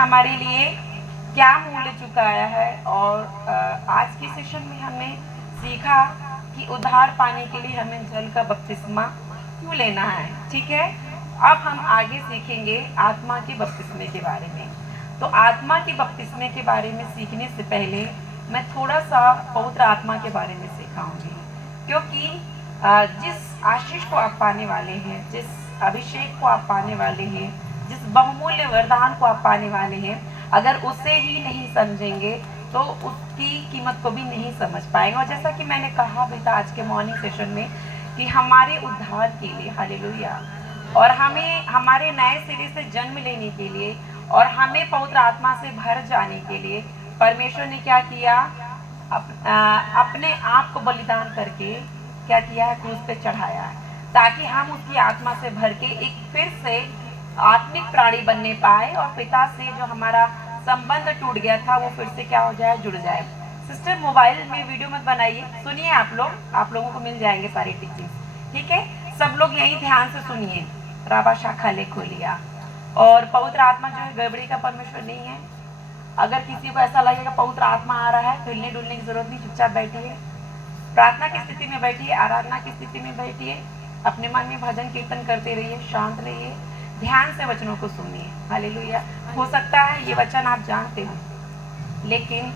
हमारे लिए क्या मूल्य चुकाया है। और आज के सेशन में हमने सीखा कि उद्धार पाने के लिए हमें जल का बपतिस्मा क्यों लेना है। ठीक है, अब हम आगे सीखेंगे आत्मा के बपतिस्मे के बारे में। तो आत्मा के बपतिस्मे के बारे में सीखने से पहले मैं थोड़ा सा पवित्र आत्मा के बारे में सिखाऊंगी, क्योंकि जिस आशीष को आप पाने वाले हैं, जिस अभिषेक को आप पाने वाले हैं, जिस बहुमूल्य वरदान को आप पाने वाले हैं, अगर उसे ही नहीं समझेंगे तो उसकी कीमत को भी नहीं समझ पाएंगे। और जैसा कि मैंने कहा भी था आज के मॉर्निंग सेशन में कि हमारे उद्धार के लिए, हालेलुया, और हमें हमारे नए सिरे से जन्म लेने के लिए और हमें पवित्र आत्मा से भर जाने के लिए परमेश्वर ने क्या किया, अपने आप को बलिदान करके क्या किया है, क्रूस पे चढ़ाया है, ताकि हम उसकी आत्मा से भर के एक फिर से आत्मिक प्राणी बनने पाए और पिता से जो हमारा संबंध टूट गया था वो फिर से क्या हो जाए, जुड़ जाए। सिस्टर मोबाइल में वीडियो मत बनाइए, सुनिए आप लोगों को मिल जाएंगे सारी टीचिंग। ठीक है, सब लोग यही ध्यान से सुनिए। राबा शाखा ले खोलिया। और पवित्र आत्मा जो है गड़बड़ी का परमेश्वर नहीं है। अगर किसी को ऐसा लगेगा पवित्र आत्मा आ रहा है तो हिलने डुलने की जरूरत नहीं, चुपचाप बैठिए, प्रार्थना की स्थिति में बैठिए, आराधना की स्थिति में बैठिए, अपने मन में भजन कीर्तन करते रहिए, शांत रहिए, ध्यान से वचनों को सुनिए। हालेलुया। हो सकता है ये वचन आप जानते हो, लेकिन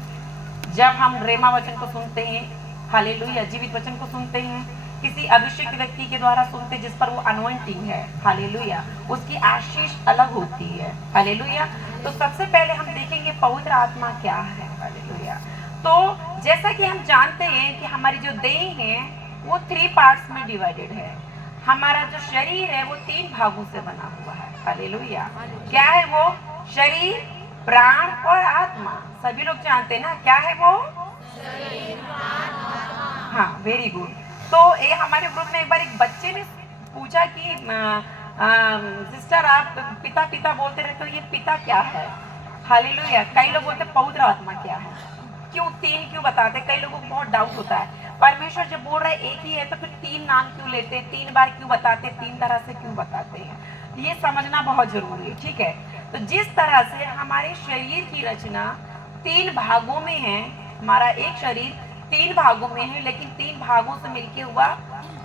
जब हम रेमा वचन को सुनते हैं, हालेलुया, जीवित वचन को सुनते हैं, किसी अभिषेक व्यक्ति के द्वारा सुनते जिस पर वो अनॉइंटिंग है, हालेलुया, उसकी आशीष अलग होती है। हालेलुया। तो सबसे पहले हम देखेंगे पवित्र आत्मा क्या है। हालेलुया। तो जैसा कि हम जानते हैं कि हमारी जो देह है वो 3 पार्ट्स में डिवाइडेड है। हमारा जो शरीर है वो 3 भागों से बना हुआ है। हालेलुया। क्या है वो? शरीर, प्राण और आत्मा। सभी लोग जानते हैं ना क्या है वो? हाँ, वेरी गुड। तो ये हमारे ग्रुप में एक बार एक बच्चे ने पूछा कि सिस्टर आप पिता पिता बोलते रहते हो, ये पिता क्या है? हालेलुया। कई लोग बोलते पवित्र आत्मा क्या है, क्यों 3 क्यों बताते? कई लोगों को बहुत डाउट होता है, परमेश्वर जब बोल रहे एक ही है तो फिर 3 नाम क्यों लेते, 3 बार क्यों बताते, 3 तरह से क्यों बताते हैं? ये समझना बहुत जरूरी है। ठीक है, तो जिस तरह से हमारे शरीर की रचना 3 भागों में है, हमारा एक शरीर 3 भागों में है, लेकिन 3 भागों से मिलके हुआ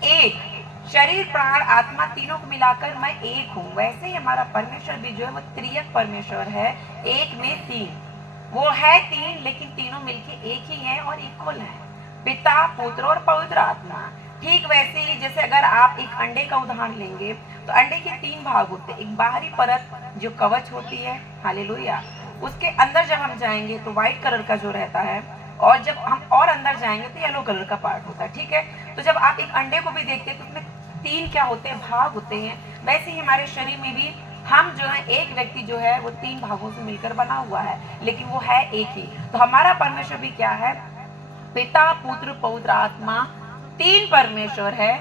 एक शरीर, प्राण, आत्मा, तीनों को मिलाकर मैं एक हूँ। वैसे ही हमारा परमेश्वर भी जो है वो त्रियक परमेश्वर है, एक में 3। वो है 3 लेकिन तीनों मिलके एक ही है और इक्वल है, पिता, पुत्र और पवित्र आत्मा। ठीक वैसे ही जैसे अगर आप एक अंडे का उदाहरण लेंगे तो अंडे के 3 भाग होते हैं। एक बाहरी परत जो कवच होती है, हालेलुया, उसके अंदर जब हम जाएंगे तो व्हाइट कलर का जो रहता है, और जब हम और अंदर जाएंगे तो येलो कलर का पार्ट होता है। ठीक है, तो जब आप एक अंडे को भी देखते हैं तो उसमें 3 क्या होते हैं, भाग होते हैं। वैसे ही हमारे शरीर में भी हम जो है, एक व्यक्ति जो है वो 3 भागों से मिलकर बना हुआ है, लेकिन वो है एक ही। तो हमारा परमेश्वर भी क्या है, पिता, पुत्र, पवित्र आत्मा, 3 परमेश्वर है।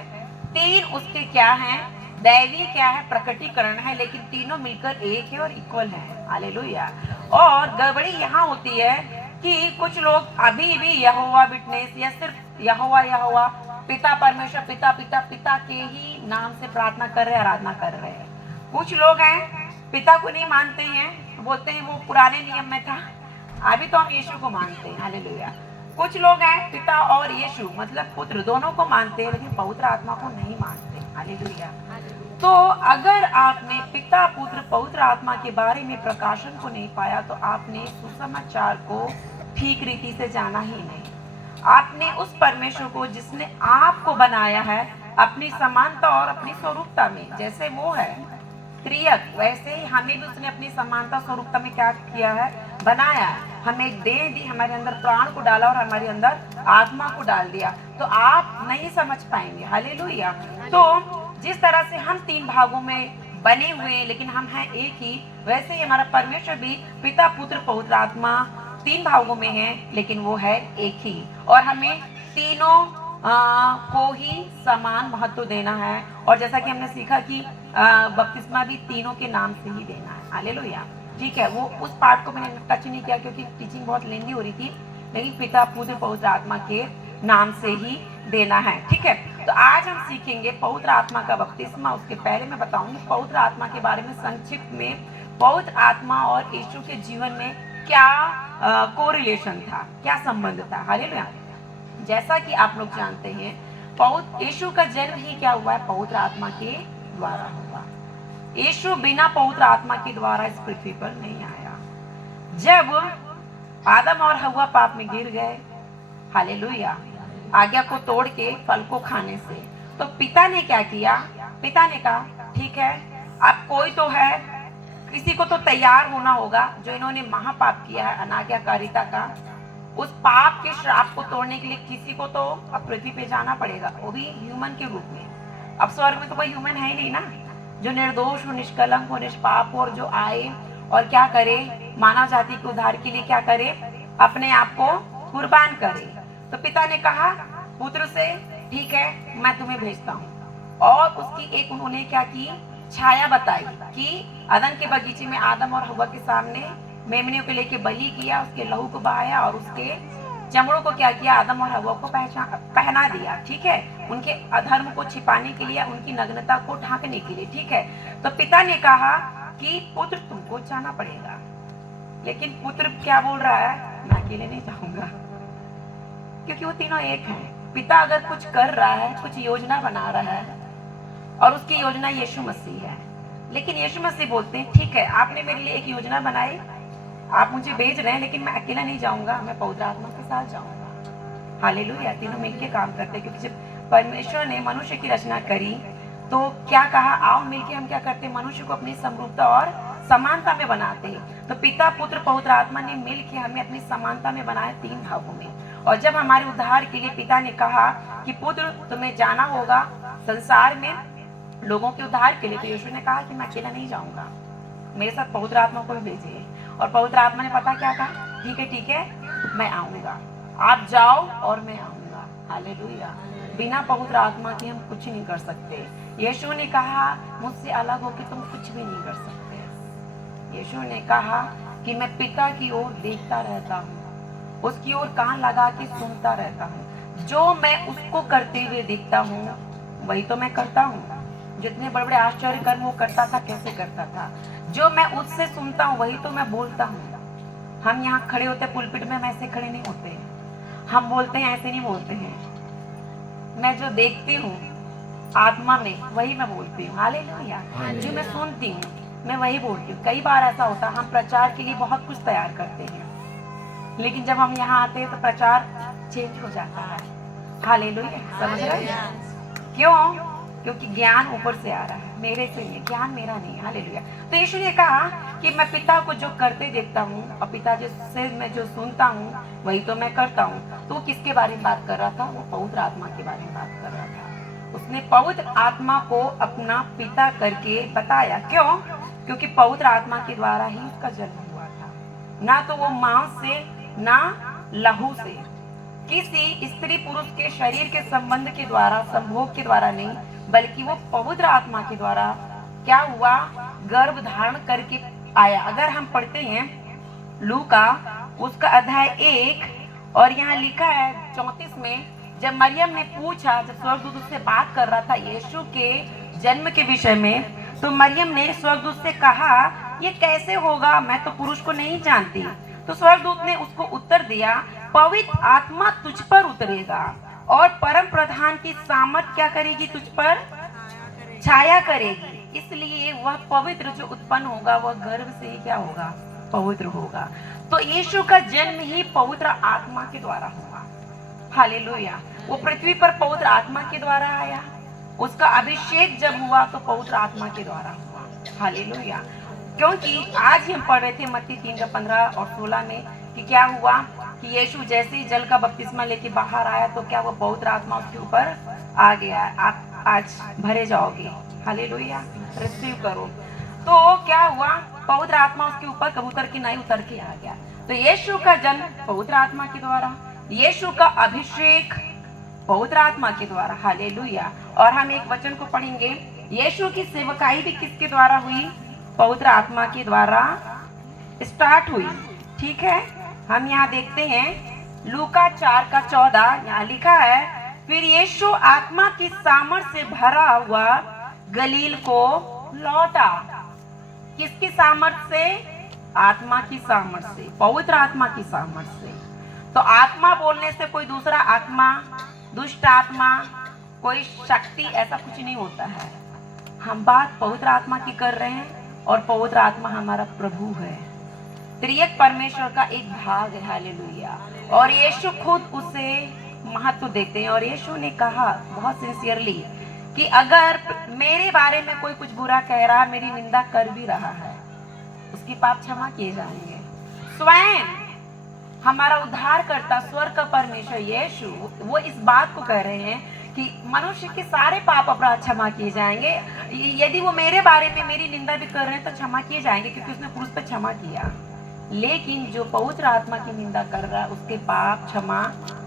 3 उसके क्या हैं, दैवी क्या है, प्रकटीकरण है, लेकिन तीनों मिलकर एक है और इक्वल है। हालेलुया। और गड़बड़ी यहाँ होती है कि कुछ लोग अभी भी यहोवा विटनेस या सिर्फ यहोवा यहोवा पिता परमेश्वर पिता पिता पिता के ही नाम से प्रार्थना कर रहे हैं, आराधना कर रहे हैं। कुछ लोग हैं पिता को नहीं मानते हैं, बोलते हैं वो पुराने नियम में था, अभी तो हम यीशु को मानते हैं। हालेलुया। कुछ लोग हैं पिता और यीशु मतलब पुत्र दोनों को मानते हैं, लेकिन पवित्र आत्मा को नहीं मानते। हालेलुया। तो अगर आपने पिता, पुत्र, पवित्र आत्मा के बारे में प्रकाशन को नहीं पाया तो आपने सुसमाचार को ठीक रीति से जाना ही नहीं। आपने उस परमेश्वर को जिसने आपको बनाया है अपनी समानता और अपनी स्वरूपता में, जैसे वो है त्रियक, वैसे ही हमें भी उसने अपनी समानता स्वरूपता में क्या किया है, बनाया है। हमें एक देह दी, हमारे अंदर प्राण को डाला और हमारे अंदर आत्मा को डाल दिया, तो आप नहीं समझ पाएंगे। हालेलुया। तो जिस तरह से हम 3 भागों में बने हुए हैं लेकिन हम हैं एक ही, वैसे ही हमारा परमेश्वर भी पिता, पुत्र, पवित्र आत्मा 3 भागों में है, लेकिन वो है एक ही। और हमें तीनों को ही समान महत्व देना है। और जैसा कि हमने सीखा कि बपतिस्मा भी तीनों के नाम से ही देना है। हालेलुया। ठीक है, वो उस पार्ट को मैंने टच नहीं किया क्योंकि टीचिंग बहुत लेंदी हो रही थी, लेकिन पिता, पुत्र, पवित्र आत्मा के नाम से ही देना है। ठीक है, तो आज हम सीखेंगे पवित्र आत्मा का बपतिस्मा। उसके पहले मैं बताऊंगी पवित्र आत्मा के बारे में संक्षिप्त में पवित्र आत्मा और यीशु के जीवन में क्या कोरिलेशन था, क्या संबंध था। हालेलुया। जैसा कि आप लोग जानते हैं, पवित्र यीशु का जन्म ही क्या हुआ है, पवित्र आत्मा के द्वारा हुआ। यीशु बिना पवित्र आत्मा के द्वारा इस पृथ्वी पर नहीं आया। जब आदम और हव्वा पाप में गिर गए, हालेलुया, आज्ञा को तोड़ के फल को खाने से, तो पिता ने क्या किया, पिता ने कहा ठीक है, अब कोई तो है, किसी को तो तैयार होना होगा जो इन्होंने महापाप किया है, अनाज्ञाकारिता का, उस पाप के श्राप को तोड़ने के लिए किसी को तो अब पृथ्वी पे जाना पड़ेगा, वो भी ह्यूमन के रूप में। अब स्वर्ग में तो कोई ह्यूमन है ही नहीं ना, जो निर्दोष हो, निष्कलंक हो, निष्पाप हो, और जो आए और क्या करे, मानव जाति के उद्धार के लिए क्या करे, अपने आप को कुर्बान करे। तो पिता ने कहा पुत्र से, ठीक है मैं तुम्हें भेजता हूँ। और उसकी एक उन्होंने क्या की, छाया बताई कि अदन के बगीचे में आदम और हव्वा के सामने मेमनियों को लेके बलि किया, उसके लहू को बहाया और उसके चमड़ों को क्या किया, आदम और हव्वा को पहना दिया, ठीक है, उनके अधर्म को छिपाने के लिए, उनकी नग्नता को ढांकने के लिए, ठीक है। तो पिता ने कहा कि पुत्र तुमको जाना पड़ेगा, लेकिन पुत्र क्या बोल रहा है, मैं अकेले नहीं जाऊंगा, क्योंकि वो तीनों एक हैं। पिता अगर कुछ कर रहा है, कुछ योजना बना रहा है, और उसकी योजना यीशु मसीह है, लेकिन यीशु मसीह बोलते हैं ठीक है, आपने मेरे लिए एक योजना बनाई, आप मुझे भेज रहे हैं, लेकिन मैं अकेला नहीं जाऊंगा, मैं पवित्र आत्मा के साथ जाऊंगा। हालेलुया। तीनों मिलके काम करते हैं, क्योंकि जब परमेश्वर ने मनुष्य की रचना करी तो क्या कहा, आओ मिलके हम क्या करते हैं, मनुष्य को अपनी समरूपता और समानता में बनाते हैं। तो पिता, पुत्र, पवित्र आत्मा ने मिलके हमें अपनी समानता में बनाया, तीन भागों में। और जब हमारे उद्धार के लिए पिता ने कहा कि पुत्र तुम्हें जाना होगा संसार में लोगों के उद्धार के लिए, तो यीशु ने कहा कि मैं अकेला नहीं जाऊंगा, मेरे साथ पवित्र आत्मा को भी भेजिए। और पवित्र आत्मा ने पता क्या कहा, ठीक है मैं आऊंगा, आप जाओ और मैं आऊंगा। हालेलुया। बिना पवित्र आत्मा के हम कुछ नहीं कर सकते। यीशु ने कहा मुझसे अलग होकर तुम कुछ भी नहीं कर सकते। यीशु ने कहा कि मैं पिता की ओर देखता रहता हूँ, उसकी ओर कान लगा के सुनता रहता हूँ, जो मैं उसको करते हुए देखता हूँ वही तो मैं करता हूँ। जितने बड़े बड़े आश्चर्य कर्म वो करता था, कैसे करता था, जो मैं उससे सुनता हूँ वही तो मैं बोलता हूँ। हम यहाँ खड़े होते हैं पुलपिट में, हम ऐसे खड़े नहीं होते हैं, हम बोलते हैं ऐसे नहीं बोलते हैं। मैं जो देखती हूँ आत्मा में वही मैं बोलती हूँ। हालेलुया। जो मैं सुनती हूँ मैं वही बोलती हूँ। कई बार ऐसा होता है हम प्रचार के लिए बहुत कुछ तैयार करते हैं, लेकिन जब हम यहाँ आते हैं तो प्रचार चेंज हो जाता है। हालेलुया। समझ रहे? क्यों? क्योंकि ज्ञान ऊपर से आ रहा है, मेरे से नहीं, ज्ञान मेरा नहीं। हालेलुया। तो यीशु ने कहा कि मैं पिता को जो करते देखता हूँ और पिता से मैं जो सुनता हूँ वही तो मैं करता हूँ। तो किसके बारे में बात कर रहा था? वो पवित्र आत्मा के बारे में बात कर रहा था। उसने पवित्र आत्मा को अपना पिता करके बताया। क्यों? क्योंकि पवित्र आत्मा के द्वारा ही उसका जन्म हुआ था, ना तो वो मांस से ना लहू से, किसी स्त्री पुरुष के शरीर के संबंध के द्वारा, संभोग के द्वारा नहीं, बल्कि वो पवित्र आत्मा के द्वारा क्या हुआ? गर्भ धारण करके आया। अगर हम पढ़ते हैं लूका उसका अध्याय 1 और यहाँ लिखा है 34 में, जब मरियम ने पूछा, जब स्वर्गदूत उससे बात कर रहा था यीशु के जन्म के विषय में, तो मरियम ने स्वर्गदूत से कहा ये कैसे होगा, मैं तो पुरुष को नहीं जानती। तो स्वर्गदूत ने उसको उत्तर दिया, पवित्र आत्मा तुझ पर उतरेगा और परम प्रधान की सामर्थ क्या करेगी? तुझ पर छाया करेगी, इसलिए वह पवित्र जो उत्पन्न होगा वह गर्भ से ही क्या होगा? पवित्र होगा। तो यीशु का जन्म ही पवित्र आत्मा के द्वारा हुआ। हालेलुया। वो पृथ्वी पर पवित्र आत्मा के द्वारा आया, उसका अभिषेक जब हुआ तो पवित्र आत्मा के द्वारा हुआ। हालेलुया। क्योंकि आज ही हम पढ़ रहे थे मत्ती 3:15 और 16 में कि क्या हुआ कि यीशु जैसे ही जल का बपतिस्मा लेके बाहर आया तो क्या वो पवित्र आत्मा उसके ऊपर आ गया। आप आज भरे जाओगे। हालेलुया। रिसीव करो। तो क्या हुआ? पवित्र आत्मा उसके ऊपर कबूतर की नाई उतर के आ गया। तो यीशु का जन्म पवित्र आत्मा के द्वारा, यीशु का अभिषेक पवित्र आत्मा के द्वारा। हालेलुया। और हम एक वचन को पढ़ेंगे, यीशु की सेवकाई भी किसके द्वारा हुई? पवित्र आत्मा के द्वारा स्टार्ट हुई। ठीक है, हम यहाँ देखते हैं लूका 4:14, यहाँ लिखा है, फिर यीशु आत्मा की सामर्थ से भरा हुआ गलील को लौटा। किसकी सामर्थ्य से? आत्मा की सामर्थ्य से, पवित्र आत्मा की सामर्थ्य से। तो आत्मा बोलने से कोई दूसरा आत्मा, दुष्ट आत्मा, कोई शक्ति, ऐसा कुछ नहीं होता है। हम बात पवित्र आत्मा की कर रहे हैं और पवित्र आत्मा हमारा प्रभु है, त्रिएक परमेश्वर का एक भाग है। हालेलुया। और यीशु खुद उसे महत्व देते हैं। और यीशु ने कहा बहुत सिंसियरली कि अगर मेरे बारे में कोई कुछ बुरा कह रहा है, मेरी निंदा कर भी रहा है, उसके पाप क्षमा किए जाएंगे। स्वयं हमारा उद्धार करता स्वर्ग का परमेश्वर यीशु, वो इस बात को कह रहे हैं कि मनुष्य के सारे पाप अपराध क्षमा किए जाएंगे। यदि वो मेरे बारे में मेरी निंदा भी कर रहे हैं तो क्षमा किए जाएंगे, क्योंकि उसने क्रूस पे क्षमा किया। लेकिन जो पवित्र आत्मा की निंदा कर रहा है, उसके पाप क्षमा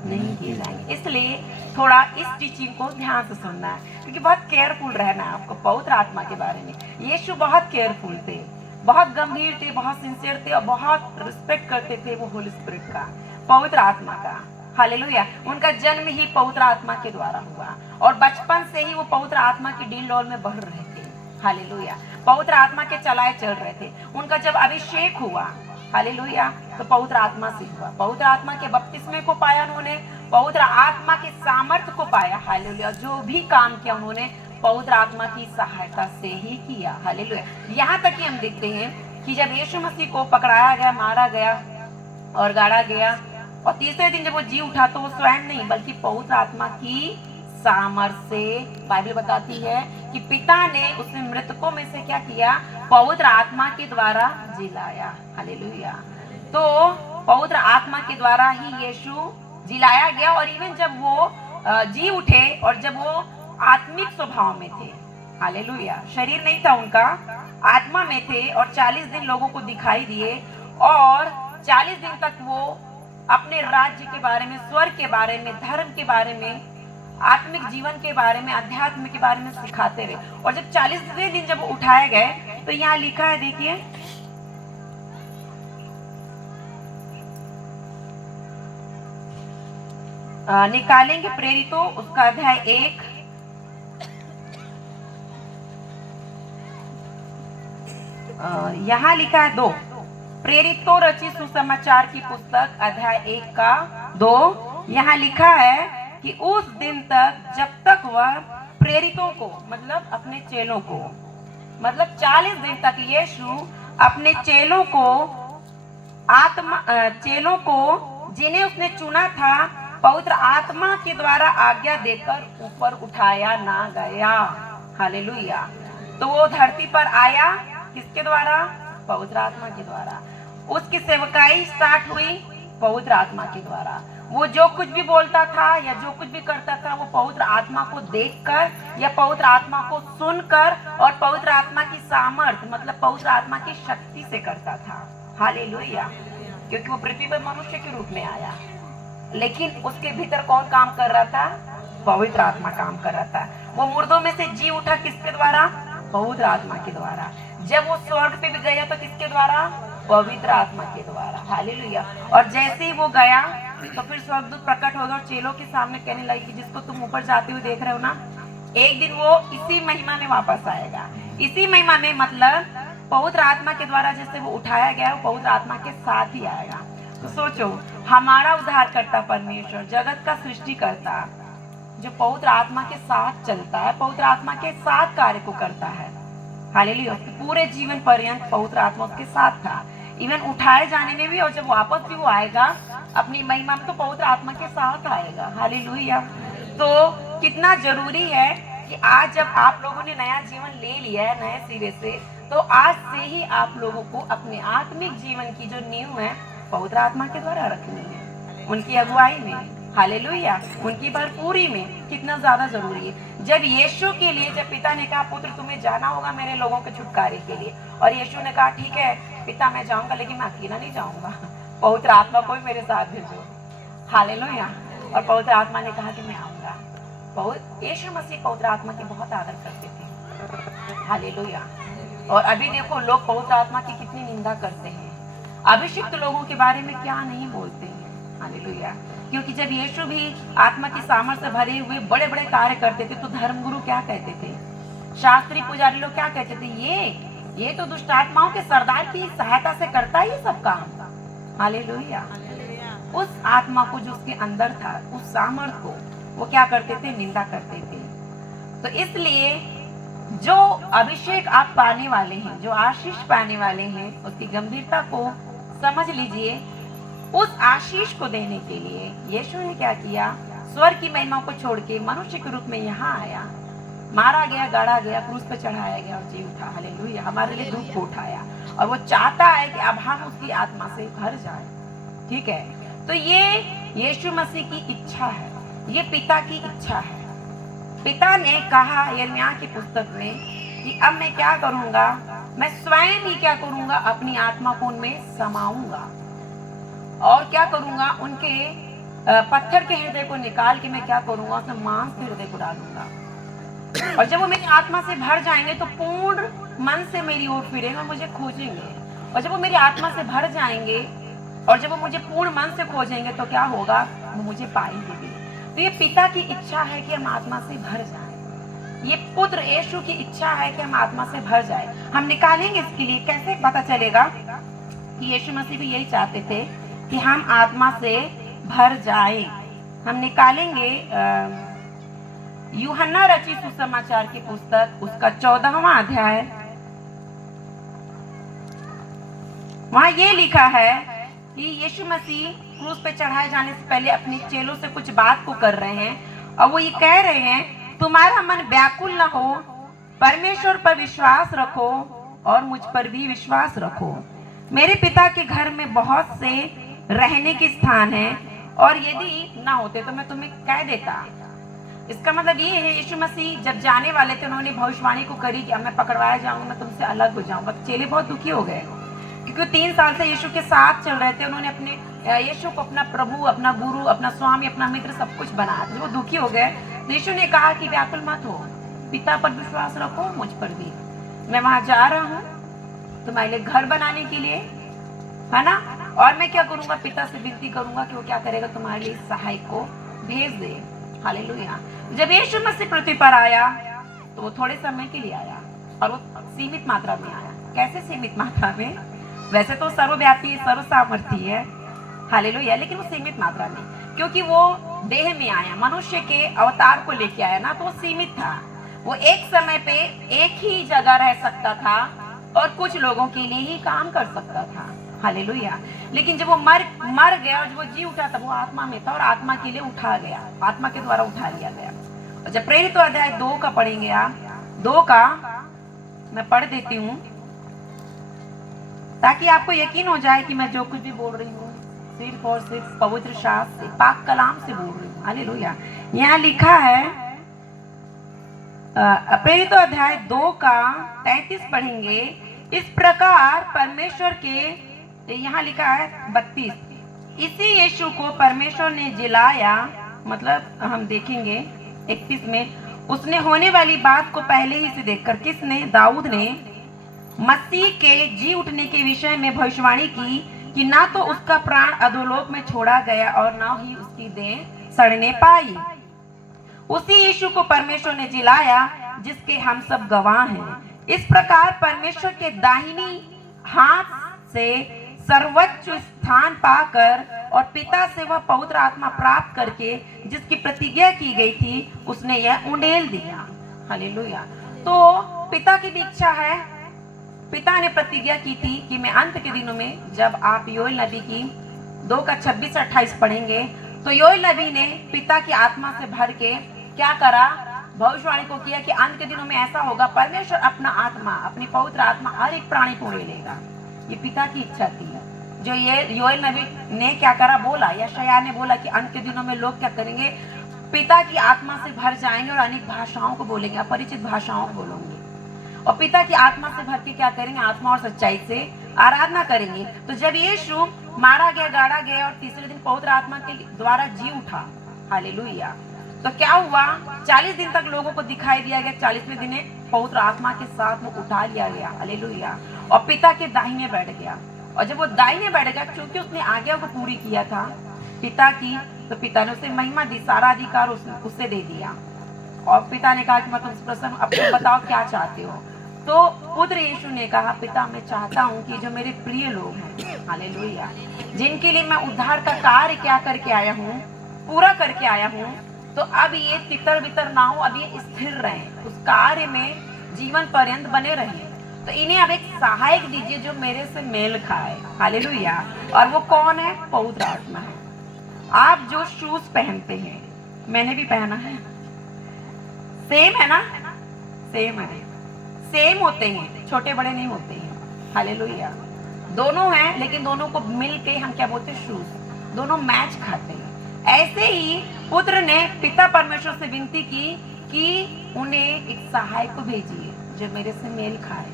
नहीं किए जाएंगे। इसलिए थोड़ा इस टीचिंग को ध्यान से सुनना है, क्योंकि बहुत केयरफुल रहना है आपको पवित्र आत्मा के बारे में। यीशु बहुत केयरफुल थे, बहुत गंभीर थे, बहुत सिंसियर थे और बहुत रिस्पेक्ट करते थे वो होली स्पिरिट का, पवित्र आत्मा का। हालेलुया। उनका जन्म ही पवित्र आत्मा के द्वारा हुआ और बचपन से ही वो पवित्र आत्मा की डील डॉल में बढ़ रहे थे। हालेलुया। पवित्र आत्मा के चलाए चल रहे थे। उनका जब अभिषेक हुआ, हालेलुया, तो पवित्र आत्मा से हुआ। पवित्र आत्मा के बपतिस्मे को पाया उन्होंने, पवित्र आत्मा के सामर्थ्य को पाया। हालेलुया। जो भी काम किया उन्होंने पवित्र आत्मा की सहायता से ही किया। हालेलुया। यहाँ तक कि हम देखते हैं कि जब यीशु मसीह को पकड़ाया गया, मारा गया और गाड़ा गया, और तीसरे दिन जब वो जी उठा, तो वो स्वयं नहीं बल्कि पवित्र आत्मा की सामर्थ्य से, बाइबल बताती है कि पिता ने उसने मृतकों में से क्या किया? पवित्र आत्मा के द्वारा जिलाया। हालेलुया। तो पवित्र आत्मा के द्वारा ही यीशु जिलाया गया। और इवन जब वो जी उठे और जब वो आत्मिक स्वभाव में थे, हालेलुया, शरीर नहीं था उनका, आत्मा में थे, और 40 दिन लोगों को दिखाई दिए और 40 दिन तक वो अपने राज्य के बारे में, स्वर्ग के बारे में, धर्म के बारे में, आत्मिक जीवन के बारे में, अध्यात्म के बारे में सिखाते रहे। और जब 40वें दिन जब उठाए गए, तो यहाँ लिखा है, देखिए, निकालेंगे प्रेरितों, उसका अध्याय 1, यहाँ लिखा है 2, प्रेरितों रचित सुसमाचार की पुस्तक अध्याय 1 का 2। यहाँ लिखा है कि उस दिन तक जब तक वह प्रेरितों को, मतलब अपने चेलों को, मतलब 40 दिन तक यीशु अपने चेलों को जिन्हें उसने चुना था, पवित्र आत्मा के द्वारा आज्ञा देकर ऊपर उठाया ना गया। हालेलुया। तो वो धरती पर आया किसके द्वारा? पवित्र आत्मा के द्वारा। उसकी सेवकाई स्टार्ट हुई पवित्र आत्मा के द्वारा। वो जो कुछ भी बोलता था या जो कुछ भी करता था, वो पवित्र आत्मा को देखकर या पवित्र आत्मा को सुनकर और पवित्र आत्मा की सामर्थ्य, मतलब पवित्र आत्मा की शक्ति से करता था। हालेलुया। क्योंकि वो पृथ्वी पर मनुष्य के रूप में आया, लेकिन उसके भीतर कौन काम कर रहा था? पवित्र आत्मा काम कर रहा था। वो मुर्दों में से जी उठा किसके द्वारा? पवित्र आत्मा के द्वारा। जब वो स्वर्ग पे भी गया तो किसके द्वारा? पवित्र आत्मा के द्वारा। हालेलुया। और जैसे ही वो गया तो फिर स्वर्गदूत प्रकट हो गया और चेलों के सामने कहने लगे कि जिसको तुम ऊपर जाते हुए देख रहे हो ना, एक दिन वो इसी महिमा में वापस आएगा। इसी महिमा में मतलब पवित्र आत्मा के द्वारा जैसे वो उठाया गया, वो पवित्र आत्मा के साथ ही आएगा। तो सोचो, हमारा उद्धार करता परमेश्वर, जगत का सृष्टि करता, जो पवित्र आत्मा के साथ चलता है, पवित्र आत्मा के साथ कार्य को करता है। हालेलुया। पूरे जीवन पर्यंत पवित्र आत्मा उसके साथ था, इवन उठाए जाने में भी, और जब वापस भी वो आएगा अपनी महिमा में तो पवित्र आत्मा के साथ आएगा। हालेलुया। तो कितना जरूरी है कि आज जब आप लोगों ने नया जीवन ले लिया है नए सिरे से, तो आज से ही आप लोगों को अपने आत्मिक जीवन की जो नींव है पवित्र आत्मा के द्वारा रखनी है, उनकी अगुवाई में। हालेलुया। उनकी भरपूरी में कितना ज्यादा जरूरी है। जब यीशु के लिए, जब पिता ने कहा पुत्र तुम्हें जाना होगा मेरे लोगों के छुटकारे के लिए, और यीशु ने कहा ठीक है पिता मैं जाऊंगा, लेकिन मैं अकेला नहीं जाऊंगा, पवित्र आत्मा को भी मेरे साथ भेजो। हालेलुया। और पवित्र आत्मा ने कहा कि मैं आऊंगा। यीशु मसीह पवित्र आत्मा की बहुत आदर करते थे। हालेलुया। और अभी देखो लोग पवित्र आत्मा की कितनी निंदा करते हैं, अभिषिक्त लोगों के बारे में क्या नहीं बोलते हैं। हालेलुया। क्योंकि जब यीशु भी आत्मा की सामर्थ्य से भरे हुए बड़े बड़े कार्य करते थे, तो धर्मगुरु क्या कहते थे, शास्त्री पुजारी लोग क्या कहते थे, ये ये तो दुष्ट आत्माओं के सरदार की सहायता से करता ही सब काम। हालेलुया। उस आत्मा को जो उसके अंदर था, उस सामर्थ को वो क्या करते थे? निंदा करते थे। तो इसलिए जो अभिषेक आप पाने वाले हैं, जो आशीष पाने वाले हैं, उसकी गंभीरता को समझ लीजिए। उस आशीष को देने के लिए यीशु ने क्या किया? स्वर्ग की महिमा को छोड़ के मनुष्य के रूप में यहाँ आया, मारा गया, गाड़ा गया, क्रूस पे चढ़ाया गया और जी उठा। हालेलुया। हमारे लिए दुख को उठाया और वो चाहता है कि अब हम उसकी आत्मा से भर जाए। ठीक है, तो ये यीशु मसीह की इच्छा है, ये पिता की इच्छा है। पिता ने कहा यिर्मयाह की पुस्तक में कि अब मैं क्या करूंगा? मैं स्वयं ही क्या करूंगा? अपनी आत्मा को उनमें समाऊंगा और क्या करूंगा? उनके पत्थर के हृदय को निकाल के मैं क्या करूंगा? उसमें मांस के हृदय को डालूंगा। और जब वो मेरी आत्मा से भर जाएंगे तो पूर्ण मन से मेरी ओर फिरेंगे, मुझे खोजेंगे। और जब वो मेरी आत्मा से भर जाएंगे और जब वो मुझे पूर्ण मन से खोजेंगे तो क्या होगा? वो मुझे पाएंगे भी। तो ये पिता की इच्छा है कि हम आत्मा से भर जाएं। ये पुत्र यीशु की इच्छा है कि हम आत्मा से भर जाए। हम निकालेंगे इसके लिए। कैसे पता चलेगा? कि यीशु मसीह भी यही चाहते थे कि हम आत्मा से भर जाए। हम निकालेंगे यूहन्ना रचित सुसमाचार की पुस्तक, उसका 14वां अध्याय। वहां ये लिखा है कि यीशु मसीह क्रूस पे चढ़ाए जाने से पहले अपने चेलों से कुछ बात को कर रहे हैं और वो ये कह रहे हैं, तुम्हारा मन व्याकुल न हो, परमेश्वर पर विश्वास रखो और मुझ पर भी विश्वास रखो। मेरे पिता के घर में बहुत से रहने के स्थान हैं और यदि ना होते तो मैं तुम्हें कह देता। इसका मतलब ये है, यीशु मसीह जब जाने वाले थे उन्होंने भविष्यवाणी को करी कि अब मैं पकड़वाया जाऊंगा, मैं तुमसे अलग हो जाऊंगा। चेले बहुत दुखी हो गए क्योंकि 3 साल से यीशु के साथ चल रहे थे। उन्होंने अपने यीशु को अपना प्रभु, अपना गुरु, अपना स्वामी, अपना मित्र सब कुछ बनाया। जब वो दुखी हो गए तो यीशु ने कहा कि व्याकुल मत हो, पिता पर विश्वास रखो, मुझ पर भी। मैं वहां जा रहा हूँ तुम्हारे लिए घर बनाने के लिए, है ना। और मैं क्या करूंगा? पिता से विनती करूंगा कि वो क्या करेगा? तुम्हारे लिए सहायक को भेज दे। हालेलुया। जब यीशु मसीह पृथ्वी पर आया तो वो थोड़े समय के लिए आया और वो सीमित मात्रा में आया। कैसे सीमित मात्रा में? वैसे तो सर्वव्यापी, सर्वसामर्थी है। हालेलुया। लेकिन वो सीमित मात्रा में, क्योंकि वो देह में आया, मनुष्य के अवतार को लेके आया ना, तो वो सीमित था। वो एक समय पे एक ही जगह रह सकता था और कुछ लोगों के लिए ही काम कर सकता था। हालेलुया। लेकिन जब वो मर गया और जब वो जी उठा तब वो आत्मा में था और आत्मा के लिए उठा गया, आत्मा के द्वारा उठा लिया गया। और जब प्रेरित अध्याय 2 का पढ़ेंगे आप, 2 का मैं पढ़ देती हूँ ताकि आपको यकीन हो जाए कि मैं जो कुछ भी बोल रही हूँ सिर्फ और सिर्फ पवित्र शास्त्र से, पाक कलाम से बोल रही हूँ। हालेलुया। यहाँ लिखा है, प्रेरित अध्याय 2 का 33 पढ़ेंगे। इस प्रकार परमेश्वर के, यहाँ लिखा है 32, इसी यीशु को परमेश्वर ने जिलाया, मतलब हम देखेंगे 31 में, उसने होने वाली बात को पहले ही से देखकर, किसने? दाऊद ने मसीह के जी उठने के विषय में भविष्यवाणी की कि ना तो उसका प्राण अधोलोक में छोड़ा गया और ना ही उसकी देह सड़ने पाई। उसी यीशु को परमेश्वर ने जिलाया जिसके हम सब गवाह हैं। इस प्रकार परमेश्वर के दाहिनी हाथ से सर्वोच्च स्थान पाकर और पिता से वह पवित्र आत्मा प्राप्त करके जिसकी प्रतिज्ञा की गई थी, उसने यह उंडेल दिया। हालेलुया। तो पिता की भी इच्छा है। पिता ने प्रतिज्ञा की थी कि मैं अंत के दिनों में, जब आप योएल नबी की 2 का 26-28 पढ़ेंगे, तो योएल नबी ने पिता की आत्मा से भर के क्या करा? भविष्यवाणी को किया कि अंत के दिनों में ऐसा होगा, परमेश्वर अपना आत्मा, अपनी पवित्र आत्मा हर एक प्राणी को ले लेगा। ये पिता की इच्छा थी। जो ये योएल नबी ने क्या करा? बोला, यशायाह ने बोला कि अंत के दिनों में लोग क्या करेंगे? पिता की आत्मा से भर जाएंगे और अनेक भाषाओं को बोलेंगे, अपरिचित भाषाओं को बोलेंगे। और पिता की आत्मा से भर के क्या करेंगे? आत्मा और सच्चाई से आराधना करेंगे। तो जब यीशु मारा गया, गाड़ा गया और तीसरे दिन पवित्र आत्मा के द्वारा जी उठा, हालेलुया, तो क्या हुआ? 40 दिन तक लोगों को दिखाई दिया गया। 40वें दिन पवित्र आत्मा के साथ वो उठा लिया गया। हालेलुया। और पिता के दाहिने बैठ गया। और जब वो दाहिने बैठ गया, क्योंकि उसने आज्ञा को पूरी किया था पिता की, तो पिता ने उसे महिमा दी, सारा अधिकार उससे दे दिया। और पिता ने कहा कि मैं तुमसे प्रसन्न हूं, अब तुम बताओ क्या चाहते हो। तो पुत्र यीशु ने कहा, पिता मैं चाहता हूँ कि जो मेरे प्रिय लोग हैं, हालेलुया, जिनके लिए मैं उद्धार का कार्य क्या करके आया हूँ, पूरा करके आया हूँ, तो अब ये तितर बितर ना हो, अब ये स्थिर रहें, उस कार्य में जीवन पर्यंत बने रहें। तो इन्हें अब एक सहायक दीजिए जो मेरे से मेल खाए, हालेलुया। और वो कौन है? पवित्र आत्मा है। आप जो शूज पहनते हैं, मैंने भी पहना है, सेम है ना? सेम है, सेम होते हैं, छोटे बड़े नहीं होते हैं, हालेलुया। दोनों हैं, लेकिन दोनों को मिल के हम क्या बोलते हैं? शूज। दोनों मैच खाते हैं। ऐसे ही पुत्र ने पिता परमेश्वर से विनती की कि उन्हें एक सहायक को भेजिए जो मेरे से मेल खाए,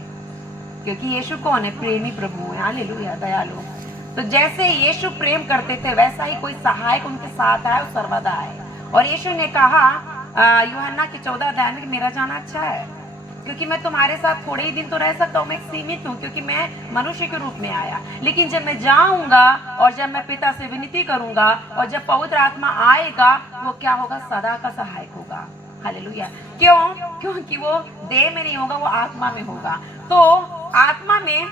क्योंकि यीशु कौन है? प्रेमी प्रभु है, हालेलुया, दयालु। तो जैसे यीशु प्रेम करते थे, वैसा ही कोई सहायक उनके साथ आए और सर्वदा आए। और यीशु ने कहा यूहन्ना के 14 अध्याय में, मेरा जाना अच्छा है, क्योंकि मैं तुम्हारे साथ थोड़े ही दिन तो रह सकता हूँ, मैं सीमित हूँ, क्योंकि मैं मनुष्य के रूप में आया। लेकिन जब मैं जाऊंगा और जब मैं पिता से विनती करूंगा और जब पवित्र आत्मा आएगा, वो क्या होगा? सदा का सहायक होगा, हालेलुया। क्यों? क्योंकि वो देह में नहीं होगा, वो आत्मा में होगा। तो आत्मा में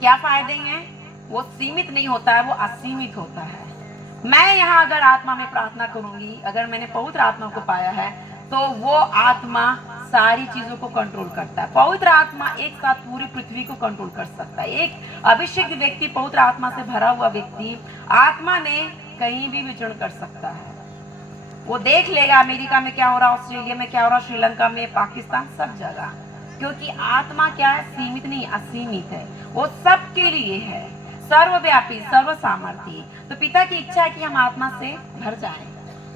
क्या फायदे हैं? वो सीमित नहीं होता है, वो असीमित होता है। मैं यहाँ अगर आत्मा में प्रार्थना करूंगी, अगर मैंने पवित्र आत्मा को पाया है, तो वो आत्मा सारी चीजों को कंट्रोल करता है। पवित्र आत्मा एक साथ पूरी पृथ्वी को कंट्रोल कर सकता है। एक अभिषेक व्यक्ति, पवित्र आत्मा से भरा हुआ व्यक्ति, आत्मा में कहीं भी विचरण कर सकता है। वो देख लेगा अमेरिका में क्या हो रहा, ऑस्ट्रेलिया में क्या हो रहा, श्रीलंका में, पाकिस्तान, सब जगह, क्योंकि आत्मा क्या है? सीमित नहीं, असीमित है। वो सबके लिए है, सर्वव्यापी, सर्व सामर्थी। तो पिता की इच्छा है कि हम आत्मा से भर जाएं,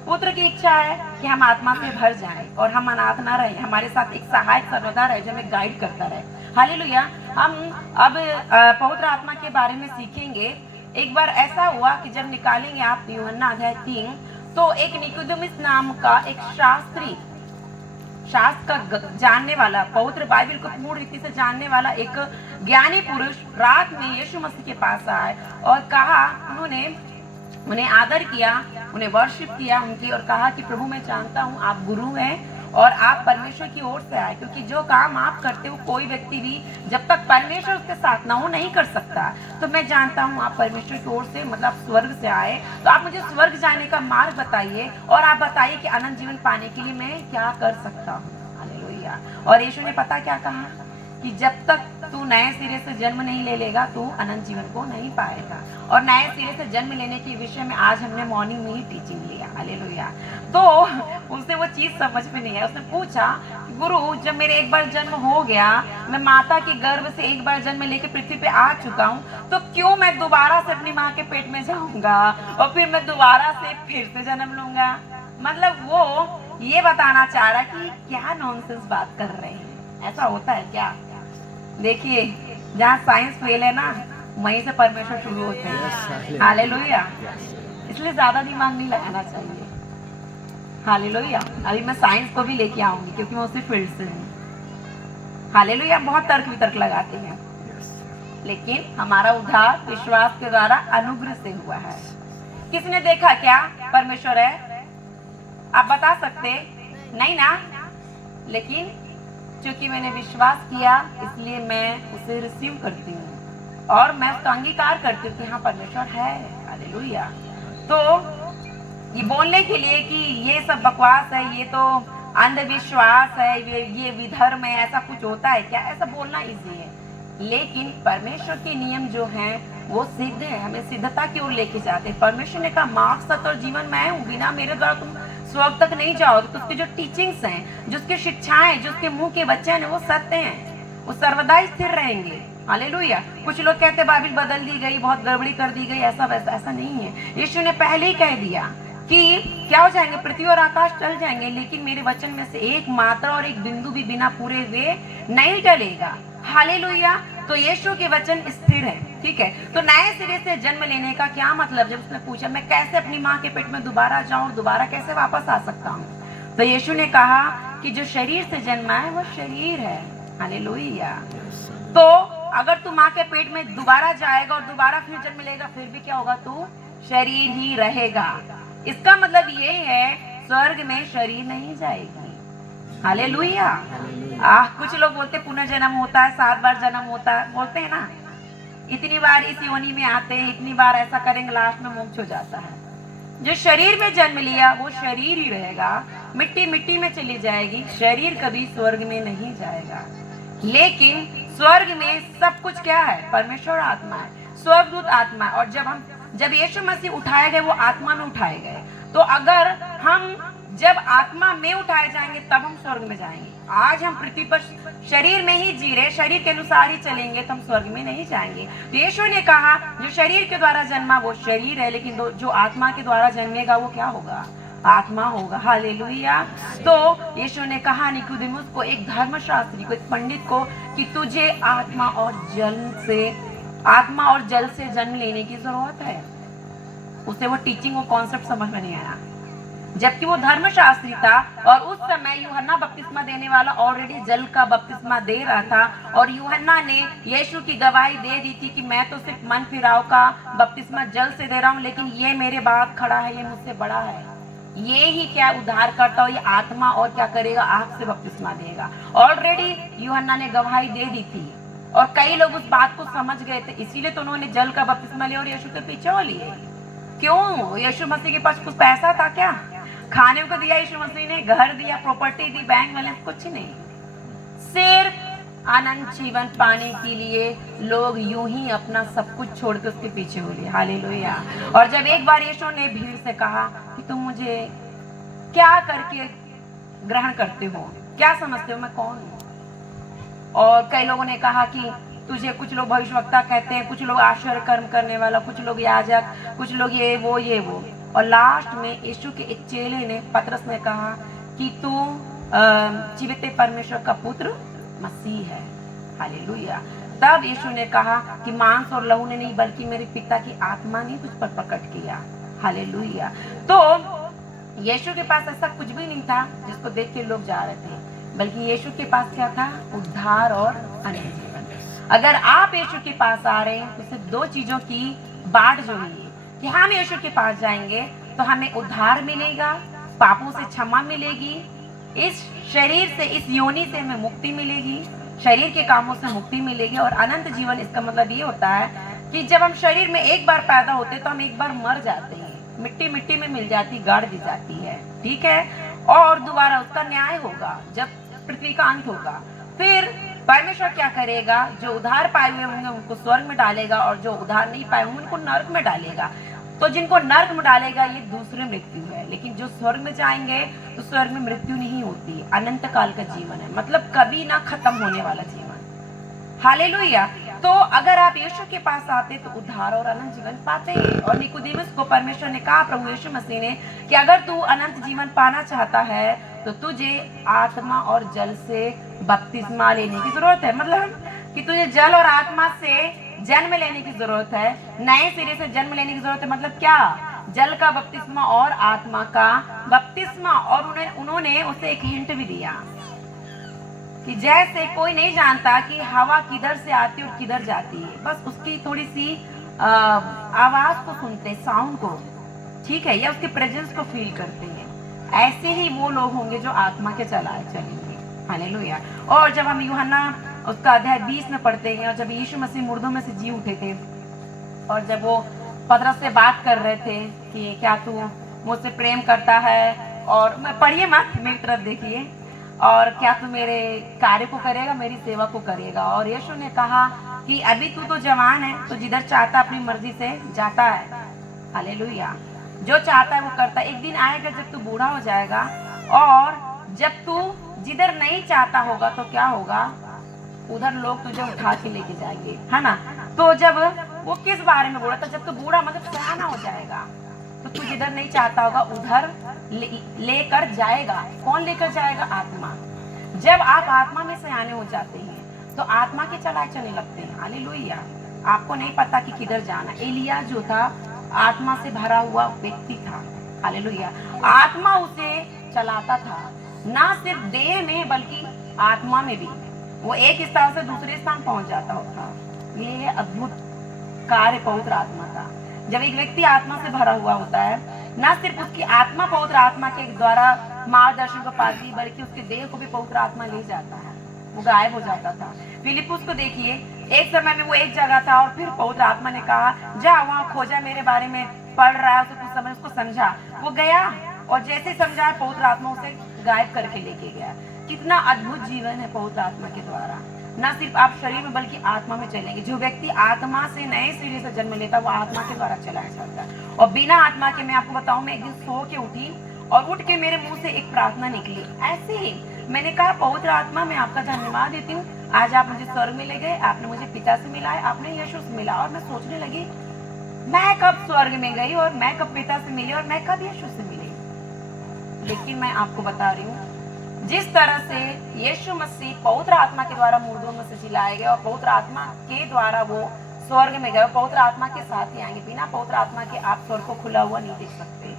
पुत्र की इच्छा है कि हम आत्मा से भर जाएं और हम अनाथ ना रहे, हमारे साथ एक सहायक सर्वदा रहे जो हमें गाइड करता रहे, हालेलुया। हम अब पवित्र आत्मा के बारे में सीखेंगे। एक बार ऐसा हुआ कि जब निकालेंगे आप यूहन्ना अध्याय 3, तो एक निकोदेमुस नाम का एक शास्त्री, शास्त्र का जानने वाला, पवित्र बाइबल को पूर्ण रीति से जानने वाला एक ज्ञानी पुरुष रात में यीशु मसीह के पास आए और कहा, उन्हें आदर किया, उन्हें वर्शिप किया उनकी, और कहा कि प्रभु मैं जानता हूँ आप गुरु हैं और आप परमेश्वर की ओर से आए, क्योंकि जो काम आप करते हो कोई व्यक्ति भी जब तक परमेश्वर उसके साथ ना हो नहीं कर सकता। तो मैं जानता हूँ आप परमेश्वर की ओर से, मतलब स्वर्ग से आए, तो आप मुझे स्वर्ग जाने का मार्ग बताइए और आप बताइए कि अनंत जीवन पाने के लिए मैं क्या कर सकता हूँ, हालेलुया। और यीशु ने पता क्या कहा कि जब तक तू नए सिरे से जन्म नहीं ले लेगा, तू अनंत जीवन को नहीं पाएगा। और नए सिरे से जन्म लेने के विषय में आज हमने मॉर्निंग में ही टीचिंग लिया, हालेलुया। तो उसने वो चीज समझ में नहीं है। उसने पूछा, गुरु जब मेरे एक बार जन्म हो गया, मैं माता के गर्भ से एक बार जन्म लेके पृथ्वी पे आ चुका हूँ, तो क्यों मैं दोबारा से अपनी माँ के पेट में जाऊंगा और फिर मैं दोबारा से फिर से जन्म लूंगा? मतलब वो ये बताना चाह रहा कि क्या नॉनसेंस बात कर रहे हैं, ऐसा होता है क्या? देखिए, जहाँ साइंस फेल है ना, वहीं से परमेश्वर शुरू होते हैं, हालेलुया। इसलिए ज्यादा दिमाग नहीं लगाना चाहिए, हालेलुया। अभी मैं साइंस को भी लेके आऊंगी क्योंकि मैं उसी फील्ड से हूँ, हालेलुया। बहुत तर्क वितर्क लगाते हैं, लेकिन हमारा उद्धार विश्वास के द्वारा अनुग्रह से हुआ है। किसने देखा क्या परमेश्वर है? आप बता सकते नहीं ना, लेकिन क्योंकि मैंने विश्वास किया इसलिए मैं उसे रिसीव करती हूँ और मैं उसका अंगीकार करती हूँ कि हाँ परमेश्वर है, हालेलुया। तो ये बोलने के लिए कि ये सब बकवास है, ये तो अंधविश्वास है, ये विधर्म है, ऐसा कुछ होता है क्या? ऐसा बोलना इजी है, लेकिन परमेश्वर के नियम जो हैं वो सिद्ध है, हमें सिद्धता की ओर लेके जाते हैं। परमेश्वर ने कहा मार्ग, सत्य और जीवन मैं हूँ, बिना मेरे द्वारा तुम स्वर्ग तक नहीं जाओगे। तो उसकी जो टीचिंग्स हैं, जो उसकी शिक्षाएं, जो उसके मुंह के वचन है, वो सत्य हैं, वो सर्वदा स्थिर रहेंगे, हालेलुया। कुछ लोग कहते बाइबल बदल दी गई, बहुत गड़बड़ी कर दी गई, ऐसा वैसा, ऐसा नहीं है। यीशु ने पहले ही कह दिया कि क्या हो जाएंगे, पृथ्वी और आकाश टल जाएंगे, लेकिन मेरे वचन में से एक मात्रा और एक बिंदु भी बिना पूरे हुए नहीं टलेगा, हालेलुया। तो यीशु के वचन स्थिर है, ठीक है। तो नए सिरे से जन्म लेने का क्या मतलब? जब उसने पूछा मैं कैसे अपनी माँ के पेट में दोबारा जाऊं और दोबारा कैसे वापस आ सकता हूँ, तो यीशु ने कहा कि जो शरीर से जन्मा है वो शरीर है, हालेलुया। तो अगर तू माँ के पेट में दोबारा जाएगा और दोबारा फिर जन्म लेगा, फिर भी क्या होगा? तू शरीर ही रहेगा। इसका मतलब ये है स्वर्ग में शरीर नहीं जाएगी, हालेलुया। कुछ लोग बोलते पुनर्जन्म होता है, 7 बार जन्म होता है, बोलते हैं ना, इतनी बार इस योनि में आते हैं, इतनी बार ऐसा करेंगे, लास्ट में मोक्ष हो जाता है। जो शरीर में जन्म लिया वो शरीर ही रहेगा, मिट्टी मिट्टी में चली जाएगी, शरीर कभी स्वर्ग में नहीं जाएगा। लेकिन स्वर्ग में सब कुछ क्या है? परमेश्वर आत्मा है, स्वर्गदूत आत्मा है। और जब यीशु मसीह उठाए गए वो आत्मा में उठाए गए। तो अगर हम जब आत्मा में उठाए जाएंगे तब हम स्वर्ग में जाएंगे। आज हम पृथ्वी पर शरीर में ही जी रहे, शरीर के अनुसार ही चलेंगे तो हम स्वर्ग में नहीं जाएंगे। तो यीशु ने कहा जो शरीर के द्वारा जन्मा वो शरीर है, लेकिन जो आत्मा के द्वारा जन्मेगा वो क्या होगा? आत्मा होगा। हालेलुया। तो यीशु ने कहा निकोदेमुस को, एक धर्मशास्त्री को, एक पंडित को, कि तुझे आत्मा और जल से जन्म लेने की जरूरत है। उसे वो टीचिंग, वो कॉन्सेप्ट समझ में नहीं आया, जबकि वो धर्मशास्त्री था। और उस समय यूहन्ना बपतिस्मा देने वाला ऑलरेडी जल का बपतिस्मा दे रहा था, और यूहन्ना ने यीशु की गवाही दे दी थी कि मैं तो सिर्फ मन फिराव का बपतिस्मा जल से दे रहा हूँ, लेकिन ये मेरे बाद खड़ा है, ये मुझसे बड़ा है, ये ही क्या उद्धार करता हो, ये आत्मा और क्या करेगा? आग से बपतिस्मा देगा। ऑलरेडी यूहन्ना ने गवाही दे दी थी, और कई लोग उस बात को समझ गए थे, इसीलिए तो उन्होंने जल का बपतिस्मा लिया और यीशु के पीछे हो लिए। क्यों? यीशु मसीह के पास कुछ पैसा था क्या? खाने को दिया यीशु मसीह ने, घर दिया, प्रॉपर्टी दी, बैंक बैलेंस कुछ नहीं, सिर्फ अनंत जीवन पाने के लिए लोग यूं ही अपना सब कुछ छोड़ के उसके पीछे हो लिए। हालेलुया। और जब एक बार यीशु ने भीड़ से कहा कि तुम मुझे क्या करके ग्रहण करते हो, क्या समझते हो मैं कौन हूँ? और कई लोगों ने कहा कि तुझे, कुछ लोग भविष्यवक्ता कहते हैं, कुछ लोग आश्चर्य कर्म करने वाला, कुछ लोग याजक, कुछ लोग ये वो। और लास्ट में यीशु के एक चेले ने, पतरस ने कहा कि तू जीवित परमेश्वर का पुत्र मसीह है। हालेलुया। तब यीशु ने कहा कि मांस और लहू ने नहीं, बल्कि मेरे पिता की आत्मा ने तुझ पर प्रकट किया। हालेलुया। तो यीशु के पास ऐसा कुछ भी नहीं था जिसको देख के लोग जा रहे थे, बल्कि यीशु के पास क्या था? उद्धार और अनंत जीवन। अगर आप यीशु के पास आ रहे हैं तो सिर्फ 2 चीजों की बाट जोड़िए कि हम यीशु के पास जाएंगे तो हमें उद्धार मिलेगा, पापों से क्षमा मिलेगी, इस शरीर से, इस योनि से हमें मुक्ति मिलेगी, शरीर के कामों से मुक्ति मिलेगी, और अनंत जीवन। इसका मतलब ये होता है कि जब हम शरीर में एक बार पैदा होते तो हम एक बार मर जाते हैं, मिट्टी मिट्टी में मिल जाती, गाड़ दी जाती है, ठीक है, और दोबारा उसका न्याय होगा जब पृथ्वी का अंत होगा। फिर परमेश्वर क्या करेगा? जो उद्धार पाए हुए होंगे उनको स्वर्ग में डालेगा, और जो उद्धार नहीं पाए होंगे उनको नरक में डालेगा। तो जिनको नरक में डालेगा ये दूसरी मृत्यु है, लेकिन जो स्वर्ग में जाएंगे तो स्वर्ग में मृत्यु नहीं होती, अनंत काल का जीवन है, मतलब कभी ना खत्म होने वाला जीवन। हालेलुया। तो अगर आप यीशु के पास आते तो उद्धार और अनंत जीवन पाते हैं। और निकोदेमुस को परमेश्वर ने कहा, प्रभु यीशु मसीह ने, कि अगर तू अनंत जीवन पाना चाहता है तो तुझे आत्मा और जल से बपतिस्मा लेने की जरूरत है। मतलब कि तुझे जल और आत्मा से जन्म लेने की जरूरत है, नए सिरे से जन्म लेने की जरूरत है। मतलब क्या? जल का बपतिस्मा और आत्मा का बपतिस्मा। और उन्होंने उसे एक हिंट भी दिया कि जैसे कोई नहीं जानता कि हवा किधर से आती और किधर जाती है, बस उसकी थोड़ी सी आवाज को सुनते, साउंड को, ठीक है, या उसके प्रेजेंस को फील करते हैं, ऐसे ही वो लोग होंगे जो आत्मा के चलेंगे। हालेलुया। और जब हम यूहन्ना उसका अध्याय 20 में पढ़ते हैं, और जब यीशु मसीह मुर्दों में से जी उठे थे, और जब वो पतरस से बात कर रहे थे कि क्या तू मुझसे प्रेम करता है, और पढ़िए मत, मेरी तरफ देखिए, और क्या तू मेरे कार्य को करेगा, मेरी सेवा को करेगा। और यीशु ने कहा कि अभी तू तो जवान है, तो जिधर चाहता अपनी मर्जी से जाता है। हालेलुया। जो चाहता है वो करता है। एक दिन आएगा जब तू बूढ़ा हो जाएगा, और जब तू जिधर नहीं चाहता होगा तो क्या होगा? उधर लोग तुझे उठा के लेके जाएंगे, है ना। तो जब वो किस बारे में बोला था? जब तू बूढ़ा, मतलब सयाना हो जाएगा, तो तू जिधर नहीं चाहता होगा उधर लेकर जाएगा। कौन लेकर जाएगा? आत्मा। जब आप आत्मा में सयाने हो जाते हैं तो आत्मा के चलने लगते हैं। हालेलुया। आपको नहीं पता कि किधर जाना। एलिया जो था आत्मा से भरा हुआ व्यक्ति था। हालेलुया। आत्मा उसे चलाता था, ना सिर्फ देह में बल्कि आत्मा में भी। वो एक स्थान से दूसरे स्थान पहुंच जाता था। ये अद्भुत कार्य पवित्र आत्मा का। जब एक व्यक्ति आत्मा से भरा हुआ होता है न सिर्फ उसकी आत्मा पवित्र आत्मा के द्वारा मार्गदर्शन को पाती, बल्कि उसके देह को भी पवित्र आत्मा ले जाता है, वो गायब हो जाता था। फिलिपुस को देखिए, एक समय में वो एक जगह था और फिर पवित्र आत्मा ने कहा जा वहाँ खोजा, मेरे बारे में पढ़ रहा है, कुछ समय उसको समझा। वो गया और जैसे समझा पवित्र आत्मा उसे गायब करके लेके गया। कितना अद्भुत जीवन है पवित्र आत्मा के द्वारा। न सिर्फ आप शरीर में बल्कि आत्मा में चलेंगे। जो व्यक्ति आत्मा से नए सिरे से जन्म लेता है वो आत्मा के द्वारा चलाया जाता है। और बिना आत्मा के, मैं आपको बताऊं, मैं एक दिन सो के उठी और उठ के मेरे मुंह से एक प्रार्थना निकली ऐसे ही। मैंने कहा पवित्र आत्मा मैं आपका धन्यवाद देती हूँ, आज आप मुझे स्वर्ग में ले गए, आपने मुझे पिता से मिलाया, आपने यीशु से मिला। और मैं सोचने लगी मैं कब स्वर्ग में गई और मैं कब पिता से मिली और मैं कब यीशु से मिली। लेकिन मैं आपको बता रही हूँ, जिस तरह से यीशु मसीह पवित्र आत्मा के द्वारा मुर्दों में से जिलाए गए और पवित्र आत्मा के द्वारा वो स्वर्ग में गए, पवित्र आत्मा के साथ ही आएंगे। बिना पवित्र आत्मा के आप स्वर्ग को खुला हुआ नहीं देख सकते,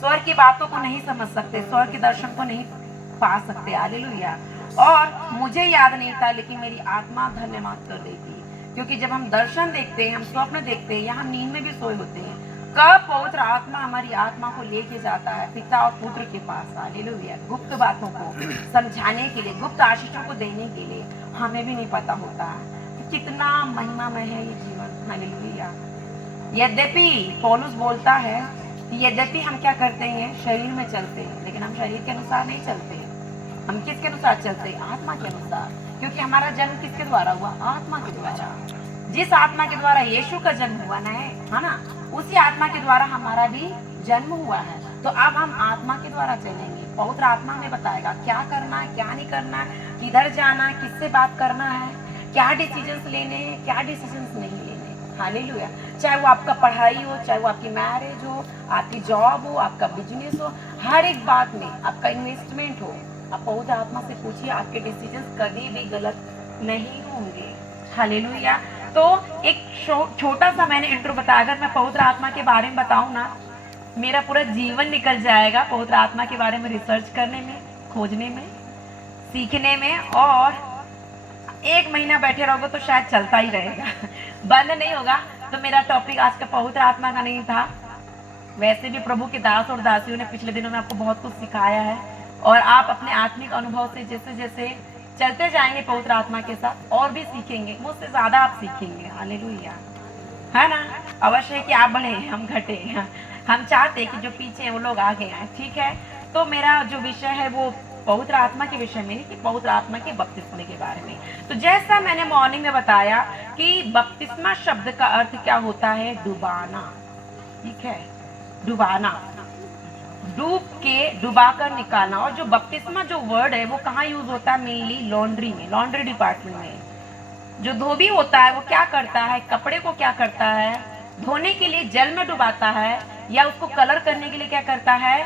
स्वर्ग की बातों को नहीं समझ सकते, स्वर्ग के दर्शन को नहीं पा सकते। हालेलुया। और मुझे याद नहीं था, लेकिन मेरी आत्मा धन्यवाद कर रही थी, क्योंकि जब हम दर्शन देखते हैं, हम स्वप्न देखते हैं या हम नींद में भी सोए होते हैं, कब पवित्र आत्मा हमारी आत्मा को लेके जाता है पिता और पुत्र के पास। हालेलुया। गुप्त बातों को समझाने के लिए, गुप्त आशीषों को देने के लिए, हमें भी नहीं पता होता है। कितना महिमामय है ये जीवन। हालेलुया। यद्यपि पौलुस बोलता है कि यद्यपि हम क्या करते हैं, शरीर में चलते हैं, लेकिन हम शरीर के अनुसार नहीं चलते। हम किसके अनुसार चलते हैं? आत्मा के अनुसार। क्योंकि हमारा जन्म किसके द्वारा हुआ? आत्मा के द्वारा। जिस आत्मा के द्वारा यीशु का जन्म हुआ ना है ना, उसी आत्मा के द्वारा हमारा भी जन्म हुआ है। तो अब हम आत्मा के द्वारा चलेंगे। पवित्र आत्मा हमें बताएगा क्या करना है, क्या नहीं करना है, किधर जाना है, किससे बात करना है, क्या डिसीजंस लेने हैं, क्या डिसीजंस नहीं लेने। हालेलुया। चाहे वो आपका पढ़ाई हो, चाहे वो आपकी मैरिज हो, आपकी जॉब हो, आपका बिजनेस हो, हर एक बात में आपका इन्वेस्टमेंट हो, आप पवित्र आत्मा से पूछिए, आपके डिसीजंस कभी भी गलत नहीं होंगे। हालेलुया। तो एक छोटा सा मैंने इंट्रो बताया, अगर मैं पवित्र आत्मा के बारे में बताऊं ना, मेरा पूरा जीवन निकल जाएगा पवित्र आत्मा के बारे में रिसर्च करने में, खोजने में, सीखने में। और 1 महीना बैठे रहोगे तो शायद चलता ही रहेगा, बंद नहीं होगा। तो मेरा टॉपिक आज का पवित्र आत्मा का नहीं था। वैसे भी प्रभु के दास और दासियों ने पिछले दिनों में आपको बहुत कुछ सिखाया है, और आप अपने आत्मिक अनुभव से जैसे जैसे चलते जाएंगे पवित्र आत्मा के साथ, और भी सीखेंगे, मुझसे ज्यादा आप सीखेंगे। हालेलुया। है ना। अवश्य है कि आप बढ़े, हम घटे। हम चाहते कि जो पीछे हैं वो लोग आगे आए। ठीक है। तो मेरा जो विषय है वो पवित्र आत्मा के विषय में नहीं, कि पवित्र आत्मा के बपतिस्मे के बारे में। तो जैसा मैंने मॉर्निंग में बताया कि बपतिस्मा शब्द का अर्थ क्या होता है? डुबाना। ठीक है, डुबाना, डूब के डुबाकर निकालना। और जो बपतिस्मा जो वर्ड है वो कहाँ यूज होता है? मेनली लॉन्ड्री में, लॉन्ड्री डिपार्टमेंट में। जो धोबी होता है वो क्या करता है? कपड़े को क्या करता है? धोने के लिए जल में डुबाता है, या उसको कलर करने के लिए क्या करता है?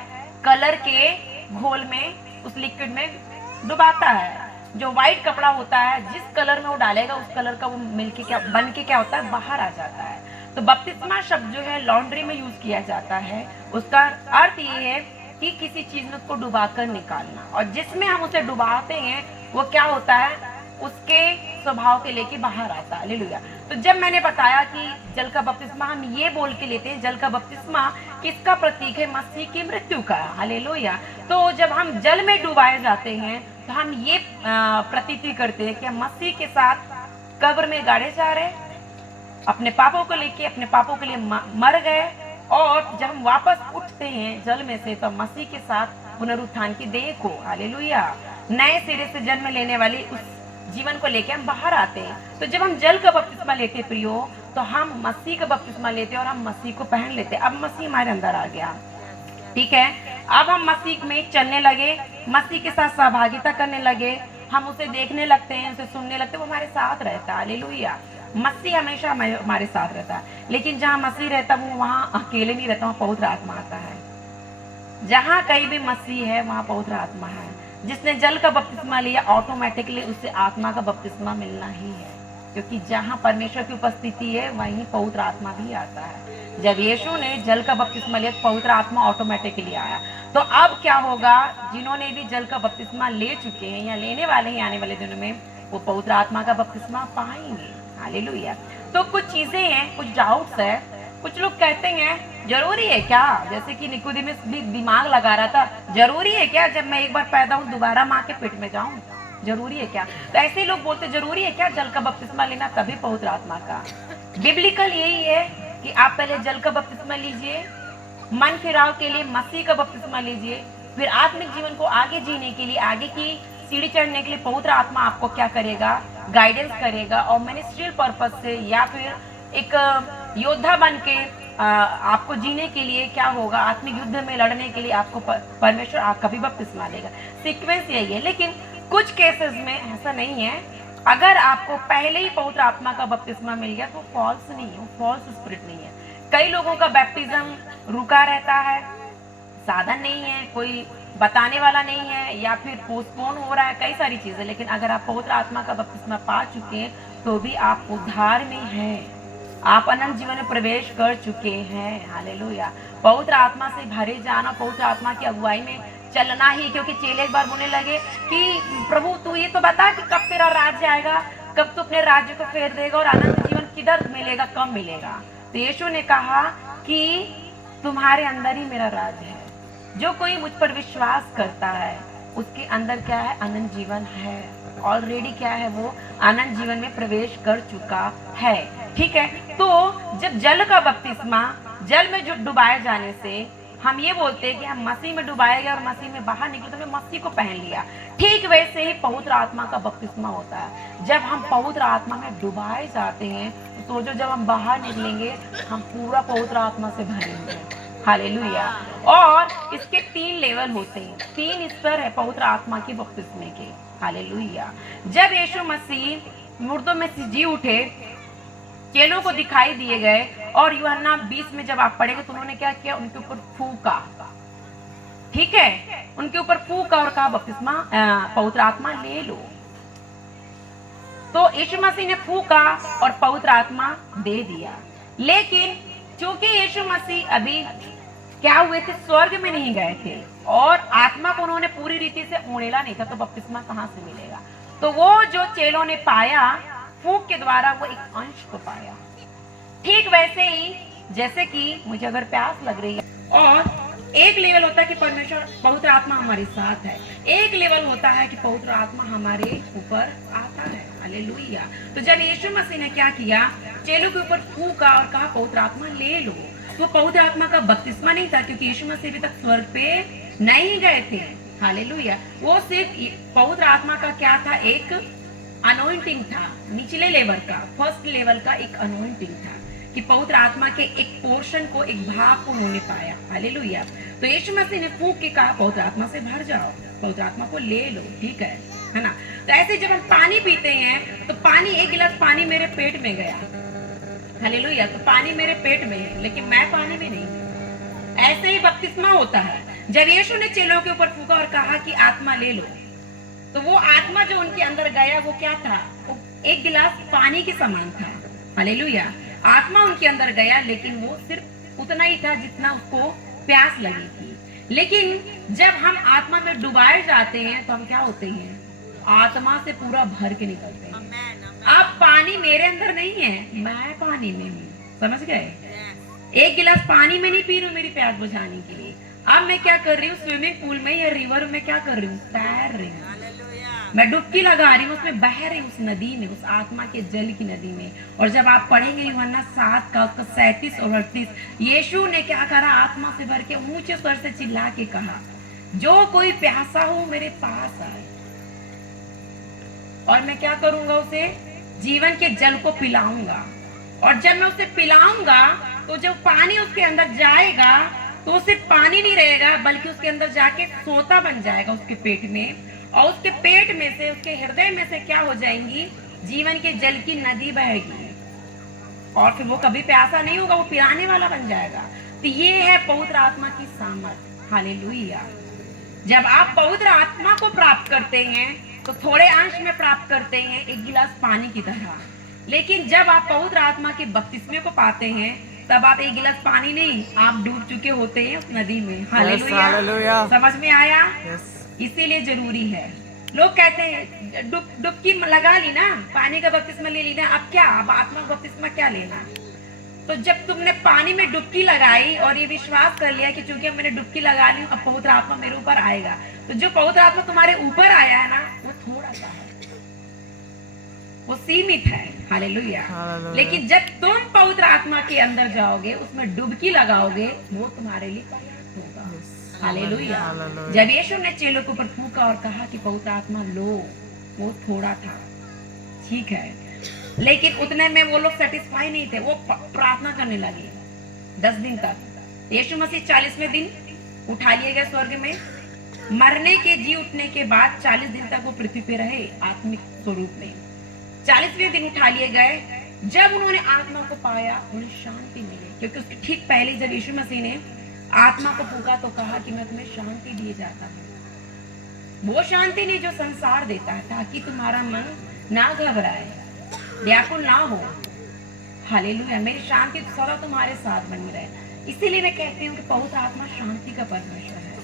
कलर के घोल में, उस लिक्विड में डुबाता है। जो व्हाइट कपड़ा होता है, जिस कलर में वो डालेगा उस कलर का वो मिलके क्या बन के क्या होता है? बाहर आ जाता है। तो बपतिस्मा शब्द जो है लॉन्ड्री में यूज किया जाता है। उसका अर्थ ये है कि किसी चीज में उसको डुबाकर निकालना, और जिसमें हम उसे डुबाते हैं वो क्या होता है? उसके स्वभाव के लेके बाहर आता है। हालेलुया। तो जब मैंने बताया कि जल का बपतिस्मा हम ये बोल के लेते हैं, जल का बपतिस्मा किसका प्रतीक है? मसीह की मृत्यु का। हालेलुया। तो जब हम जल में डुबाए जाते हैं तो हम ये प्रतीति करते हैं कि हम मसीह के साथ कब्र में गाड़े जा रहे, अपने पापों को लेके, अपने पापों के लिए मर गए, और जब हम वापस उठते हैं जल में से तो मसीह के साथ पुनरुत्थान की देह को, हालेलुया, नए सिरे से जन्म लेने वाली उस जीवन को लेके हम बाहर आते हैं। तो जब हम जल का बपतिस्मा लेते हैं प्रियो, तो हम मसीह का बपतिस्मा लेते हैं और हम मसीह को पहन लेते हैं। अब मसीह हमारे अंदर आ गया। ठीक है। अब हम मसीह में चलने लगे, मसीह के साथ सहभागिता करने लगे, हम उसे देखने लगते हैं, उसे सुनने लगते हैं, वो हमारे साथ रहता है। हालेलुया। मसीह हमेशा हमारे साथ रहता है। लेकिन जहाँ मसीह रहता है वो वहाँ अकेले नहीं रहता, वहाँ पवित्र आत्मा आता है। जहाँ कहीं भी मसीह है वहाँ पवित्र आत्मा है। जिसने जल का बपतिस्मा लिया ऑटोमेटिकली उससे आत्मा का बपतिस्मा मिलना ही है, क्योंकि जहाँ परमेश्वर की उपस्थिति है वहीं पवित्र आत्मा भी आता है। जब यीशु ने जल का बपतिस्मा लिया तो पवित्र आत्मा ऑटोमेटिकली आया। तो अब क्या होगा? जिन्होंने भी जल का बपतिस्मा ले चुके हैं या लेने वाले हैं आने वाले दिनों में, वो पवित्र आत्मा का बपतिस्मा पाएंगे। हालेलुया। तो कुछ चीजें हैं, कुछ डाउट्स है कुछ लोग कहते हैं जरूरी है क्या, जैसे कि निकोदेमुस भी दिमाग लगा रहा था, जरूरी है क्या जब मैं एक बार पैदा हूँ दोबारा माँ के पेट में जाऊं, जरूरी है क्या। तो ऐसे ही लोग बोलते जरूरी है क्या जल का बपतिस्मा लेना तभी पवित्र आत्मा का। बिब्लिकल यही है कि आप पहले जल का बपतिस्मा लीजिए, मन फिराव के लिए मसीह का बपतिस्मा लीजिए, फिर आत्मिक जीवन को आगे जीने के लिए, आगे की सीढ़ी चढ़ने के लिए पवित्र आत्मा आपको क्या करेगा, गाइडेंस करेगा, और मिनिस्ट्रियल पर्पस से या फिर एक योद्धा बन के आपको जीने के लिए क्या होगा, आत्मिक युद्ध में लड़ने के लिए आपको परमेश्वर आपका भी बपतिस्मा देगा। सीक्वेंस यही है। लेकिन कुछ केसेस में ऐसा नहीं है, अगर आपको पहले ही पवित्र आत्मा का बपतिस्मा मिल गया तो फॉल्स नहीं है, फॉल्स स्पिरिट नहीं है। कई लोगों का बैप्टिज्म रुका रहता है, साधन नहीं है, कोई बताने वाला नहीं है, या फिर पोस्टपोन हो रहा है, कई सारी चीजें। लेकिन अगर आप पवित्र आत्मा का बपतिस्मा पा चुके हैं तो भी आप उद्धार में हैं, आप अनंत जीवन में प्रवेश कर चुके हैं। हालेलुया। पवित्र आत्मा से भरे जाना, पवित्र आत्मा की अगुवाई में चलना ही, क्योंकि चेले एक बार बोलने लगे कि प्रभु तू ये तो बता कि कब तेरा राज्य आएगा, कब तू अपने राज्य को फेर देगा और अनंत जीवन किधर मिलेगा, कब मिलेगा। तो यीशु ने कहा कि तुम्हारे अंदर ही मेरा राज है, जो कोई मुझ पर विश्वास करता है उसके अंदर क्या है, अनंत जीवन है। ऑलरेडी क्या है, वो अनंत जीवन में प्रवेश कर चुका है। ठीक है। तो जब जल का बपतिस्मा, जल में जो डुबाए जाने से हम ये बोलते हैं कि हम मसीह में डुबाए गए और मसीह में बाहर निकले तो हमने मसीह को पहन लिया, ठीक वैसे ही पवित्र आत्मा का बपतिस्मा होता है। जब हम पवित्र आत्मा में डुबाए जाते हैं तो सोचो जब हम बाहर निकलेंगे हम पूरा पवित्र आत्मा से भरेंगे। हालेलुया। और इसके 3 लेवल होते हैं, 3 स्तर है पवित्र आत्मा के बपतिस्मे के। हालेलुया। जब यीशु मसीह मुर्दों में से जी उठे, चेलों को दिखाई दिए गए, और यूहन्ना 20 में जब आप पढ़ेंगे तो उन्होंने क्या किया, उनके ऊपर फूका। ठीक है, उनके ऊपर फूका और कहा बपतिस्मा, पवित्र आत्मा ले लो। तो यीशु मसीह ने फूका और पवित्र आत्मा दे दिया। लेकिन चूंकि यीशु मसीह अभी क्या हुए थे, स्वर्ग में नहीं गए थे और आत्मा को उन्होंने पूरी रीति से उड़ेला नहीं था, तो बपतिस्मा कहां से मिलेगा। तो वो जो चेलों ने पाया फूक के द्वारा, वो एक अंश को पाया। ठीक वैसे ही जैसे कि मुझे अगर प्यास लग रही है, और एक लेवल होता है कि परमेश्वर पवित्र आत्मा हमारे साथ है, एक लेवल होता है कि पवित्र आत्मा हमारे ऊपर आता है। हालेलुया। तो जब यीशु मसीह ने क्या किया, चेलों के ऊपर फूका और कहा पवित्र आत्मा ले लो, तो पवित्र आत्मा का बपतिस्मा नहीं था, क्योंकि यीशु मसीह अभी तक स्वर्ग पे नहीं गए थे। हालेलुया। वो सिर्फ पवित्र आत्मा का क्या था, एक अनॉइंटिंग था, निचले लेवल का, फर्स्ट लेवल का एक अनॉइंटिंग था, कि पवित्र आत्मा के एक पोर्शन को, एक भाग को उन्होंने पाया। हालेलुया। तो यीशु मसीह ने फूंक के कहा पवित्र आत्मा से भर जाओ, पवित्र आत्मा को ले लो। ठीक है ना। तो ऐसे जब हम पानी पीते हैं तो पानी, एक गिलास पानी मेरे पेट में गया, हालेलुया, तो पानी मेरे पेट में है लेकिन मैं पानी में नहीं। ऐसे ही बपतिस्मा होता है। जब यीशु ने चेलों के ऊपर फूंका और कहा कि आत्मा ले लो, तो वो आत्मा जो उनके अंदर गया वो क्या था, वो एक गिलास पानी के समान था। हालेलुया। आत्मा उनके अंदर गया, लेकिन वो सिर्फ उतना ही था जितना उसको प्यास लगी थी। लेकिन जब हम आत्मा में डुबाए जाते हैं तो हम क्या होते हैं, आत्मा से पूरा भर के निकलते हैं। अब पानी मेरे अंदर नहीं है, मैं पानी में हूँ। समझ गए। एक गिलास पानी में नहीं पी रही हूँ मेरी प्यास बुझाने के लिए। अब मैं क्या कर रही हूँ, स्विमिंग पूल में या रिवर में क्या कर रही हूँ, तैर रही हूँ, मैं डुबकी लगा रही हूँ, उसमें बह रही हूँ, उस नदी में, उस आत्मा के जल की नदी में। और जब आप पढ़ेंगे यूहन्ना 7 का उसका 37 और 38, यीशु ने क्या करा, आत्मा से भर के ऊंचे स्वर से चिल्ला के कहा, जो कोई प्यासा हो मेरे पास आए और मैं क्या करूंगा, उसे जीवन के जल को पिलाऊंगा। और जब मैं उसे पिलाऊंगा तो जब पानी उसके अंदर जाएगा तो सिर्फ पानी नहीं रहेगा, बल्कि उसके अंदर जाके सोता बन जाएगा उसके पेट में, और उसके पेट में से, उसके हृदय में से क्या हो जाएंगी, जीवन के जल की नदी बहेगी, और फिर वो कभी प्यासा नहीं होगा, वो पिलाने वाला बन जाएगा। तो ये है पवित्र आत्मा की सामर्थ। हालेलुया। जब आप पवित्र आत्मा को प्राप्त करते हैं तो थोड़े अंश में प्राप्त करते हैं, एक गिलास पानी की तरह। लेकिन जब आप पवित्र आत्मा के बपतिस्मे को पाते हैं तब आप एक गिलास पानी नहीं, आप डूब चुके होते हैं उस नदी में। हालेलुया। समझ में आया? इसीलिए जरूरी है। लोग कहते हैं डुबकी लगा ली ना, पानी का बपतिस्मा ले ली ना, अब क्या, अब आत्मा का बपतिस्मा क्या लेना। तो तो जब तुमने पानी में डुबकी लगाई और ये विश्वास कर लिया कि चूंकि मैंने डुबकी लगा ली, अब पवित्र आत्मा मेरे ऊपर आएगा, तो जो पवित्र आत्मा तुम्हारे ऊपर आया है ना, वो थोड़ा सा है, वो सीमित है। हालेलुया। लेकिन जब तुम पवित्र आत्मा के अंदर जाओगे, उसमें डुबकी लगाओगे, वो तुम्हारे लिए पर्याप्त होगा। हालेलुया। जब यीशु ने चेलों के ऊपर फूंका और कहा कि पवित्र आत्मा लो, वो थोड़ा था, ठीक है, लेकिन उतने में वो लोग सेटिस्फाई नहीं थे, वो प्रार्थना करने लगे 10 दिन तक। यीशु मसीह 40वें दिन उठा लिए गए स्वर्ग में। मरने के जी उठने के बाद 40 दिन तक वो पृथ्वी पे रहे आत्मिक स्वरूप में। 40वें दिन उठा लिए गए। जब उन्होंने आत्मा को पाया, उन्हें शांति मिली, क्योंकि उसके ठीक पहले जब यीशु मसीह ने आत्मा को फूंका तो कहा कि मैं तुम्हें शांति दिए जाता हूँ। वो शांति नहीं जो संसार देता है, ताकि तुम्हारा मन ना घबराए, व्याकुल ना हो। हालेलुया। मेरी शांति सदा तुम्हारे साथ बनी रहे। इसीलिए मैं कहती हूँ कि पवित्र आत्मा शांति का परमेश्वर है।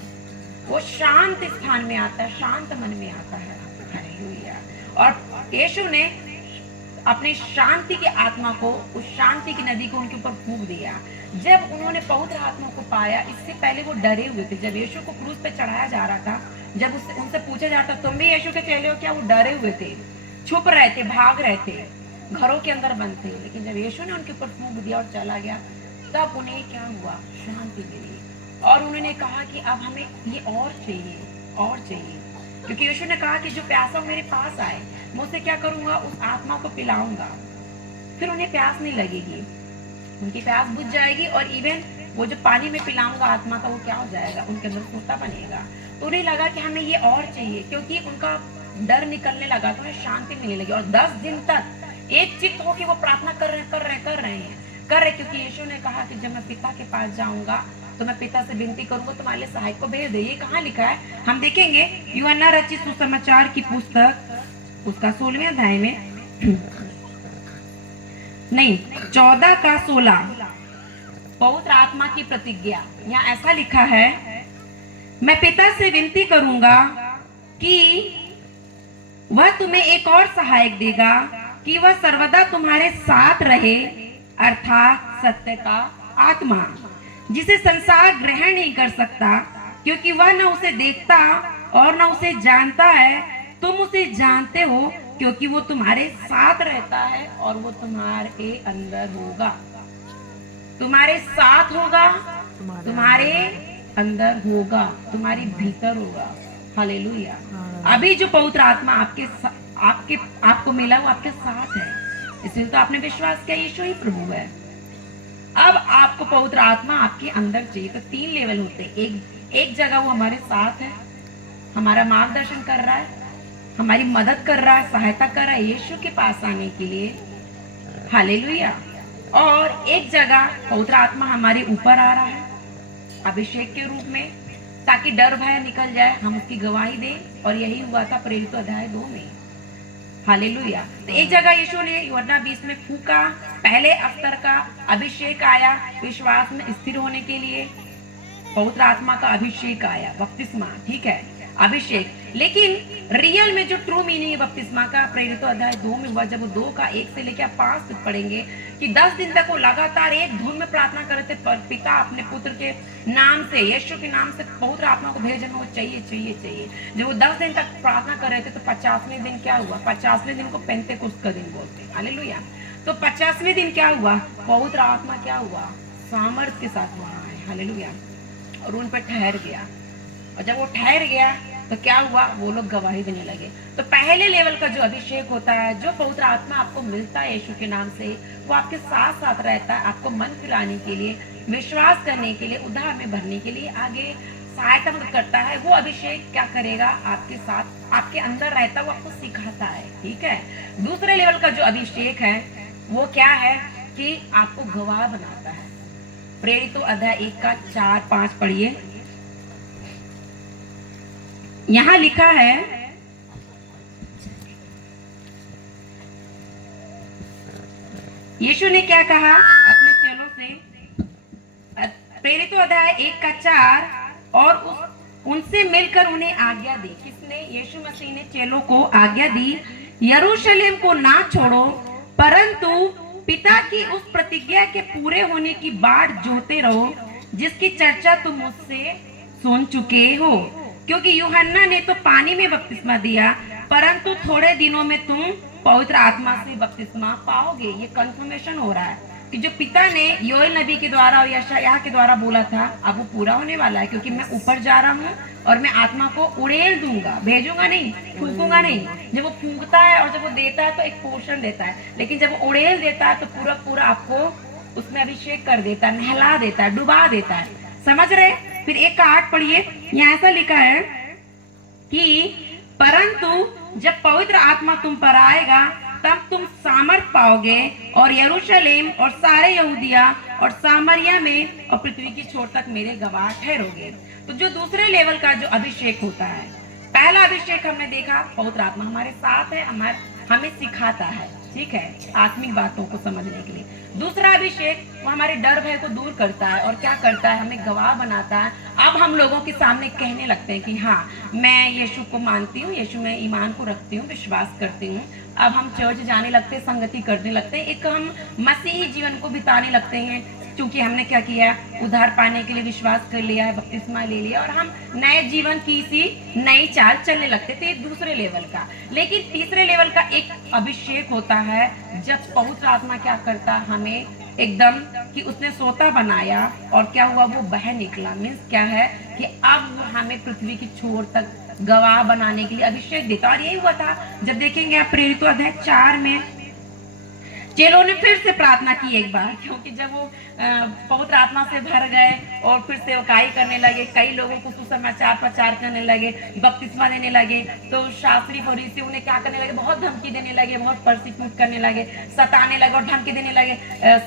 वो शांत स्थान में आता है, शांत मन में आता है। हालेलुया। और यीशु ने अपनी शांति की आत्मा को, उस शांति की नदी को उनके ऊपर फूंक दिया। जब उन्होंने पवित्र आत्मा को पाया, इससे पहले वो डरे हुए थे। जब यीशु को क्रूस पे चढ़ाया जा रहा था, जब उनसे पूछा जाता तुम भी यीशु के चेले हो क्या, वो डरे हुए थे, छुप रहे थे, भाग रहे थे, घरों के अंदर बंद थे। लेकिन जब यीशु ने उनके ऊपर फूंक दिया और चला गया, तब उन्हें क्या हुआ, शांति मिली। और उन्होंने कहा कि अब हमें ये और चाहिए, और चाहिए, क्योंकि यीशु ने कहा कि जो प्यासा मेरे पास आए, मैं उसे क्या करूंगा, उस आत्मा को पिलाऊंगा, फिर उन्हें प्यास नहीं लगेगी, उनकी प्यास बुझ जाएगी। और इवन वो जो पानी में पिलाऊंगा आत्मा का, वो क्या हो जाएगा, उनके अंदर सोता बनेगा। तो उन्हें लगा कि हमें ये और चाहिए, क्योंकि उनका डर निकलने लगा, तो उन्हें शांति मिलने लगी। और 10 दिन तक एक चित्त होकर वो प्रार्थना कर रहे हैं, क्योंकि यीशु ने कहा कि जब मैं पिता के पास जाऊंगा तो मैं पिता से विनती करूंगा तुम्हारे लिए सहायक को भेज दे। ये कहाँ लिखा है, हम देखेंगे यूहन्ना रचित सुसमाचार की पुस्तक, उसका 16वें अध्याय में, नहीं 14 का 16, पवित्र आत्मा की प्रतिज्ञा। यहाँ ऐसा लिखा है, मैं पिता से विनती करूंगा कि वह तुम्हें एक और सहायक देगा, कि वह सर्वदा तुम्हारे साथ रहे, अर्थात सत्य का आत्मा, जिसे संसार ग्रहण नहीं कर सकता, क्योंकि वह न उसे देखता और न उसे जानता है। तुम उसे जानते हो, क्योंकि वो तुम्हारे साथ रहता है और वो तुम्हारे अंदर होगा। तुम्हारे साथ होगा, तुम्हारे अंदर होगा, तुम्हारे भीतर होगा। हालेलुया। अभी जो पवित्र आत्मा आपको मिला, वो आपके साथ है, इसलिए तो आपने विश्वास किया यीशु ही प्रभु है। अब आपको पवित्र आत्मा आपके अंदर चाहिए। तो 3 लेवल होते हैं। एक जगह वो हमारे साथ है, हमारा मार्गदर्शन कर रहा है, हमारी मदद कर रहा है, सहायता कर रहा है यीशु के पास आने के लिए। हालेलुया। और एक जगह पवित्र आत्मा हमारे ऊपर आ रहा है अभिषेक के रूप में, ताकि डर भय निकल जाए, हम उसकी गवाही दें। और यही हुआ था प्रेरित अध्याय 2 में। हालेलुया। तो एक जगह यीशु ने यूहन्ना 20 में फूंका, पहले अवसर का अभिषेक आया, विश्वास में स्थिर होने के लिए पवित्र आत्मा का अभिषेक आया, बपतिस्मा, ठीक है, अभिषेक। लेकिन रियल में जो ट्रू मीनिंग है बपतिस्मा का, प्रेरित अध्याय 2 में हुआ। जब वो 2 का 1 से लेकर 5 तक पढ़ेंगे कि 10 दिन तक वो लगातार एक धुन में प्रार्थना कर रहे थे, पर पिता अपने पुत्र के नाम से, यीशु के नाम से पवित्र आत्मा को भेजने वो चाहिए चाहिए चाहिए। जब वो 10 दिन तक प्रार्थना कर रहे थे, तो 50वें दिन क्या हुआ, 50वें दिन को पेंतेकोस्त का दिन बोलते हैं। हालेलुया। तो 50वें दिन क्या हुआ, पवित्र आत्मा क्या हुआ, सामर्थ के साथ वहां आए। हालेलुया। और उन पर ठहर गया। और जब वो ठहर गया तो क्या हुआ, वो लोग गवाही देने लगे। तो पहले लेवल का जो अभिषेक होता है, जो पवित्र आत्मा आपको मिलता है यीशु के नाम से, वो आपके साथ साथ रहता है, आपको मन फिराने के लिए, विश्वास करने के लिए, उद्धार में भरने के लिए आगे सहायता करता है। वो अभिषेक क्या करेगा, आपके साथ, आपके अंदर रहता है, वो आपको सिखाता है। ठीक है। दूसरे लेवल का जो अभिषेक है वो क्या है कि आपको गवाह बनाता है। प्रेरितों अध्याय 1 का 4-5 पढ़िए। यहां लिखा है, यीशु ने क्या कहा अपने चेलों से, प्रेरितों अध्याय 1 का 4, और उनसे मिलकर उन्हें आज्ञा दी। किसने, यीशु मसीह ने चेलों को आज्ञा दी, यरूशलेम को ना छोड़ो, परंतु पिता की उस प्रतिज्ञा के पूरे होने की बाट जोहते रहो, जिसकी चर्चा तुम मुझसे सुन चुके हो। क्योंकि यूहन्ना ने तो पानी में बपतिस्मा दिया, परंतु थोड़े दिनों में तुम पवित्र आत्मा से बपतिस्मा पाओगे। ये कंफर्मेशन हो रहा है कि जो पिता ने योएल नबी के द्वारा और यशायाह के द्वारा बोला था, अब वो पूरा होने वाला है। क्योंकि मैं ऊपर जा रहा हूँ और मैं आत्मा को उड़ेल दूंगा, भेजूंगा नहीं, फूंकूंगा नहीं। जब वो फूंकता है और जब वो देता है तो एक पोर्शन देता है, लेकिन जब वो उड़ेल देता है तो पूरा पूरा आपको उसमें अभिषेक कर देता है, नहला देता है, डुबा देता है। समझ रहे? फिर 1:8 पढ़िए, यहाँ ऐसा लिखा है कि परंतु जब पवित्र आत्मा तुम पर आएगा तब तुम सामर्थ पाओगे और यरूशलेम और सारे यहूदिया और सामरिया में और पृथ्वी की छोर तक मेरे गवाह ठहरोगे। तो जो दूसरे लेवल का जो अभिषेक होता है, पहला अभिषेक हमने देखा, पवित्र आत्मा हमारे साथ है, हमें सिखाता है, ठीक है, आत्मिक बातों को समझने के लिए। दूसरा अभिषेक वो हमारे डर भय को दूर करता है और क्या करता है, हमें गवाह बनाता है। अब हम लोगों के सामने कहने लगते हैं कि हाँ, मैं यीशु को मानती हूँ, यीशु में ईमान को रखती हूँ, विश्वास करती हूँ। अब हम चर्च जाने लगते हैं, संगति करने लगते हैं, एक हम मसीही जीवन को बिताने लगते हैं, क्योंकि हमने क्या किया, उद्धार पाने के लिए विश्वास कर लिया है, बपतिस्मा ले लिया और हम नए जीवन की सी नई चाल चलने लगते थे। दूसरे लेवल का। लेकिन तीसरे लेवल का एक अभिषेक होता है, जब पवित्र आत्मा क्या करता, हमें एकदम कि उसने सोता बनाया और क्या हुआ, वो बह निकला। मीन्स क्या है कि अब हमें पृथ्वी की छोर तक गवाह बनाने के लिए अभिषेक देता। और यही हुआ था, जब देखेंगे आप प्रेरितों अध्याय 4 में चेलों ने फिर से प्रार्थना की एक बार, क्योंकि जब वो पवित्र आत्मा से भर गए और फिर सेवकाई करने लगे, कई लोगों को सुसमाचार प्रचार करने लगे, बपतिस्मा देने लगे, तो शास्त्री फरीसी उन्हें क्या करने लगे, बहुत धमकी देने लगे, बहुत परसिक्यूट करने लगे, सताने लगे और धमकी देने लगे,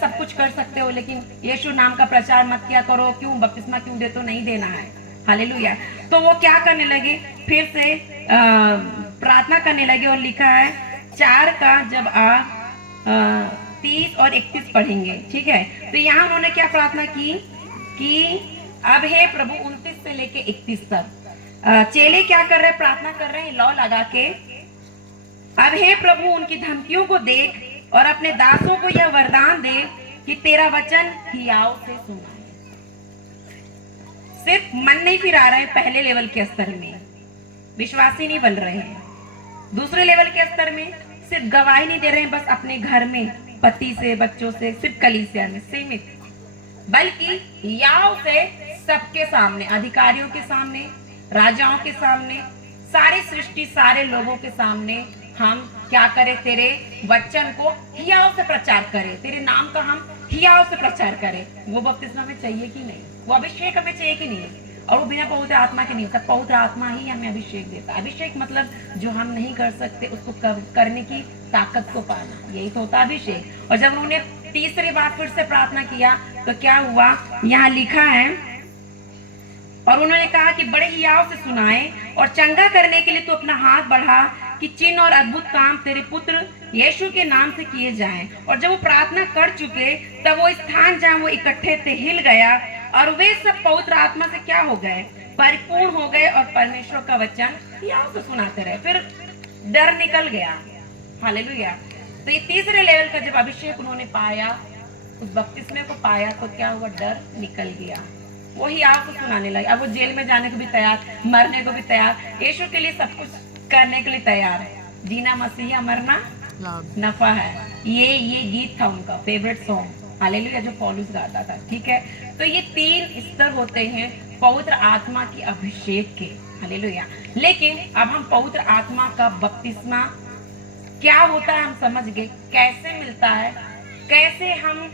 सब कुछ कर सकते हो लेकिन यीशु नाम का प्रचार मत किया करो, क्यों बपतिस्मा क्यों देते हो, नहीं देना है। हालेलुया। तो वो क्या करने लगे, फिर से प्रार्थना करने लगे और लिखा है 4 का जब 30 और 31 पढ़ेंगे, ठीक है। तो यहाँ उन्होंने क्या प्रार्थना की कि अब हे प्रभु, 29 से लेके 31 तक चेले क्या कर रहे हैं, प्रार्थना कर रहे हैं लौ लगा के, अब हे प्रभु उनकी धमकियों को देख और अपने दासों को यह वरदान दे कि तेरा वचन हियाव से सुना। सिर्फ मन नहीं फिरा रहे हैं पहले लेवल के स्तर में, विश्वासी नहीं बन रहे हैं। दूसरे लेवल के स्तर में सिर्फ गवाही नहीं दे रहे हैं बस अपने घर में, पति से, बच्चों से, सिर्फ कलीसिया में सीमित, बल्कि याव से सबके सामने, अधिकारियों के सामने, राजाओं के सामने, सारी सृष्टि, सारे लोगों के सामने हम क्या करें, तेरे वचन को हियाव से प्रचार करें, तेरे नाम का हम हियाव से प्रचार करें। वो बपतिस्मा में चाहिए कि नहीं, वो अभिषेक हमें चाहिए कि नहीं, और वो बिना पवित्र आत्मा के नहीं होता। पवित्र आत्मा ही हमें अभिषेक देता है। अभिषेक मतलब जो हम नहीं कर सकते उसको करने की ताकत को पाना, यही तो होता अभिषेक। और जब उन्होंने तीसरी बार फिर से प्रार्थना किया तो क्या हुआ, यहाँ लिखा है, और उन्होंने कहा कि बड़े हियाव से सुनाए और चंगा करने के लिए तो अपना हाथ बढ़ा कि चिन्ह और अद्भुत काम तेरे पुत्र यीशु के नाम से किए जाएं। और जब वो प्रार्थना कर चुके तब वो स्थान जहाँ वो इकट्ठे थे हिल गया और वे सब पवित्र आत्मा से क्या हो गए, परिपूर्ण हो गए और परमेश्वर का वचन हियाव से सुनाते रहे। फिर डर निकल गया। हालेलुया। तो ये तीसरे लेवल का जब अभिषेक उन्होंने पाया, उस बपतिस्मे को पाया, तो क्या हुआ, डर निकल गया। वो हियाव से सुनाने लगे। अब वो जेल में जाने को भी तैयार, मरने को भी तैयार, यीशु के लिए सब कुछ करने के लिए तैयार है। जीना मसीहा, मरना नफा है। ये गीत था उनका फेवरेट सॉन्ग, हालेलुया, जो पौलुस गाता था। ठीक है, तो ये 3 स्तर होते हैं पवित्र आत्मा की अभिषेक के। हालेलुया। लेकिन अब हम पवित्र आत्मा का बपतिस्मा क्या होता है हम समझ गए, कैसे मिलता है, कैसे हम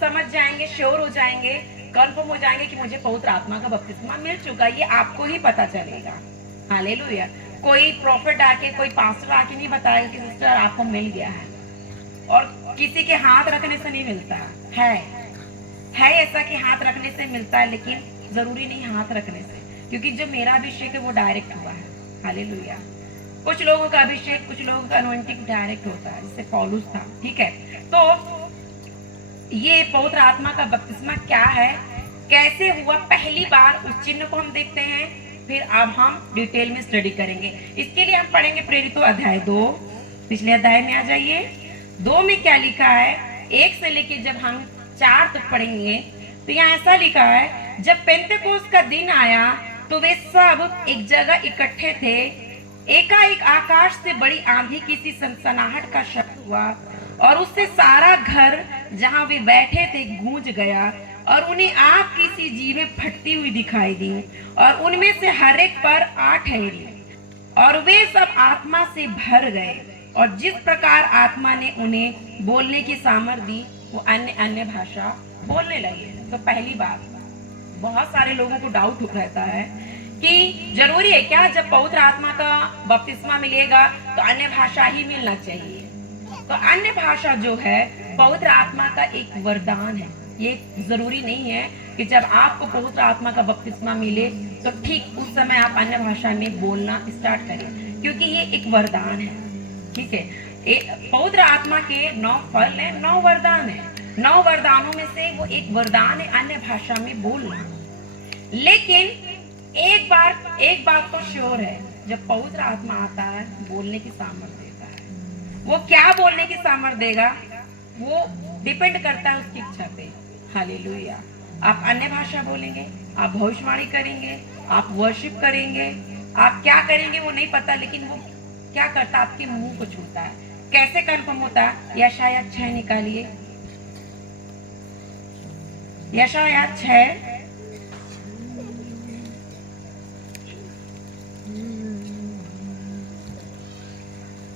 समझ जाएंगे, श्योर हो जाएंगे, कंफर्म हो जाएंगे कि मुझे पवित्र आत्मा का बपतिस्मा मिल चुका, ये आपको ही पता चलेगा। हालेलुया। कोई प्रॉफिट आके, कोई पास्टर आके नहीं बताएगा कि सिस्टर आपको मिल गया है, और किसी के हाथ रखने से नहीं मिलता है ऐसा कि हाथ रखने से मिलता है, लेकिन जरूरी नहीं हाथ रखने से, क्योंकि जो मेरा अभिषेक है वो डायरेक्ट हुआ है। हालेलुया। कुछ लोगों का अभिषेक, कुछ लोगों का अनॉइंटिंग डायरेक्ट होता है, जैसे पौलुस था। ठीक है, तो ये पवित्र आत्मा का बपतिस्मा क्या है, कैसे हुआ, पहली बार उस चिन्ह को हम देखते हैं, फिर अब हम डिटेल में स्टडी करेंगे। इसके लिए हम पढ़ेंगे प्रेरितों अध्याय 2, पिछले अध्याय में आ जाइए। 2 में क्या लिखा है, 1 से लेके जब हम 4 तक पढ़ेंगे तो यहाँ ऐसा लिखा है, जब पेंतेकोस्त का दिन आया तो वे सब एक जगह इकट्ठे थे। एकाएक आकाश से बड़ी आंधी की सी सनसनाहट का शब्द हुआ और उससे सारा घर जहां वे बैठे थे गूंज गया और उन्हें आग की सी जीवें फटती हुई दिखाई दी और उनमें से हर एक पर आ ठहरी और वे सब आत्मा से भर गए और जिस प्रकार आत्मा ने उन्हें बोलने की सामर्थ दी वो अन्य अन्य भाषा बोलने लगे। तो पहली बात, बहुत सारे लोगों को डाउट रहता है कि जरूरी है क्या जब पवित्र आत्मा का बपतिस्मा मिलेगा तो अन्य भाषा ही मिलना चाहिए। तो अन्य भाषा जो है पवित्र आत्मा का एक वरदान है। ये जरूरी नहीं है कि जब आपको पवित्र आत्मा का बपतिस्मा मिले तो ठीक उस समय आप अन्य भाषा में बोलना स्टार्ट करें, क्योंकि ये एक वरदान है। ठीक है, पवित्र आत्मा के 9 फल है, 9 वरदान है। 9 वरदानों में से वो एक वरदान है अन्य भाषा में बोलना। लेकिन एक बात तो श्योर है, जब पवित्र आत्मा आता है बोलने की सामर्थ्य देता है। वो क्या बोलने की सामर्थ्य देगा वो डिपेंड करता है उसकी इच्छा पे। हालेलुया। आप अन्य भाषा बोलेंगे, आप भविष्यवाणी करेंगे, आप वर्शिप करेंगे, आप क्या करेंगे वो नहीं पता, लेकिन वो क्या करता है आपके मुंह को छूता है। कैसे कंफर्म होता है? यशाया 6 निकालिए, यशाया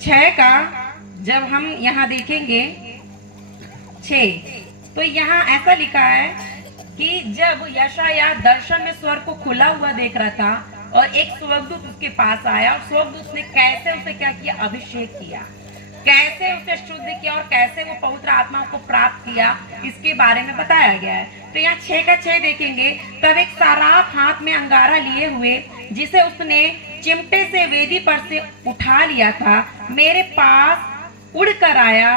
6 का जब हम यहाँ देखेंगे 6, तो यहाँ ऐसा लिखा है कि जब यशाया दर्शन में स्वर्ग को खुला हुआ देख रहा था और एक स्वर्गदूत उसके पास आया और स्वर्गदूत ने कैसे उसे क्या किया? अभिषेक किया, कैसे उसे शुद्ध किया और कैसे वो पवित्र आत्मा को प्राप्त किया, इसके बारे में बताया गया है। तो यहाँ 6 का 6 देखेंगे, तब एक साराफ हाथ में अंगारा लिए हुए जिसे उसने चिमटे से वेदी पर से उठा लिया था मेरे पास उड़ कर आया।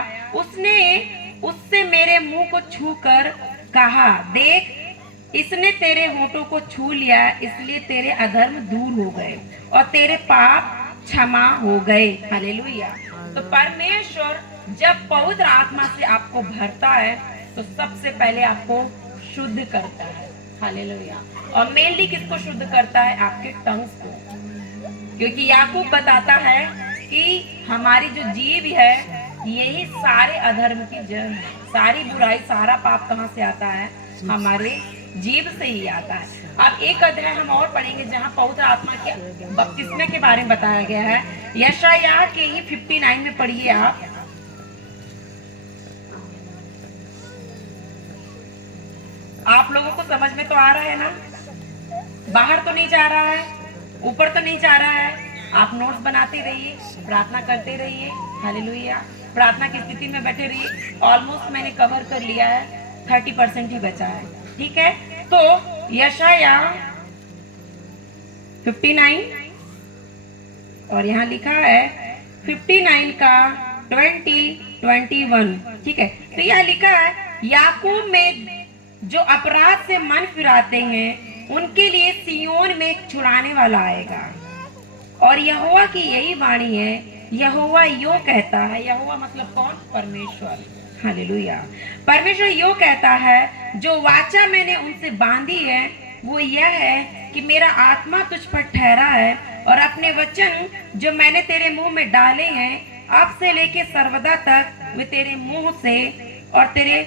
उससे मेरे मुंह को छूकर कहा, देख इसने तेरे होठों को छू लिया, इसलिए तेरे अधर्म दूर हो गए और तेरे पाप क्षमा हो गए। हालेलुया। तो परमेश्वर जब पवित्र आत्मा से आपको भरता है तो सबसे पहले आपको शुद्ध करता है। हालेलुया। और मेनली किसको शुद्ध करता है? आपके टंग्स को, क्योंकि याकूब बताता है कि हमारी जो जीभ है यही सारे अधर्म की जड़ है। सारी बुराई, सारा पाप कहाँ से आता है? हमारे जीभ से ही आता है। अब एक अध्याय हम और पढ़ेंगे जहाँ पवित्र आत्मा के बपतिस्मे के बारे में बताया गया है। यशायाह के ही 59 में पढ़िए आप लोगों को समझ में तो आ रहा है ना? बाहर तो नहीं जा रहा है, ऊपर तो नहीं जा रहा है। आप नोट्स बनाते रहिए, प्रार्थना करते रहिए। हालेलुया। प्रार्थना की स्थिति में बैठे रहिए। ऑलमोस्ट मैंने कवर कर लिया है, 30% ही बचा है। ठीक है, तो यशायाह 59 और यहाँ लिखा है 59 का 20-21। ठीक है, तो यहाँ लिखा है, याकूब में जो अपराध से मन फिराते हैं उनके लिए सियोन में एक छुड़ाने वाला आएगा। और यहोवा की यही वाणी है, यहोवा यो कहता है। यहोवा मतलब कौन? परमेश्वर। हालेलुया। परमेश्वर यो कहता है, जो वाचा मैंने उनसे बांधी है वो यह है कि मेरा आत्मा तुझ पर ठहरा है और अपने वचन जो मैंने तेरे मुंह में डाले हैं अब से लेके सर्वदा तक वे तेरे मुंह से और तेरे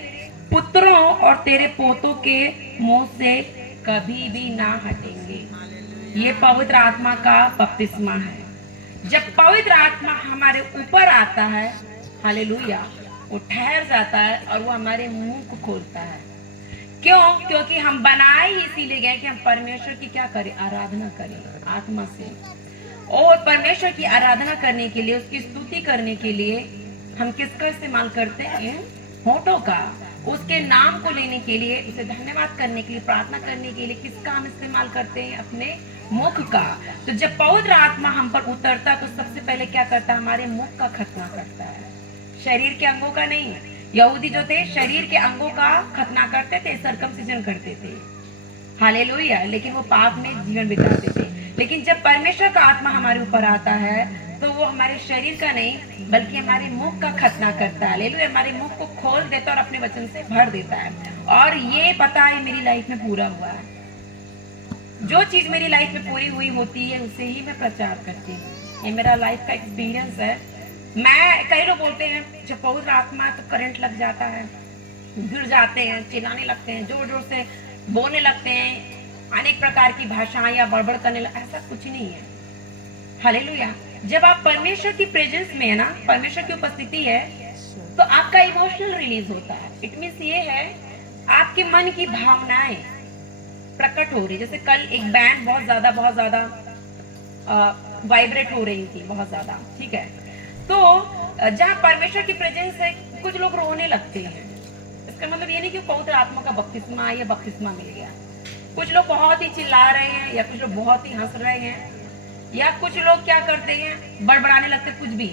पुत्रों और तेरे पोतों के मुंह से कभी भी ना हटेंगे। ये पवित्र आत्मा का बपतिस्मा है। जब पवित्र आत्मा हमारे ऊपर आता है, हालेलुया, वो ठहर जाता है और वो हमारे मुंह को खोलता है। क्यों? क्योंकि हम बनाए ही इसीलिए गए कि हम परमेश्वर की क्या करें? आराधना करें आत्मा से। और परमेश्वर की आराधना करने के लिए, उसकी स्तुति करने के लिए हम किसका इस्तेमाल करते हैं? होठों का। उसके नाम को लेने के लिए, उसे धन्यवाद करने के लिए, प्रार्थना करने के लिए किसका हम इस्तेमाल करते हैं? अपने मुख का। तो जब पवित्र आत्मा हम पर उतरता तो सबसे पहले क्या करता है? हमारे मुख का खतना करता है, शरीर के अंगों का नहीं। यहूदी जो थे शरीर के अंगों का खतना करते थे, सर्कमसिजन करते थे। हालेलुया। लेकिन वो पाप में जीवन बिताते थे। लेकिन जब परमेश्वर का आत्मा हमारे ऊपर आता है तो वो हमारे शरीर का नहीं बल्कि हमारे मुख का खतना करता है। हालेलुया, हमारे मुख को खोल देता है और अपने वचन से भर देता है। और ये पता है मेरी लाइफ में पूरा हुआ है। जो चीज मेरी लाइफ में पूरी हुई होती है उसे ही मैं प्रचार करती हूँ। ये मेरा लाइफ का एक्सपीरियंस है। मैं, कई लोग बोलते हैं जब पवित्र आत्मा तो करंट लग जाता है, गिर जाते हैं, चिल्लाने लगते हैं, जोर जोर से बोलने लगते हैं, अनेक प्रकार की भाषाएं या बड़बड़ करने लगते। ऐसा कुछ नहीं है। हालेलुया, जब आप परमेश्वर की प्रेजेंस में है ना, परमेश्वर की उपस्थिति है, तो आपका इमोशनल रिलीज होता है। इट मीन्स ये है आपके मन की भावनाएं प्रकट हो रही। जैसे कल एक बैंड बहुत ज्यादा वाइब्रेट हो रही थी, बहुत ज्यादा, ठीक है। तो जहाँ परमेश्वर की प्रेजेंस है कुछ लोग रोने लगते हैं। इसका मतलब ये नहीं कि पवित्र आत्मा का बपतिस्मा या बपतिस्मा मिल गया। कुछ लोग बहुत ही चिल्ला रहे हैं, या कुछ लोग बहुत ही हंस रहे हैं, या कुछ लोग क्या करते हैं, बड़बड़ाने लगते कुछ भी,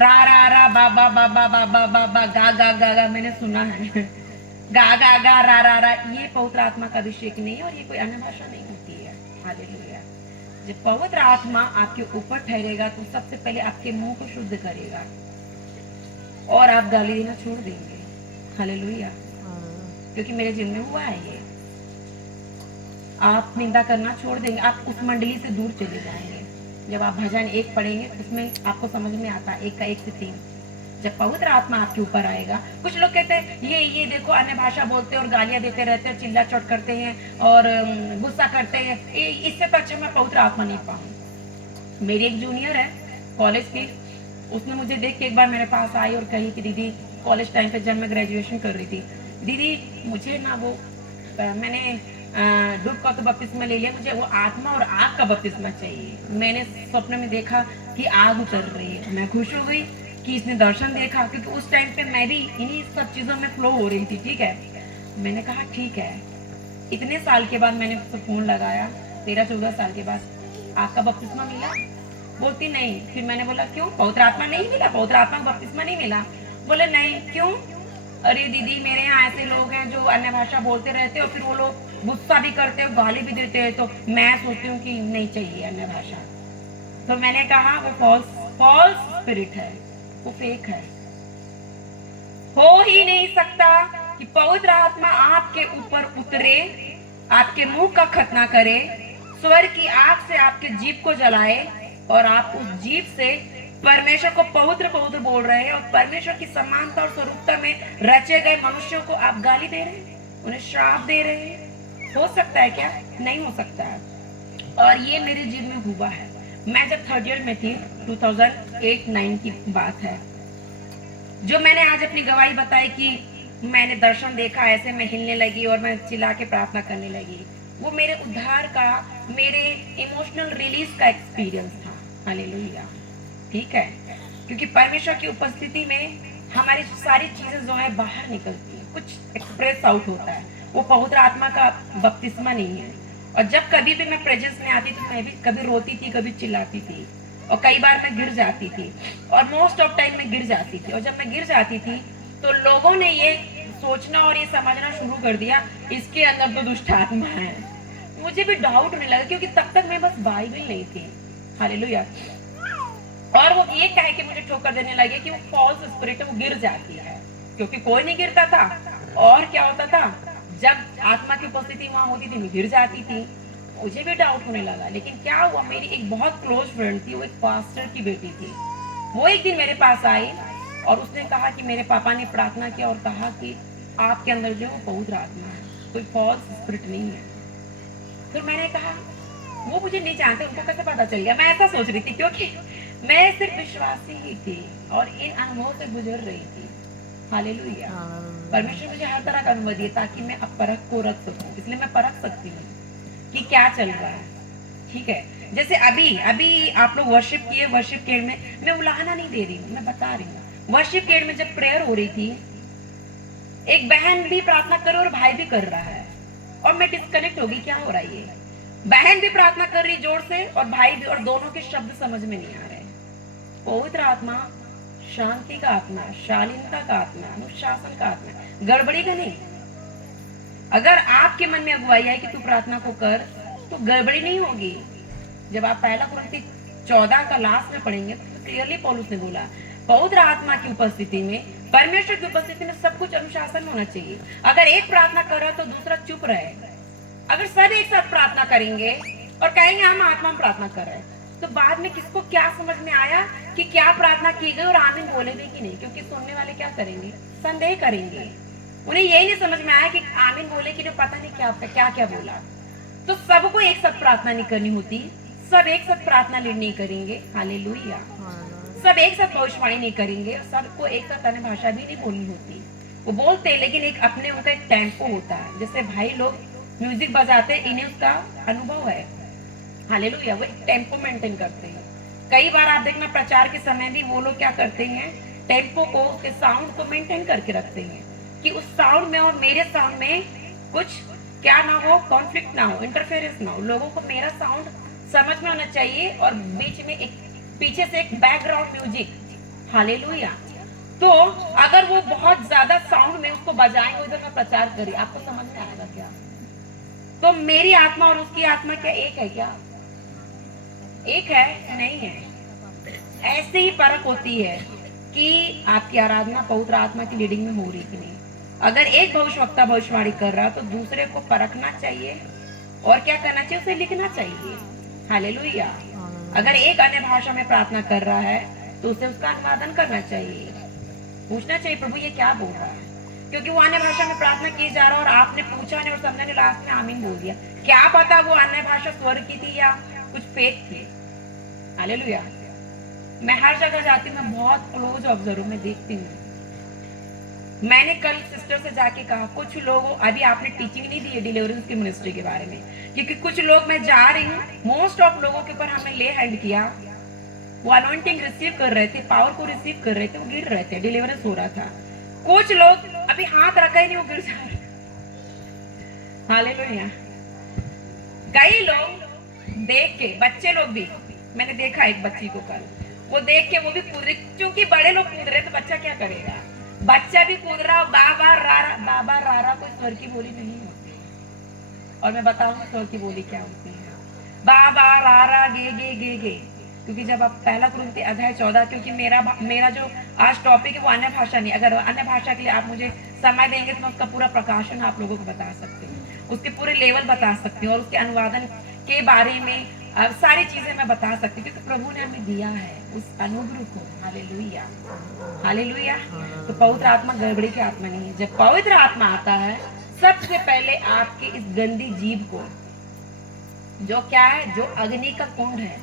रा रा रा बा बा बा बा बा बा बा बा गा गा गा गा, मैंने सुना है गा गा गा रा रा रा। ये पवित्र आत्मा का अभिषेक नहीं है और ये कोई अन्य भाषा नहीं होती है। हालेलुया, जब पवित्र आत्मा आपके ऊपर ठहरेगा तो सबसे पहले आपके मुंह को शुद्ध करेगा और आप गाली देना छोड़ देंगे। हालेलुया, क्योंकि मेरे जिन में हुआ है ये। आप निंदा करना छोड़ देंगे, आप उस मंडली से दूर चले जाएंगे। जब आप भजन 1 पढ़ेंगे उसमें आपको समझ में आता है 1 का 1 से 3। जब पवित्र आत्मा आपके ऊपर आएगा, कुछ लोग कहते हैं ये देखो अन्य भाषा बोलते हैं और गालियां देते रहते हैं, चिल्ला चोट करते हैं और गुस्सा करते हैं, इससे तो अच्छा मैं पवित्र आत्मा नहीं पाऊँ। मेरी एक जूनियर है कॉलेज की, उसने मुझे देख के एक बार मेरे पास आई और कही कि दीदी, कॉलेज टाइम पे जब मैं ग्रेजुएशन कर रही थी, दीदी मुझे ना वो, मैंने डूब का तो बपतिस्मा ले लिया, मुझे वो आत्मा और आग का बपतिस्मा चाहिए। मैंने स्वप्न में देखा कि आग उतर रही है। मैं खुश हो गई कि इसने दर्शन देखा, क्योंकि उस टाइम पे मैं भी इन्हीं सब चीजों में फ्लो हो रही थी, ठीक है। मैंने कहा ठीक है। इतने साल के बाद मैंने उसको फोन लगाया, 13-14 साल के बाद, आग का बपतिस्मा मिला? बोलती नहीं। फिर मैंने बोला क्यों, पवित्र आत्मा नहीं मिला? पवित्र आत्मा का बपतिस्मा नहीं मिला? बोले नहीं। क्यों? अरे दीदी, मेरे यहाँ ऐसे लोग हैं जो अन्य भाषा बोलते रहते हैं और फिर वो लोग गुस्सा भी करते हैं, गाली भी देते हैं, तो मैं सोचती हूँ कि नहीं चाहिए अन्य भाषा। तो मैंने कहा वो फॉल्स स्पिरिट है, वो फेक है। हो ही नहीं सकता कि पवित्र आत्मा आपके ऊपर उतरे, आपके मुंह का खतना करे, स्वर की आग से आपके जीभ को जलाए और आप उस जीभ से परमेश्वर को पवित्र पवित्र बोल रहे हैं और परमेश्वर की समानता और स्वरूपता में रचे गए मनुष्यों को आप गाली दे रहे हैं, उन्हें श्राप दे रहे हैं। हो सकता है क्या? नहीं हो सकता है। और ये मेरे जीवन में हुआ है। मैं जब 3rd ईयर में थी, 2008-9 की बात है, जो मैंने आज अपनी गवाही बताई कि मैंने दर्शन देखा, ऐसे मैं हिलने लगी और मैं चिल्ला के प्रार्थना करने लगी, वो मेरे उद्धार का, मेरे इमोशनल रिलीज का एक्सपीरियंस था। हालेलुया, ठीक है। क्योंकि परमेश्वर की उपस्थिति में हमारी सारी चीजें जो है बाहर निकलती है, कुछ एक्सप्रेस आउट होता है। वो पवित्र आत्मा का बपतिस्मा नहीं है। और जब कभी भी मैं प्रेजेंस में आती तो मैं भी कभी रोती थी, कभी चिल्लाती थी, और कई बार मैं गिर जाती थी, और मोस्ट ऑफ टाइम मैं गिर जाती थी। और जब मैं गिर जाती थी तो लोगों ने ये सोचना और ये समझना शुरू कर दिया इसके अंदर तो दुष्ट आत्मा है। मुझे भी डाउट होने लगा, क्योंकि तब तक मैं बस बाइबल नहीं थी। हालेलुया। और वो ये कहे कि मुझे ठोकर देने लगे कि वो फॉल्स स्पिरिट है, वो गिर जाती है, क्योंकि कोई नहीं गिरता था। और क्या होता था, जब आत्मा की उपस्थिति वहां होती थी मैं गिर जाती थी। मुझे भी डाउट होने लगा। लेकिन क्या हुआ, मेरी एक बहुत क्लोज फ्रेंड थी, वो एक पास्टर की बेटी थी। वो एक दिन मेरे पास आई और उसने कहा कि मेरे पापा ने प्रार्थना किया और कहा कि आपके अंदर जो पवित्र आत्मा है, कोई फॉल्स स्पिरिट नहीं है। फिर मैंने कहा वो मुझे नहीं जानते, उनको कैसे पता चल गया? मैं ऐसा सोच रही थी, क्योंकि मैं सिर्फ विश्वासी ही थी और इन अनुभव से गुजर रही थी। हालेलुया। परमेश्वर मुझे हर तरह का अनुभव दिया ताकि मैं अब परख को रख सकूं। इसलिए मैं परख सकती हूँ कि क्या चल रहा है, ठीक है। जैसे अभी आप लोग वर्शिप किए, वर्शिप केड़ में, मैं उलाहना नहीं दे रही हूँ, मैं बता रही हूँ। वर्शिप केड़ में जब प्रेयर हो रही थी, एक बहन भी प्रार्थना कर और भाई भी कर रहा है, और मैं डिस्कनेक्ट हो गई, क्या हो रहा है ये? बहन भी प्रार्थना कर रही जोर से और भाई भी, और दोनों के शब्द समझ में नहीं आ रहे। पवित्र आत्मा शांति का आत्मा, शालीनता का आत्मा, अनुशासन का आत्मा, गड़बड़ी का नहीं। अगर आपके मन में अगुवाई है कि तू प्रार्थना को कर, तो गड़बड़ी नहीं होगी। जब आप 1 कुरिन्थी 14 का लास्ट में पढ़ेंगे तो क्लियरली पौलुस ने बोला पवित्र आत्मा की उपस्थिति में, परमेश्वर की उपस्थिति में सब कुछ अनुशासन होना चाहिए। अगर एक प्रार्थना कर रहा है तो दूसरा चुप रहे। अगर सब एक साथ प्रार्थना करेंगे और कहेंगे हम आत्मा में प्रार्थना कर रहे हैं, तो बाद में किसको क्या समझ में आया कि क्या प्रार्थना की गई और आमीन बोले भी कि नहीं, क्योंकि सुनने वाले क्या करेंगे, संदेह करेंगे। उन्हें यही नहीं समझ में आया कि आमीन बोले कि जो पता नहीं क्या क्या बोला। तो सबको एक साथ प्रार्थना नहीं करनी होती, सब एक साथ प्रार्थना नहीं करेंगे, हालेलुया। सब एक साथ भविष्यवाणी नहीं करेंगे और सबको एक साथ अन्य भाषा भी नहीं बोलनी होती। वो बोलते हैं लेकिन एक अपने उनका एक टेम्पो होता है। जैसे भाई लोग म्यूजिक बजाते हैं, इन्हें उसका अनुभव है, हालेलुया। वो एक टेम्पो मेंटेन करते हैं। कई बार आप देखना प्रचार के समय भी वो लोग क्या करते हैं, टेम्पो को, उसके साउंड को मेंटेन करके रखते हैं कि उस साउंड में और मेरे साउंड में कुछ क्या ना हो, कॉन्फ्लिक्ट ना हो, इंटरफेरेंस ना हो। लोगों को मेरा साउंड समझ में आना चाहिए और बीच में एक पीछे से एक बैकग्राउंड म्यूजिक, हालेलुया। तो अगर वो बहुत ज्यादा साउंड में उसको बजाएंगे, उधर में प्रचार करिए, आपको समझ में आएगा क्या? तो मेरी आत्मा और उसकी आत्मा क्या एक है क्या? एक है? नहीं है। ऐसे ही परख होती है कि आपकी आराधना पवित्र आत्मा की लीडिंग में हो रही कि नहीं। अगर एक भविष्यवक्ता भविष्यवाणी कर रहा तो दूसरे को परखना चाहिए और क्या करना चाहिए, उसे लिखना चाहिए, हालेलुया। अगर एक अन्य भाषा में प्रार्थना कर रहा है तो उसे उसका अनुवादन करना चाहिए, पूछना चाहिए प्रभु ये क्या बोल रहा है, क्योंकि वो अन्य भाषा में प्रार्थना की जा रहा है और आपने पूछा नहीं और समझा नहीं, लास्ट में आमीन बोल दिया। क्या पता वो अन्य भाषा स्वर्ग की थी या कुछ फेक थी, हालेलुया। मैं हर जगह जाती हूँ, मैं बहुत क्लोज ऑब्जर्व मैं देखती हूँ। मैंने कल सिस्टर से जाके कहा कुछ लोगों, अभी आपने टीचिंग नहीं दी है डिलीवरेंस की मिनिस्ट्री के बारे में, क्योंकि कुछ लोग, मैं जा रही हूँ, मोस्ट ऑफ लोगों के ऊपर हमने ले हैंड किया, वो अनॉइंटिंग रिसीव कर रहे थे, पावर को रिसीव कर रहे थे, वो गिर रहे थे, डिलीवरेंस हो रहा था। कुछ लोग अभी हाथ रखा ही नहीं, वो गिर जा रहे, हालेलुया। कई लोग देख के, बच्चे लोग भी, मैंने देखा एक बच्ची को कल, वो देख के वो भी कूद रही, क्योंकि बड़े लोग कूद रहे तो बच्चा क्या करेगा, बच्चा भी कूद रहा, बाबा रारा, बाबा रारा कोई स्वर की बोली नहीं होती। और मैं बताऊंगी स्वर की बोली क्या होती है, बाबा रारा गे गे गे गे। क्योंकि जब आप पहला कुरिन्ती अध्याय 14, क्योंकि मेरा जो आज टॉपिक है वो अन्य भाषा नहीं, अगर अन्य भाषा के लिए आप मुझे समय देंगे तो मैं उसका पूरा प्रकाशन आप लोगों को बता सकती हूँ, उसके पूरे लेवल बता सकती हूँ और उसके अनुवादन के बारे में सारी चीजें मैं बता सकती हूँ, क्योंकि प्रभु ने हमें दिया है उस अनुग्रह को, हालेलुया, हालेलुया। तो पवित्र आत्मा गड़बड़ी की आत्मा नहीं है। जब पवित्र आत्मा आता है, सबसे पहले आपकी इस गंदी जीभ को, जो क्या है, जो अग्नि का कुंड है,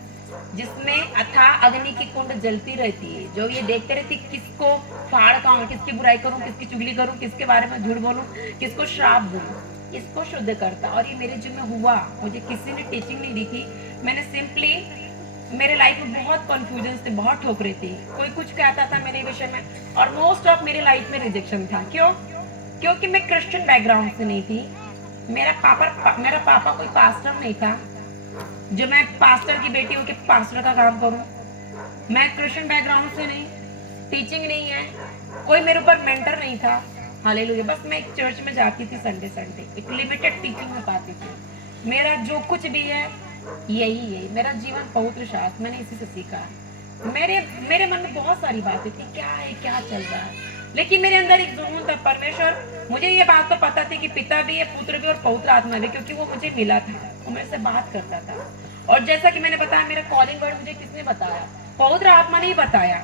जिसमें अथाह अग्नि की कुंड जलती रहती है, जो ये देखते रहती किसको फाड़ खाऊं, किसकी बुराई करूं, किसकी चुगली करूं, किसके बारे में झूठ बोलूं, किसको श्राप दूं, इसको शुद्ध करता। और ये मेरे जीवन में हुआ, मुझे किसी ने टीचिंग नहीं दी थी, मैंने सिंपली, मेरे लाइफ में बहुत कंफ्यूजन थे, बहुत ठोकरे थी, कोई कुछ कहता था मेरे विषय में और मोस्ट ऑफ मेरे लाइफ में रिजेक्शन था। क्यों? क्योंकि मैं क्रिश्चियन बैकग्राउंड से नहीं थी, मेरा पापा कोई पास्टर नहीं था, जो मैं पास्टर की बेटी होकर पास्टर का काम करूं। मैं क्रिश्चियन बैकग्राउंड से नहीं, टीचिंग नहीं है, कोई मेरे ऊपर मेंटर नहीं था, हालेलुया। बस मैं एक चर्च में जाती थी संडे, एक लिमिटेड टीचिंग में पाती थी। मेरा जो कुछ भी है यही है, मेरा जीवन पवित्र शास्त्र, मैंने इसी से सीखा। मेरे मन में बहुत सारी बातें थी, क्या है, क्या चल रहा है, लेकिन मेरे अंदर एक जुनून था, परमेश्वर, मुझे ये बात तो पता थी कि पिता भी है, पुत्र भी और पवित्र आत्मा भी, क्योंकि वो मुझे मिला था, वो मेरे से बात करता था। और जैसा कि मैंने बताया, मेरा कॉलिंग वर्ड मुझे किसने बताया, पवित्र आत्मा ने ही बताया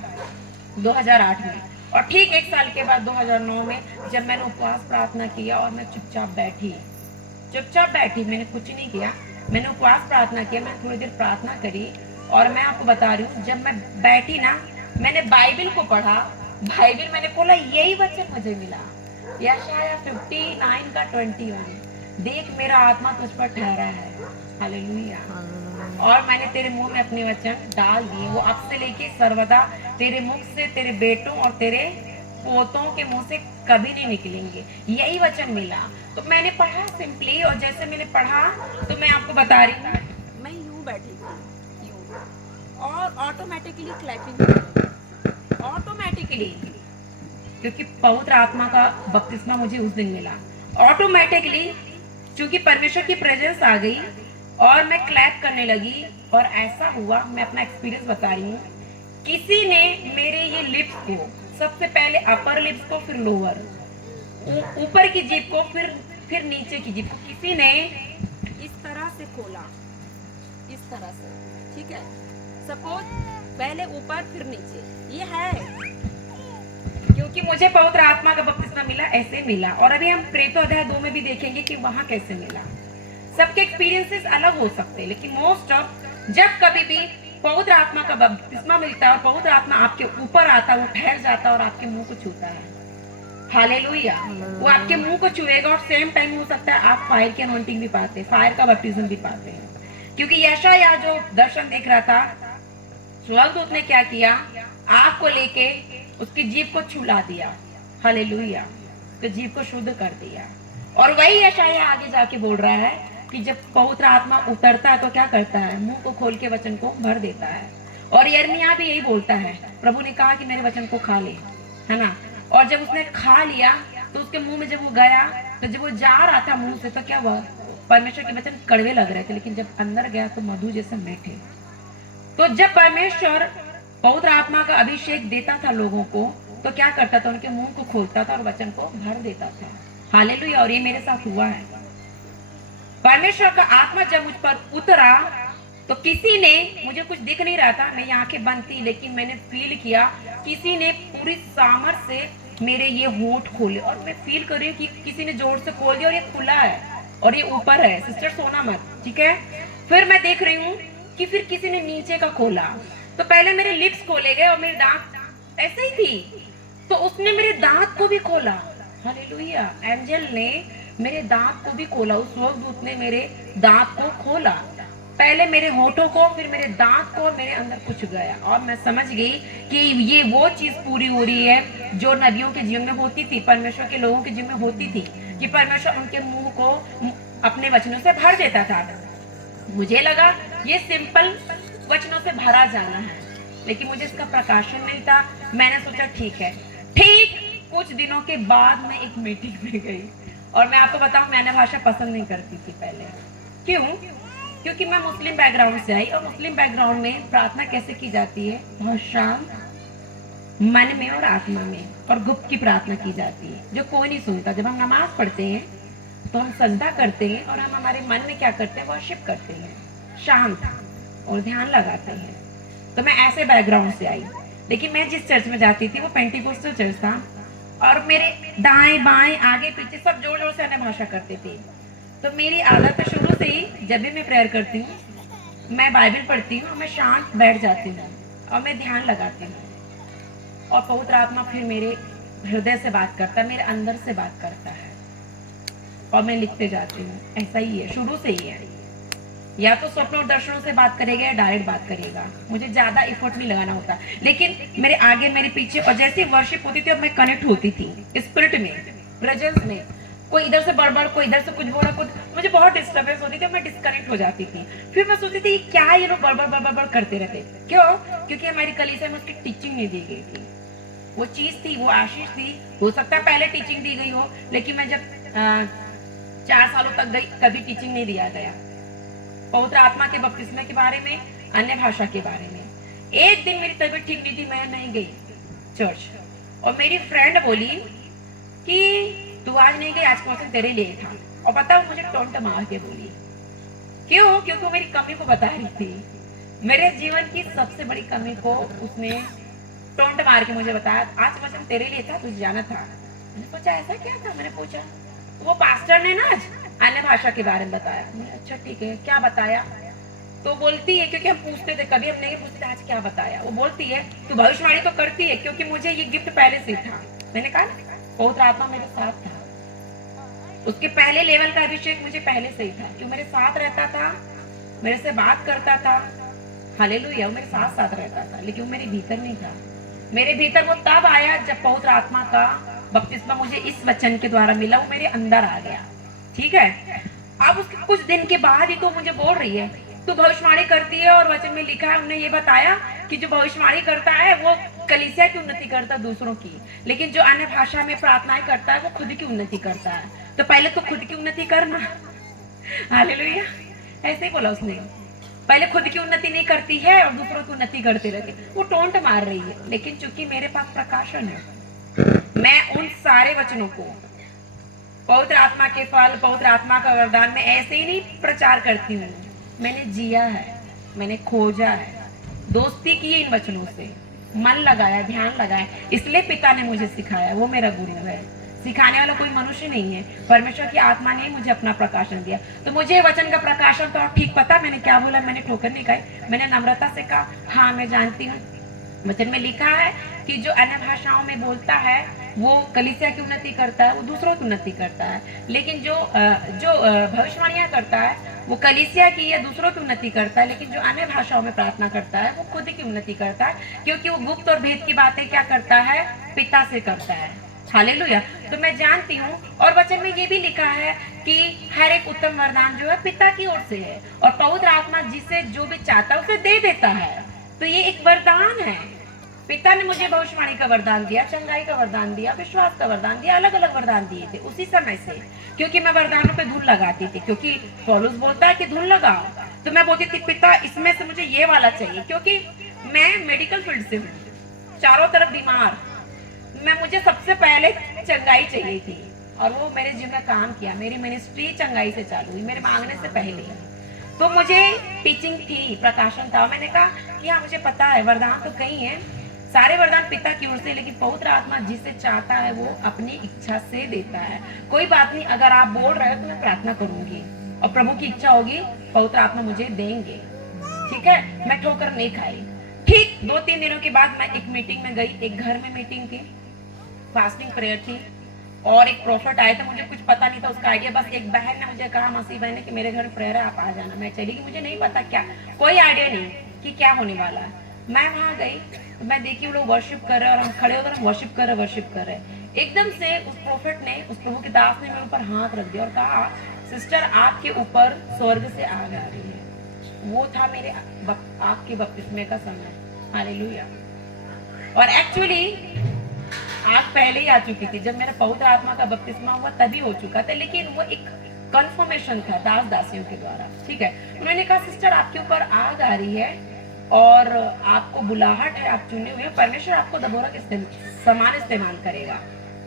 2008 में। और ठीक 1 साल के बाद 2009 में जब मैंने उपवास प्रार्थना किया और मैं चुपचाप बैठी, मैंने कुछ नहीं किया, मैंने उपवास प्रार्थना किया, मैंने थोड़ी देर प्रार्थना करी और मैं आपको बता रही हूँ, जब मैं बैठी ना, मैंने बाइबल को पढ़ा, बाइबल मैंने बोला यही वचन मुझे मिला, यशायाह 59 का 21, देख मेरा आत्मा तुझ पर ठहरा है, हालेलुया, और मैंने तेरे मुंह में अपने वचन डाल दिए, वो अब से लेके सर्वदा तेरे मुख से, तेरे बेटों और तेरे पोतों के मुंह से कभी नहीं निकलेंगे, यही वचन मिला। तो मैंने पढ़ा सिंपली, और जैसे मैंने पढ़ा तो मैं आपको बता रही हूँ, मैं यूं बैठी थी, यूं, और ऑटोमेटिकली क्लैपिंग, ऑटोमेटिकली, क्योंकि पवित्र आत्मा का बपतिस्मा मुझे उस दिन मिला, ऑटोमेटिकली, क्योंकि परमेश्वर की प्रेजेंस आ गई और मैं क्लैप करने लगी और ऐसा हुआ, मैं अपना एक्सपीरियंस बता रही हूँ, किसी ने मेरे ये लिप्स को, सबसे पहले अपर लिप्स को, फिर लोअर, ऊपर की जीभ को, फिर नीचे की जीभ को किसी ने इस तरह से खोला, इस तरह से, ठीक है। सपोज पहले ऊपर फिर नीचे, ये है क्योंकि मुझे पवित्र आत्मा का बपतिस्मा मिला, ऐसे मिला। और अभी हम प्रेतो अध्याय 2 में भी देखेंगे कि वहां कैसे मिला। सबके एक्सपीरियंसेस अलग हो सकते हैं, लेकिन मोस्ट ऑफ जब कभी भी पवित्र आत्मा का बपतिस्मा मिलता है और पवित्र आत्मा आपके ऊपर आता है, वो ठहर जाता है और आपके मुंह को छूता है। हालेलुया। वो आपके मुंह को छुएगा और सेम टाइम हो सकता है आप फायर की अनॉइंटिंग भी पाते हैं, फायर का बपतिस्म भी पाते हैं। क्योंकि यशायाह जो दर्शन देख रहा था, स्वर्गदूत ने क्या किया, आग को लेके उसकी जीभ को छुला दिया। हालेलुया। उसकी जीभ को शुद्ध कर दिया। और वही यशायाह आगे जाके बोल रहा है कि जब पवित्र आत्मा उतरता है तो क्या करता है, मुंह को खोल के वचन को भर देता है। और यिर्मयाह भी यही बोलता है, प्रभु ने कहा कि मेरे वचन को खा ले, है ना। और जब उसने खा लिया तो उसके मुंह में जब वो गया, तो जब वो जा रहा था मुंह से, तो क्या हुआ, परमेश्वर के वचन कड़वे लग रहे थे, लेकिन जब अंदर गया तो मधु जैसे मीठे। तो जब परमेश्वर पवित्र आत्मा का अभिषेक देता था लोगों को, तो क्या करता था, उनके मुंह को खोलता था और वचन को भर देता था। हालेलुया। और ये मेरे साथ हुआ है। परमेश्वर का आत्मा जब मुझ पर उतरा तो किसी ने, मुझे कुछ दिख नहीं रहा था, मेरी आंखें बंद थी, लेकिन मैंने फील किया किसी ने पूरी सामर्थ्य से मेरे ये होंठ खोले। और मैं फील कर रही हूँ कि किसी ने जोर से खोल दिया और ये खुला है और ये ऊपर है। सिस्टर सोना मत, ठीक है। फिर मैं देख रही हूँ कि फिर किसी ने नीचे का खोला। तो पहले मेरे लिप्स खोले गए और मेरे दांत ऐसे ही थी, तो उसने मेरे दांत को भी खोला। हालेलुया। एंजल ने मेरे दांत को भी खोला, उस स्वर्गदूत ने मेरे दांत को खोला, पहले मेरे होठों को, फिर मेरे दांत को, मेरे अंदर कुछ गया। और मैं समझ गई कि ये वो चीज पूरी हो रही है जो नबियों के जीवन में होती थी, परमेश्वर के लोगों के जीवन में होती थी, कि परमेश्वर उनके मुंह को अपने वचनों से भर देता था। मुझे लगा ये सिंपल वचनों से भरा जाना है, लेकिन मुझे इसका प्रकाशन नहीं था। मैंने सोचा ठीक है। ठीक कुछ दिनों के बाद मैं एक मीटिंग में गई, और मैं आपको बताऊं, मैंने भाषा पसंद नहीं करती थी पहले। क्यों? क्योंकि मैं मुस्लिम बैकग्राउंड से आई, और मुस्लिम बैकग्राउंड में प्रार्थना कैसे की जाती है, बहुत शांत मन में और आत्मा में, और गुप्त की प्रार्थना की जाती है, जो कोई नहीं सुनता। जब हम नमाज पढ़ते हैं तो हम सजदा करते हैं और हम हमारे मन में क्या करते हैं, वर्शिप करते हैं, शांत और ध्यान लगाते हैं। तो मैं ऐसे बैकग्राउंड से आई, लेकिन मैं जिस चर्च में जाती थी वो पेंटिकोस्टल चर्च था, और मेरे दाएं बाएं आगे पीछे सब जोर जोर से अन्य भाषा करते थे। तो मेरी आदत है शुरू से ही, जब भी मैं प्रेयर करती हूँ, मैं बाइबल पढ़ती हूँ, मैं शांत बैठ जाती हूँ और मैं ध्यान लगाती हूँ, और पवित्र आत्मा फिर मेरे हृदय से बात करता है, मेरे अंदर से बात करता है, और मैं लिखते जाती हूँ। ऐसा ही है, शुरू से ही है। या तो स्वप्न और दर्शनों से बात करेगा या डायरेक्ट बात करेगा, मुझे ज्यादा एफर्ट नहीं लगाना होता। लेकिन मेरे आगे मेरे पीछे, और जैसे वर्शिप होती थी और मैं कनेक्ट होती थी स्पिरिट में, प्रेजेंस में, कोई इधर से बड़बड़, कोई इधर से कुछ बोला, कुछ, मुझे बहुत डिस्टर्बेंस होती थी, मैं डिस्कनेक्ट हो जाती थी। फिर मैं सोचती थी क्या ये लोग बड़बड़ बड़बड़ करते रहते, क्यों? क्योंकि हमारी कलीसिया में उसकी टीचिंग नहीं दी गई थी। वो चीज थी, वो आशीष थी, हो सकता है पहले टीचिंग दी गई हो, लेकिन मैं जब 4 सालों तक गई, कभी टीचिंग नहीं दिया गया पवित्र आत्मा के बपतिस्मे के बारे में, अन्य भाषा के बारे में। एक दिन मेरी तबीयत ठीक नहीं थी, मैं नहीं गई चर्च, और मेरी फ्रेंड बोली कि तू आज नहीं गई, आज का वचन तेरे लिए था। और पता मुझे टोंट मार के बोली, क्यों? क्योंकि वो मेरी कमी को बता रही थी, मेरे जीवन की सबसे बड़ी कमी को उसने टोंट मार के मुझे बताया, आज वचन तेरे लिए था, तुझे जाना था। मैंने सोचा ऐसा क्या था, मैंने पूछा, वो पास्टर ने ना आज अन्य भाषा के बारे में बताया। अच्छा ठीक है, क्या बताया? तो बोलती है, क्योंकि हम पूछते थे, कभी हम नहीं पूछते आज क्या बताया, वो बोलती है तू भविष्यवाणी तो करती है, क्योंकि मुझे ये गिफ्ट पहले से था। मैंने कहा पवित्र आत्मा मेरे साथ था, उसके पहले लेवल का अभिषेक मुझे पहले से ही था, क्यों मेरे साथ रहता था, मेरे से बात करता था। हालेलुया। वो मेरे साथ साथ रहता था, लेकिन वो मेरे भीतर नहीं था। मेरे भीतर वो तब आया जब पवित्र आत्मा का बपतिस्मा मुझे इस वचन के द्वारा मिला, वो मेरे अंदर आ गया। ठीक है। अब उसके कुछ दिन के बाद ही तो मुझे बोल रही है तू भविष्यवाणी करती है, और वचन में लिखा है, उन्होंने ये बताया कि जो भविष्यवाणी करता है वो कलीसिया की उन्नति करता है, दूसरों की, लेकिन जो अन्य भाषा में प्रार्थनाएं करता है वो खुद की उन्नति करता है। तो पहले तो खुद की उन्नति करना। हालेलुया। ऐसे ही बोला उसने, पहले खुद की उन्नति नहीं करती है और दूसरों की उन्नति करती रहती है, वो टोंट मार रही है। लेकिन चूंकि मेरे पास प्रकाशन है, मैं उन सारे वचनों को, पवित्र आत्मा के फल, पवित्र आत्मा का वरदान, मैं ऐसे ही नहीं प्रचार करती हूँ। मैंने जिया है, मैंने खोजा है, दोस्ती की इन वचनों से, मन लगाया, ध्यान लगाया, इसलिए पिता ने मुझे सिखाया। वो मेरा गुरु है, सिखाने वाला कोई मनुष्य नहीं है, परमेश्वर की आत्मा ने मुझे अपना प्रकाशन दिया। तो मुझे वचन का प्रकाशन तो ठीक पता, मैंने क्या बोला, मैंने ठोकर नहीं खाई, मैंने नम्रता से कहा हाँ मैं जानती हूँ। वचन में लिखा है कि जो अन्य भाषाओं में बोलता है वो कलीसिया की उन्नति करता है, वो दूसरों की उन्नति करता है। लेकिन जो भविष्यवाणियां करता है वो कलीसिया की या दूसरों की उन्नति करता है। लेकिन जो अन्य भाषाओं में प्रार्थना करता है वो खुद की उन्नति करता है, क्योंकि वो गुप्त और भेद की बातें क्या करता है, पिता से करता है। हालेलुया। तो मैं जानती हूँ, और वचन में ये भी लिखा है कि हर एक उत्तम वरदान जो है पिता की ओर से है, और पवित्र आत्मा जिसे जो भी चाहता है उसे दे देता है। तो ये एक वरदान है। पिता ने मुझे भविष्यवाणी का वरदान दिया, चंगाई का वरदान दिया, विश्वास का वरदान दिया, अलग अलग वरदान दिए थे उसी समय से, क्योंकि मैं वरदानों पे धुन लगाती थी। क्योंकि पौलुस बोलता है कि धुन लगाओ, तो मैं बोलती थी पिता इसमें से मुझे ये वाला चाहिए, क्योंकि मैं मेडिकल फील्ड से हूँ, चारों तरफ बीमार, मुझे सबसे पहले चंगाई चाहिए थी, और वो मेरे जीवन में काम किया। मेरी मिनिस्ट्री चंगाई से चालू हुई, मेरे मांगने से पहले। तो मुझे टीचिंग थी, प्रकाशन था। मैंने कहा कि हाँ मुझे पता है वरदान तो कई हैं, सारे वरदान पिता की ओर से, लेकिन पवित्र आत्मा जिसे चाहता है वो अपनी इच्छा से देता है। कोई बात नहीं, अगर आप बोल रहे हो तो मैं प्रार्थना करूंगी, और प्रभु की इच्छा होगी पवित्र आत्मा मुझे देंगे। ठीक है, मैं ठोकर नहीं खाई। ठीक 2-3 दिनों के बाद मैं एक मीटिंग में गई, एक घर में मीटिंग थी, फास्टिंग प्रेयर थी, और एक प्रॉफिट आया था। मुझे कुछ पता नहीं था उसका आइडिया, बस एक बहन ने मुझे कहा, मसीह बहन ने, कि मेरे घर प्रेयर है आप आ जाना। मैं चली गई, मुझे नहीं पता क्या, कोई आइडिया नहीं कि क्या होने वाला है। मैं वहां गई तो मैं देखी वो लोग वर्शिप कर रहे हैं, और हम खड़े होकर हम वर्शिप कर रहे। एकदम से उस प्रॉफिट ने, उस प्रभु के दास ने मेरे ऊपर हाथ रख दिया और कहा, सिस्टर आपके ऊपर स्वर्ग से आग आ रही है। वो था मेरे आपके बपतिस्मे का समय। हालेलुया। और एक्चुअली आग पहले ही आ चुकी थी, जब मेरा पवित्र आत्मा का बपतिस्मा हुआ तभी हो चुका था, लेकिन वो एक कंफर्मेशन था दास दासियों के द्वारा। ठीक है, उन्होंने कहा सिस्टर आपके ऊपर आग आ रही है और आपको बुलाहट है, आप चुने हुए हैं, परमेश्वर आपको दबोरा के समान इस्तेमाल करेगा।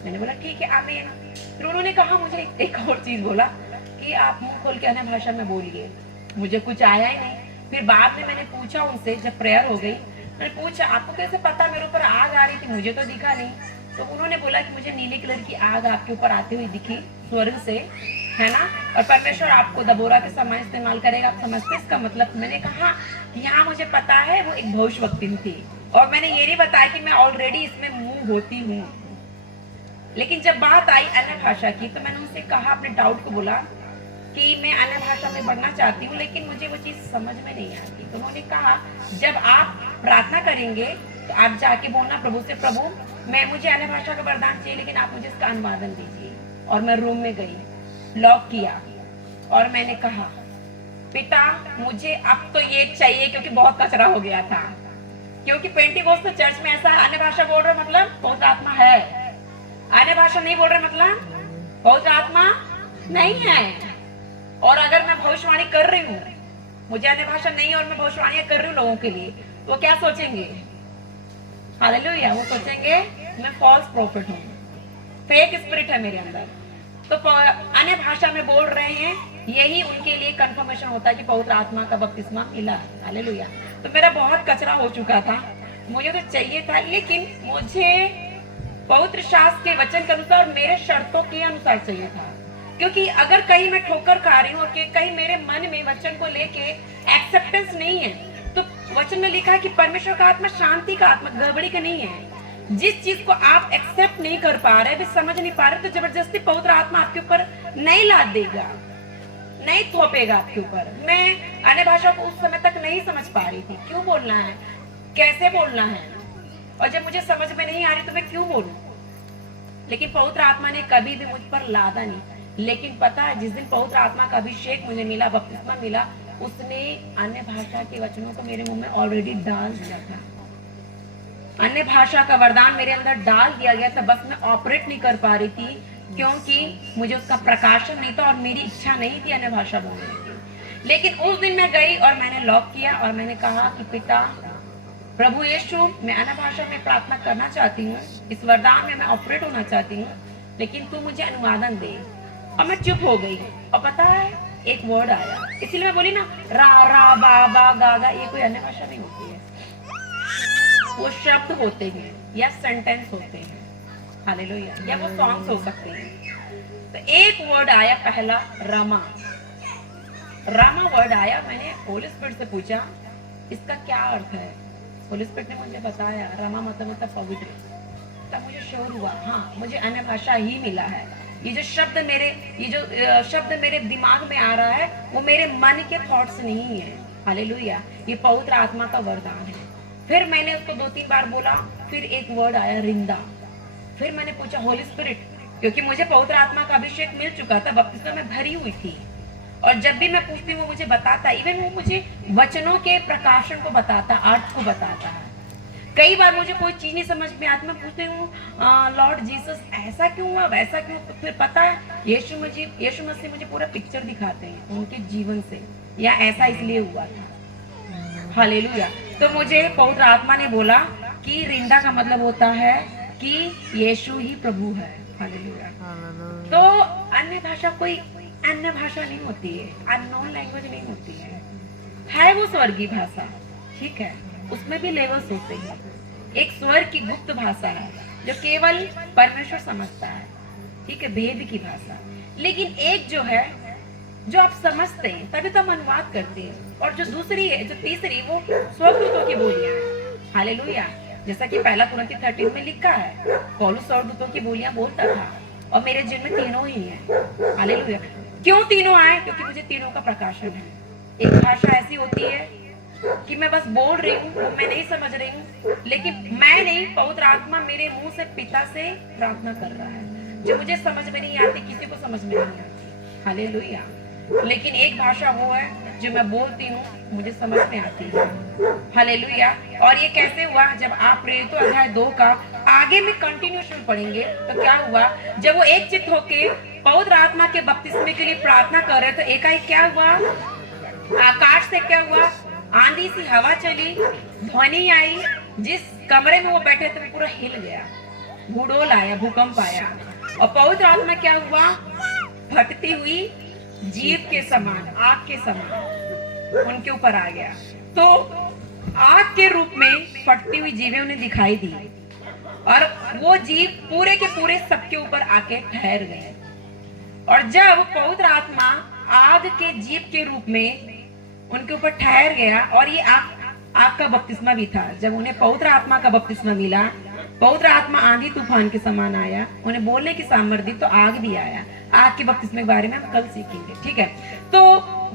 मैंने बोला ठीक है आमीन। फिर उन्होंने कहा, मुझे एक और चीज बोला कि आप मुंह खोल के अन्य भाषा में बोलिए। मुझे कुछ आया ही नहीं। फिर बाद में मैंने पूछा उनसे, जब प्रेयर हो गई, मैंने पूछा आपको कैसे पता मेरे ऊपर आग आ रही थी, मुझे तो दिखा नहीं। तो उन्होंने बोला कि मुझे नीले कलर की आग आपके ऊपर आती हुई दिखी स्वर्ग से, है ना, और परमेश्वर आपको दबोरा के समान इस्तेमाल करेगा। आप समझते इसका मतलब? मैंने कहा यहाँ मुझे पता है वो एक भविष्यवक्ता थी, और मैंने ये नहीं बताया कि मैं ऑलरेडी इसमें मुंह होती हूँ। लेकिन जब बात आई अन्य भाषा की, तो मैंने उनसे कहा, अपने डाउट को बोला कि मैं अन्य भाषा में पढ़ना चाहती हूँ, लेकिन मुझे वो चीज समझ में नहीं आती। तो उन्होंने कहा जब आप प्रार्थना करेंगे तो आप जाके बोलना प्रभु से, प्रभु मुझे अन्य भाषा का वरदान चाहिए, लेकिन आप मुझे इसका अनुवादन दीजिए। और मैं रूम में गई, लॉक किया, और मैंने कहा पिता मुझे अब तो ये चाहिए, क्योंकि बहुत कचरा हो गया था। क्योंकि पेंटिकोस्टल चर्च में ऐसा अन्य भाषा बोल रहे मतलब पवित्र आत्मा है, अन्य भाषा नहीं बोल रहे मतलब पवित्र आत्मा नहीं है। और अगर मैं भविष्यवाणी कर रही हूँ, मुझे अन्य भाषा नहीं और मैं भविष्यवाणी कर रही हूँ लोगों के लिए, तो क्या सोचेंगे? हालेलुया। वो सोचेंगे मैं फॉल्स प्रॉफिट हूँ, फेक स्पिरिट है मेरे अंदर। तो अन्य भाषा में बोल रहे हैं, यही उनके लिए कंफर्मेशन होता है कि पवित्र आत्मा का बपतिस्मा मिला है। हालेलुया। तो मेरा बहुत कचरा हो चुका था, मुझे तो चाहिए था, लेकिन मुझे पवित्र शास्त्र के वचन के अनुसार, मेरे शर्तों के अनुसार चाहिए था। क्योंकि अगर कहीं मैं ठोकर खा रही हूँ और कहीं मेरे मन में वचन को लेके एक्सेप्टेंस नहीं है, तो वचन में लिखा है कि परमेश्वर का आत्मा शांति का आत्मा, गड़बड़ी का नहीं है। जिस चीज को आप एक्सेप्ट नहीं कर पा रहे, भी समझ नहीं पा रहे, तो जबरदस्ती पवित्र आत्मा आपके ऊपर नहीं लाद देगा, नहीं थोपेगा आपके ऊपर। मैं अन्य भाषा को उस समय तक नहीं समझ पा रही थी, क्यों बोलना है, कैसे बोलना है, और जब मुझे समझ में नहीं आ रही तो मैं क्यों बोलूं। लेकिन पवित्र आत्मा ने कभी भी मुझ पर लादा नहीं। लेकिन पता है, जिस दिन पवित्र आत्मा का अभिषेक मुझे मिला, बपतिस्मा मिला, उसने अन्य भाषा के वचनों को मेरे मुंह में ऑलरेडी डाल दिया था। अन्य भाषा का वरदान मेरे अंदर डाल दिया गया था, बस मैं ऑपरेट नहीं कर पा रही थी, क्योंकि मुझे उसका प्रकाशन नहीं था और मेरी इच्छा नहीं थी अन्य भाषा बोलने की। लेकिन उस दिन मैं गई और मैंने लॉक किया और मैंने कहा कि पिता प्रभु यीशु, मैं अन्य भाषा में प्रार्थना करना चाहती हूँ, इस वरदान में मैं ऑपरेट होना चाहती हूँ, लेकिन तू मुझे अनुवादन दे। और मैं चुप हो गई और पता है एक वर्ड आया, इसीलिए मैं बोली ना रा रा बा बा गा गा, ये कोई अन्य भाषा नहीं होती है, वो शब्द होते हैं या सेंटेंस होते हैं, हालेलुया, या वो सॉन्ग्स हो सकते हैं। तो एक वर्ड आया पहला, रमा। रामा वर्ड आया। मैंने होली स्पिरिट से पूछा इसका क्या अर्थ है। होली स्पिरिट ने मुझे बताया रमा मतलब होता पवित्र। तब मुझे श्योर हुआ, हाँ मुझे अन्य भाषा ही मिला है। ये जो शब्द मेरे दिमाग में आ रहा है वो मेरे मन के थॉट्स नहीं है, हालेलुया, ये पवित्र आत्मा का वरदान है। फिर मैंने उसको 2-3 बार बोला। फिर एक वर्ड आया, रिंदा। फिर मैंने पूछा होली स्पिरिट, क्योंकि मुझे पवित्र आत्मा का अभिषेक मिल चुका था, बपतिस्मा में भरी हुई थी, और जब भी मैं पूछती हूँ वो मुझे बताता, इवन वो मुझे वचनों के प्रकाशन को बताता, अर्थ को बताता है। कई बार मुझे कोई चीज नहीं समझ में आती, मैं पूछती हूँ लॉर्ड जीसस ऐसा क्यों हुआ, वैसा क्यों, तो फिर पता है यीशु मसीह मुझे पूरा पिक्चर दिखाते हैं उनके जीवन से, या ऐसा इसलिए हुआ था, हालेलुया। तो मुझे पवित्र आत्मा ने बोला कि रिंदा का मतलब होता है कि यीशु ही प्रभु है, हालेलुया। तो अन्य भाषा कोई अन्य भाषा नहीं होती है, अननोन लैंग्वेज नहीं होती है वो स्वर्गीय भाषा, ठीक है, उसमें भी लेवल्स होते हैं। एक स्वर्ग की गुप्त भाषा है जो केवल परमेश्वर समझता है, ठीक है, भेद की भाषा। लेकिन एक जो है जो आप समझते हैं तभी तो हम अनुवाद करते हैं, और जो दूसरी है, जो तीसरी, वो स्वर्गदूतों की बोलियां हैं, हालेलुया। जैसा कि पहला कुरिन्थी 13 में लिखा है, पौलुस स्वर्गदूतों की बोलियां बोलता था, और मेरे जिन में तीनों ही हैं, हालेलुया। क्यों तीनों आए? क्योंकि मुझे तीनों का प्रकाशन है। एक भाषा ऐसी होती है कि मैं बस बोल रही हूँ, मैं नहीं समझ रही हूँ, लेकिन मैं नहीं, पवित्र आत्मा मेरे मुंह से पिता से प्रार्थना कर रहा है, जो मुझे समझ में नहीं आती, किसी को समझ में नहीं आती, हालेलुया। लेकिन एक भाषा वो है जो मैं बोलती हूँ, मुझे समझ में आती है, हालेलुया। और ये कैसे हुआ? जब आप प्रेरितों अध्याय 2 का आगे में कंटिन्यूशन पढ़ेंगे तो क्या हुआ, जब वो एक चित्त होके पवित्र आत्मा के बपतिस्मे के लिए प्रार्थना कर रहे, तो एकाएक क्या हुआ, आकाश से क्या हुआ, आंधी सी हवा चली, ध्वनि आई, जिस कमरे में वो बैठे थे पूरा हिल गया, भूडोल आया, भूकंप आया, और पवित्र आत्मा क्या हुआ, फटती हुई जीव के समान, आग के समान उनके ऊपर आ गया। तो आग के रूप में फटती हुई जीवें उन्हें दिखाई दी, और वो जीव पूरे के पूरे सबके ऊपर आके ठहर गए। और जब पवित्र आत्मा आग के जीव के रूप में उनके ऊपर ठहर गया, और ये आग का बपतिस्मा भी था, जब उन्हें पवित्र आत्मा का बपतिस्मा मिला, पवित्र आत्मा आंधी तूफान के समान आया, उन्हें बोलने की सामर्थ्य दी, तो आग भी आया। आग के बपतिस्मे के बारे में हम कल सीखेंगे, ठीक है। तो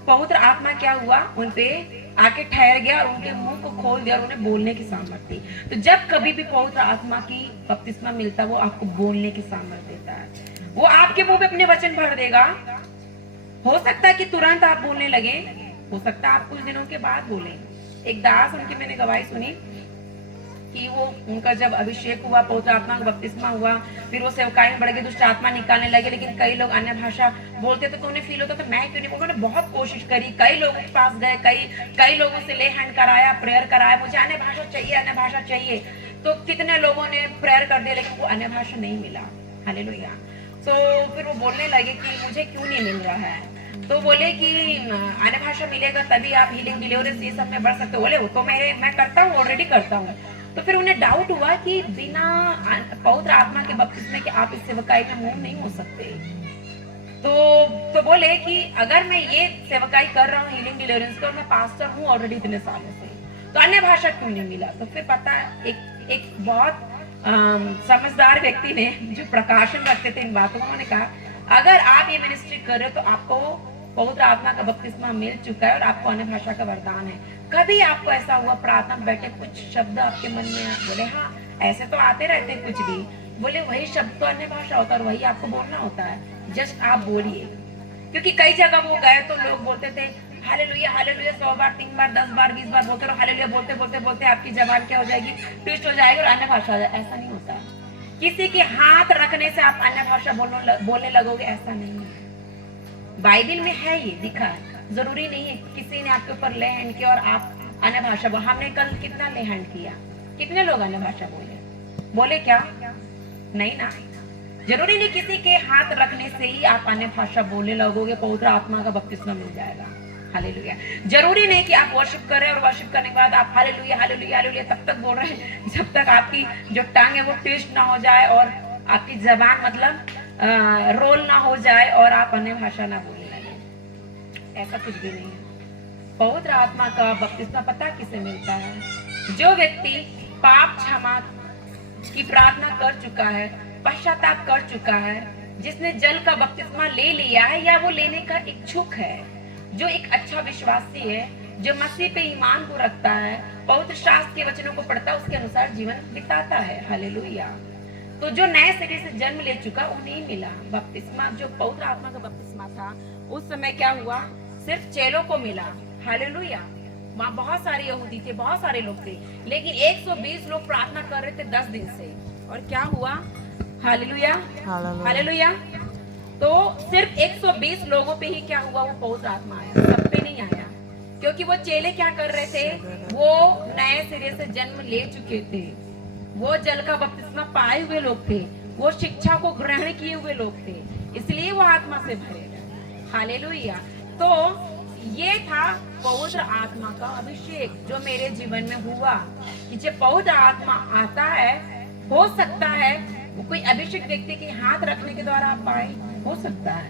पवित्र आत्मा क्या हुआ, उनपे आके ठहर गया और उनके मुंह को खोल दिया और उन्हें बोलने की सामर्थ्य दी। तो जब कभी भी पवित्र आत्मा की बपतिस्मा मिलता, वो आपको बोलने की सामर्थ्य देता है। वो आपके मुंह पे अपने वचन भर देगा। हो सकता है कि तुरंत आप बोलने लगे, हो सकता है आप कुछ दिनों के बाद बोले। एक दास, उनकी मैंने गवाही सुनी कि वो उनका जब अभिषेक हुआ, पवित्र आत्मा का बपतिस्मा हुआ, फिर वो सेवकाई में बढ़ गए, दुष्ट आत्मा निकालने लगे, लेकिन कई लोग अन्य भाषा बोलते थे तो उन्हें फील होता था मैं क्यों नहीं बोल। उन्होंने बहुत कोशिश करी, कई लोगों के पास गए, कई लोगों से ले हैंड कराया, प्रेयर कराया, मुझे अन्य भाषा चाहिए, अन्य भाषा चाहिए। तो कितने लोगों ने प्रेयर कर दिया, लेकिन वो अन्य भाषा नहीं मिला, हालेलुया। तो फिर वो बोलने लगे कि मुझे क्यों नहीं मिल रहा है। तो बोले कि अन्य भाषा मिलेगा तभी आप हीलिंग, डिलीवरेंस ये सब में बढ़ सकते हो। बोले वो तो मैं करता हूँ, ऑलरेडी करता हूँ। तो फिर उन्हें डाउट हुआ कि बिना पवित्र आत्मा के बपतिस्मे के आप इस सेवकाई में मूव नहीं हो सकते। तो बोले कि अगर मैं ये सेवकाई कर रहा हूँ हीलिंग डिलीवरेंस को, मैं पास्टर हूँ ऑलरेडी इतने सालों से, तो अन्य भाषा क्यों नहीं मिला। तो फिर पता है एक बहुत समझदार व्यक्ति ने, जो प्रकाशन रखते थे इन बातों को, उन्होंने कहा अगर आप ये मिनिस्ट्री कर रहे हो तो आपको पवित्र आत्मा का बपतिस्मा मिल चुका है और आपको अन्य भाषा का वरदान है। कभी आपको ऐसा हुआ प्रार्थना में बैठे कुछ शब्द आपके मन में आए? बोले हाँ, ऐसे तो आते रहते कुछ भी। बोले वही शब्द तो अन्य भाषा होता है और वही आपको बोलना होता है, जस्ट आप बोलिए। क्योंकि कई जगह वो गए तो लोग बोलते थे हालेलुया हालेलुया 100 बार, 3 बार, 10 बार, 20 बार बोलते रहो हालेलुया, बोलते बोलते बोलते आपकी जबान क्या हो जाएगी, ट्विस्ट हो जाएगी और अन्य भाषा हो जाएगी। ऐसा नहीं होता। किसी के हाथ रखने से आप अन्य भाषा बोलने लगोगे, ऐसा नहीं है। बाइबल में है, ये लिखा है। जरूरी नहीं है किसी ने आपके ऊपर ले हैंड किया और आप अन्य भाषा बोल। हमने कल कितना ले हैंड किया, कितने लोग अन्य भाषा बोले क्या? नहीं ना। जरूरी नहीं किसी के हाथ रखने से ही आप अन्य भाषा बोलने लगोगे पवित्र आत्मा का बपतिस्मा मिल जाएगा। हालेलुया। जरूरी नहीं कि आप वर्शिप कर रहे हैं और वर्शिप करने के बाद आप हालेलुया हालेलुया हालेलुया तब तक बोल रहे हैं जब तक आपकी जो टंग है वो ट्विस्ट ना हो जाए और आपकी जबान मतलब रोल ना हो जाए और आप अन्य भाषा ना बोलने लगे। ऐसा कुछ भी नहीं है। पवित्र आत्मा का बपतिस्मा पता किसे मिलता है? जो व्यक्ति पाप क्षमा की प्रार्थना कर चुका है, पश्चाताप कर चुका है, जिसने जल का बपतिस्मा ले लिया है या वो लेने का इच्छुक है, जो एक अच्छा विश्वासी है, जो मसीह पे ईमान को रखता है, पवित्र शास्त्र के वचनों को पढ़ता है, उसके अनुसार जीवन बिताता है। हालेलुया। तो जो नए सिरे से जन्म ले चुका उन्हें मिला बपतिस्मा। जो पवित्र आत्मा का बपतिस्मा था उस समय क्या हुआ? सिर्फ चेलों को मिला। हालेलुया। वहाँ बहुत सारे यहूदी थे, बहुत सारे लोग थे, लेकिन 120 लोग प्रार्थना कर रहे थे 10 दिन से। और क्या हुआ? Hallelujah hallelujah. तो सिर्फ 120 लोगों पे ही क्या हुआ? वो पवित्र आत्मा आया, सब पे नहीं आया। क्योंकि वो चेले क्या कर रहे थे? वो नए सिरे से जन्म ले चुके थे, वो जल का बपतिस्मा पाए हुए लोग थे, वो शिक्षा को ग्रहण किए हुए लोग थे, इसलिए वो आत्मा से भरे गए। हालेलुया। तो ये था पवित्र आत्मा का अभिषेक जो मेरे जीवन में हुआ कि जब पवित्र आत्मा आता है, हो सकता है वो कोई अभिषेक व्यक्ति के हाथ रखने के द्वारा आप पाए, हो सकता है,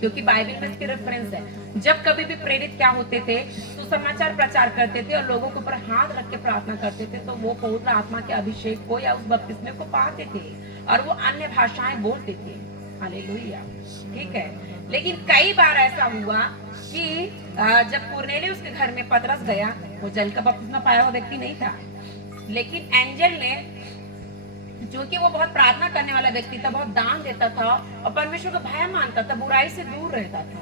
क्योंकि बाइबल में इसके रेफरेंस है। जब कभी भी प्रेरित क्या होते थे, सुसमाचार प्रचार करते थे और लोगों के ऊपर हाथ रख के प्रार्थना करते थे, तो वो पवित्र आत्मा के अभिषेक को या उस बपतिस्मे को पाते थे और वो अन्य भाषाएं बोलते थे। हालेलुया। ठीक है। लेकिन कई बार ऐसा हुआ कि जब कुरनेलियुस के घर में पतरस गया, वो जल का बपतिस्मा पाया हुआ व्यक्ति नहीं था, लेकिन एंजल ने, जो कि वो बहुत प्रार्थना करने वाला व्यक्ति था, बहुत दान देता था और परमेश्वर का भय मानता था, बुराई से दूर रहता था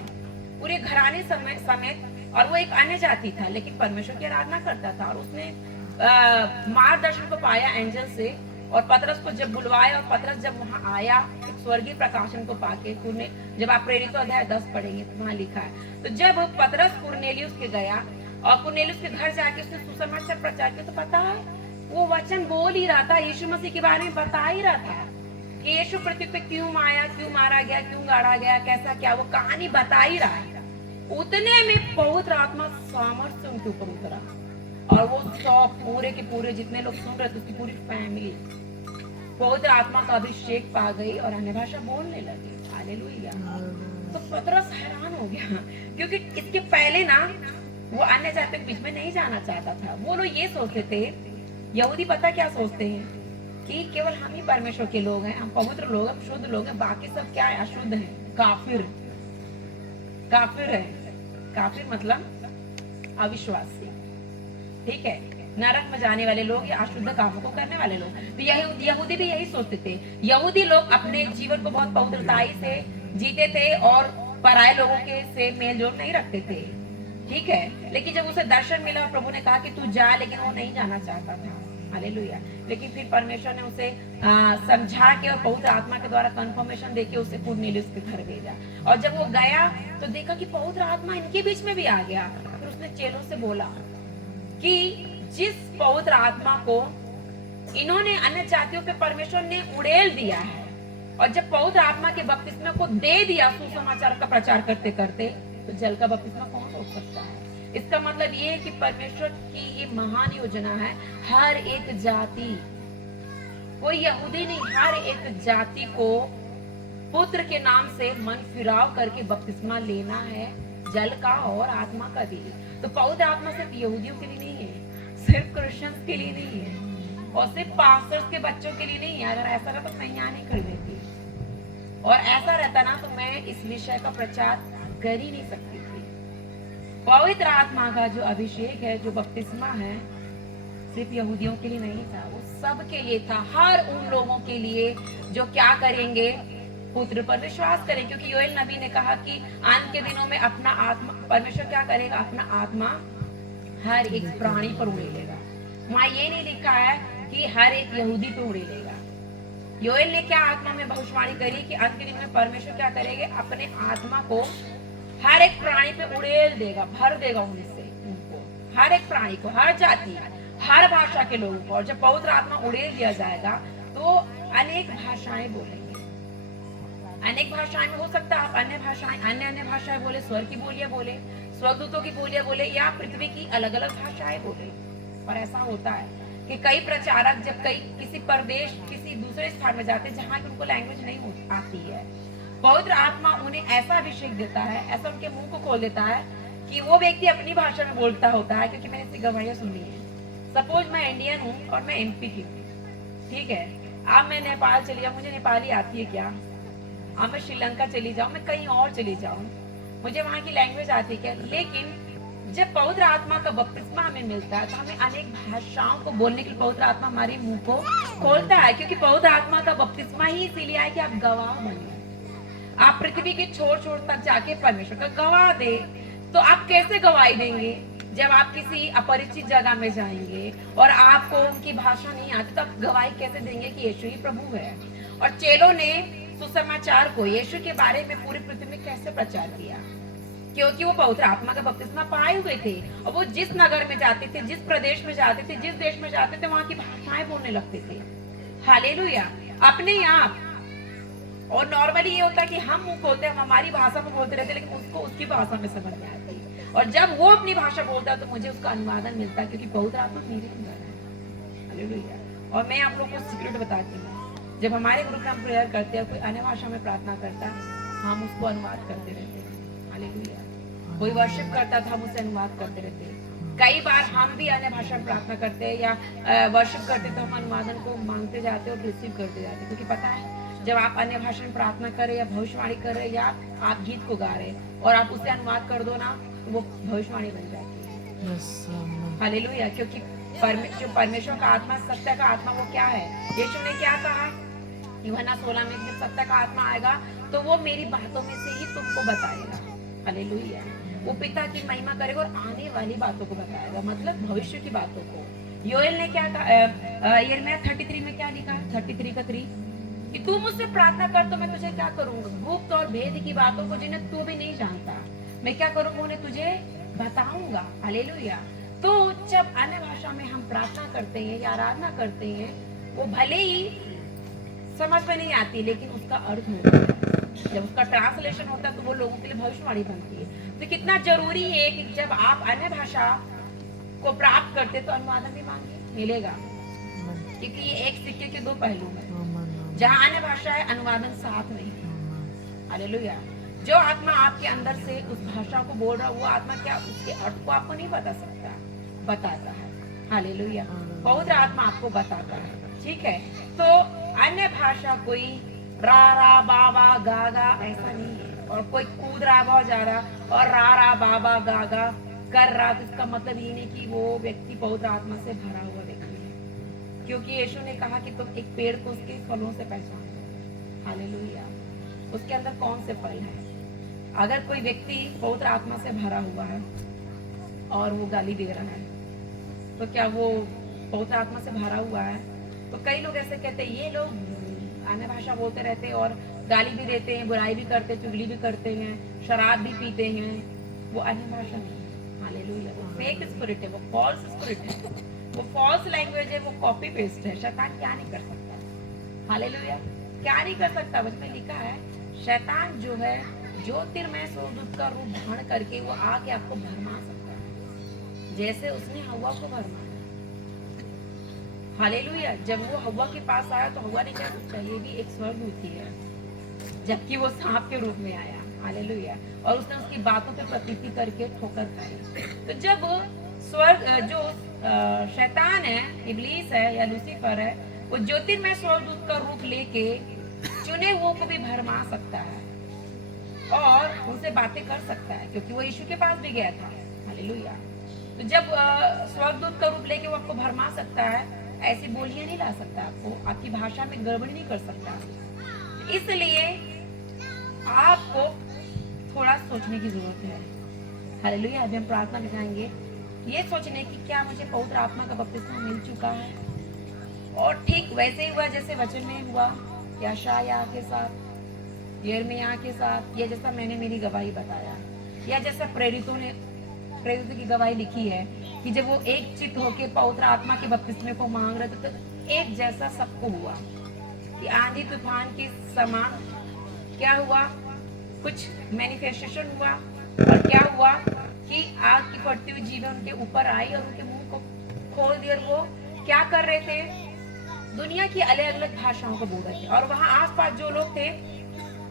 पूरे घराने समेत, और वो एक अन्य जाति था लेकिन परमेश्वर की आराधना करता था। और उसने मार्गदर्शन को पाया एंजल से और पतरस को जब बुलवाया और पतरस जब वहां आया एक स्वर्गीय प्रकाशन को पाके, जब आप प्रेरितों अध्याय 10 पढ़ेंगे तो वहां लिखा है, तो जब पतरस कुरनेलियुस के गया और कुरनेलियुस के घर जाके उसने सुसमाचार प्रचार किया, तो पता है वो वचन बोल ही रहा था, यीशु मसीह के बारे में बता ही रहा था कि यीशु पृथ्वी पे क्यों आया, क्यों मारा गया, क्यों गाड़ा गया, कैसा क्या, वो कहानी बता ही रहा है। उतने में पवित्र आत्मा सामर्थ्य से उनके ऊपर उतरा और वो सब पूरे के पूरे जितने लोग सुन रहे थे, उसकी पूरी फैमिली पवित्र आत्मा का अभिषेक पा गई और अन्य भाषा बोलने लगी। हालेलुया। तो पतरस हैरान हो गया, क्योंकि इसके पहले ना वो अन्य जातियों के बीच में नहीं जाना चाहता था। वो लोग ये सोचते थे, यहूदी पता क्या सोचते हैं कि केवल हम ही परमेश्वर के लोग हैं, हम पवित्र लोग हैं, शुद्ध लोग हैं, बाकी सब क्या है? अशुद्ध है, काफिर है। काफिर मतलब अविश्वासी। ठीक है, नरक में जाने वाले लोग या अशुद्ध कामों को करने वाले लोग। तो यहूदी भी यही सोचते थे। यहूदी लोग अपने जीवन को बहुत पवित्रताई से जीते थे और पराये लोगों के से मेल जोल नहीं रखते थे। ठीक है, लेकिन जब उसे दर्शन मिला और प्रभु ने कहा कि तू जा, लेकिन वो नहीं जाना चाहता था। हालेलुया। लेकिन फिर परमेश्वर ने उसे समझा के और पवित्र आत्मा के द्वारा कंफर्मेशन देके उसे कुरनेलियुस के घर भेजा। और जब वो गया तो देखा कि पवित्र आत्मा इनके बीच में भी आ गया। फिर उसने चेलों से बोला कि जिस पवित्र आत्मा को इन्होंने अन्य जातियों पे परमेश्वर ने उड़ेल दिया है, और जब पवित्र आत्मा के बपतिस्मा को दे दिया सुसमाचार का प्रचार करते करते, तो जल का बपतिस्मा कौन रोक सकता है? इसका मतलब ये है कि परमेश्वर की ये महान योजना है। हर एक जाति, कोई यहूदी नहीं, हर एक जाति को पुत्र के नाम से मन फिराव करके बपतिस्मा लेना है, जल का और आत्मा का भी। तो पवित्र आत्मा सिर्फ यहूदियों के लिए नहीं है, सिर्फ क्रिश्चियंस के लिए नहीं है, और सिर्फ पास्टर्स के बच्चों के लिए नहीं है। अगर ऐसा रहता तो मैं यहाँ नहीं खड़ी रहती, और ऐसा रहता ना तो मैं इस विषय का प्रचार कर ही नहीं सकती थी। पवित्र आत्मा का जो अभिषेक है, जो बपतिस्मा है, सिर्फ यहूदियों के लिए नहीं था, वो सब के लिए था। हर उन लोगों के लिए जो क्या करेंगे? पुत्र पर विश्वास करें। क्योंकि योएल नबी ने कहा कि अंत के दिनों में अपना आत्मा, परमेश्वर क्या करेगा? अपना आत्मा हर एक प्राणी पर उड़ेलेगा। वहां ये नहीं लिखा है कि हर एक यहूदी पे उड़ेलेगा। योएल ने क्या आत्मा में भविष्यवाणी करी कि अंत के दिन में परमेश्वर क्या करेंगे? अपने आत्मा को हर एक प्राणी पे उड़ेल देगा, भर देगा उनसे, उनको, हर एक प्राणी को, हर जाति, हर भाषा के लोगों को। और जब पवित्र आत्मा उड़ेल दिया जाएगा तो अनेक भाषाएं बोलेंगे। अनेक भाषाएं में हो सकता है आप अन्य भाषाएं बोले, स्वर्ग की बोलियां बोले, स्वर्गदूतों की बोलियां बोले, या पृथ्वी की अलग अलग भाषाएं बोले। और ऐसा होता है कि कई प्रचारक जब किसी प्रदेश, किसी दूसरे स्थान में जाते हैं जहाँ की उनको लैंग्वेज नहीं आती है, पवित्र आत्मा उन्हें ऐसा अभिषेक देता है, ऐसा उनके मुंह को खोल देता है कि वो व्यक्ति अपनी भाषा में बोलता होता है। क्योंकि मैंने इसकी गवाहियां सुनी है। सपोज मैं इंडियन हूँ और मैं एमपी की हूँ, ठीक है, अब मैं नेपाल चली जाऊँ, मुझे नेपाली आती है क्या? अब मैं श्रीलंका चली जाऊँ, मैं कहीं और चली जाऊँ, मुझे वहाँ की लैंग्वेज आती है क्या? लेकिन जब पवित्र आत्मा का बपतिस्मा हमें मिलता है तो हमें अनेक भाषाओं को बोलने के लिए पवित्र आत्मा हमारे मुंह को खोलता है। क्योंकि पवित्र आत्मा का बपतिस्मा ही इसीलिए है कि आप गवाह बने, आप पृथ्वी के छोर छोर तक जाके परमेश्वर का गवाह दे। तो आप कैसे गवाही देंगे? जब आप किसी अपरिचित जगह में जाएंगे और आपको उनकी भाषा नहीं आती तो आप गवाही कैसे देंगे कि यीशु ही प्रभु है? और चेलों ने सुसमाचार को, यीशु के बारे में पूरी पृथ्वी में कैसे प्रचार किया? क्योंकि वो पवित्र आत्मा का बपतिस्मा पाए हुए थे और वो जिस नगर में जाते थे, जिस प्रदेश में जाते थे, जिस देश में जाते थे, वहां की भाषाएं बोलने लगते थे। हालेलुया, अपने आप। और नॉर्मली ये होता है कि हम मुंह खोलते हैं, हम हमारी भाषा में बोलते रहते, लेकिन उसको उसकी भाषा में समझ में आती है। और जब वो अपनी भाषा बोलता है तो मुझे उसका अनुवादन मिलता है, क्योंकि पवित्र आत्मा मेरे अंदर है। हालेलुया। और मैं आप लोगों को सीक्रेट बताती हूँ, जब हमारे ग्रुप में हम प्रेयर करते हैं, कोई अन्य भाषा में प्रार्थना करता है, हम उसको अनुवाद करते रहते हैं। हालेलुया। कोई वर्शिप करता था, हम उसे अनुवाद करते रहते हैं। कई बार हम भी अन्य भाषा में प्रार्थना करते हैं या वर्शिप करते तो हम अनुवादन को मांगते जाते और रिसीव करते जाते, क्योंकि पता है जब आप अन्य भाषा में प्रार्थना करें या भविष्यवाणी करें या आप गीत को गा रहे और आप उसे अनुवाद कर दो ना, तो वो भविष्यवाणी बन जाती है। हालेलुया। क्योंकि जो परमेश्वर का आत्मा, सत्य का आत्मा, वो क्या है? यीशु ने क्या कहा? यूहन्ना 16 में, जब सत्य का आत्मा आएगा तो वो मेरी बातों में से ही तुमको बताएगा। हालेलुया। वो पिता की महिमा करेगा और आने वाली बातों को बताएगा, मतलब भविष्य की बातों को। योएल ने क्या कहा? यिर्मयाह 33 में क्या लिखा है? 33 का 3 कि तू मुझसे प्रार्थना कर तो मैं तुझे क्या करूंगा? गुप्त और भेद की बातों को जिन्हें तू भी नहीं जानता, मैं क्या करूंगा? उन्हें तुझे बताऊंगा। हालेलुया। तो जब अन्य भाषा में हम प्रार्थना करते हैं या आराधना करते हैं, वो भले ही समझ में नहीं आती, लेकिन उसका अर्थ होता है। जब उसका ट्रांसलेशन होता है तो वो लोगों के लिए भविष्यवाणी बनती है। तो कितना जरूरी है कि जब आप अन्य भाषा को प्राप्त करते तो अनुवादन भी मांगिए, मिलेगा। क्योंकि ये एक सिक्के के दो पहलू हैं। जहाँ अन्य भाषा है, अनुवादन साथ नहीं। हालेलुया। जो आत्मा आपके अंदर से उस भाषा को बोल रहा, वो आत्मा क्या उसके अर्थ को आपको नहीं बता सकता, बताता है। हालेलुया। पवित्र आत्मा आपको बताता है, ठीक है। तो अन्य भाषा कोई रा रा बाबा गागा ऐसा नहीं है, और कोई कूद रहा बहुत ज्यादा और रा रा बाबा गागा कर रहा, तो इसका मतलब ये नहीं कि वो व्यक्ति पवित्र आत्मा से भरा हुआ व्यक्ति है। क्योंकि यीशु ने कहा कि तुम एक पेड़ को उसके फलों से पहचानो। हालेलुया। उसके अंदर कौन से फल है? अगर कोई व्यक्ति पवित्र आत्मा से भरा हुआ है और वो गाली दे रहा है, तो क्या वो पवित्र आत्मा से भरा हुआ है? तो कई लोग ऐसे कहते हैं, ये लोग अन्य भाषा बोलते रहते हैं और गाली भी देते हैं, बुराई भी करते हैं, चुगली भी करते हैं, शराब भी पीते हैं, वो अन्य भाषा नहीं। हालेलुया। वो फेक स्पिरिट है, वो फॉल्स स्पिरिट है, वो फॉल्स लैंग्वेज है, वो कॉपी पेस्ट है। शैतान क्या नहीं कर सकता? हालेलुया। क्या नहीं कर सकता? उसमें लिखा है, शैतान जो है ज्योतिर्मय स्वर्गदूत का रूप धारण करके वो आके आपको भरमा सकता है, जैसे उसने हव्वा को भरमाया। हालेलुया। जब वो हव्वा के पास आया तो हव्वा ने क्या सोचा, ये भी एक स्वर्गदूत ही है, जबकि वो सांप के रूप में आया। हालेलुया। और उसने उसकी बातों पे प्रतीति करके ठोकर खाई। तो जब स्वर्ग जो शैतान है, इब्लीस है या लूसीफर है, वो ज्योतिर्मय स्वर्गदूत का रूप लेके चुने हुओं को भी भरमा सकता है और उनसे बातें कर सकता है, क्योंकि वो यीशु के पास भी गया था। हालेलुया। तो जब स्वर्गदूत का रूप लेके वो आपको भरमा सकता है, ऐसी बोलियां नहीं ला सकता, आपको आपकी भाषा में गड़बड़ी नहीं कर सकता। इसलिए आपको थोड़ा सोचने की जरूरत है। हालेलुया। अभी हम प्रार्थना में जाएंगे ये सोचने की, क्या मुझे पवित्र आत्मा का बपतिस्मा मिल चुका है? और ठीक वैसे ही हुआ जैसे वचन में हुआ, यशायाह के साथ, यिर्मयाह के साथ, या जैसा मैंने मेरी गवाही बताया। या जैसे प्रेरितों की गवाही लिखी है कि जब वो एक चित्त होके पवित्र आत्मा के बपतिस्मे को मांग रहे थे तो एक जैसा सबको हुआ कि आंधी तूफान के समान क्या हुआ, कुछ मैनिफेस्टेशन हुआ। और क्या हुआ कि आग की फटती हुई जीभें उनके ऊपर आई और उनके मुंह को खोल दिया। वो क्या कर रहे थे, दुनिया की अलग अलग भाषाओं को बोल रहे थे। और वहां आसपास जो लोग थे,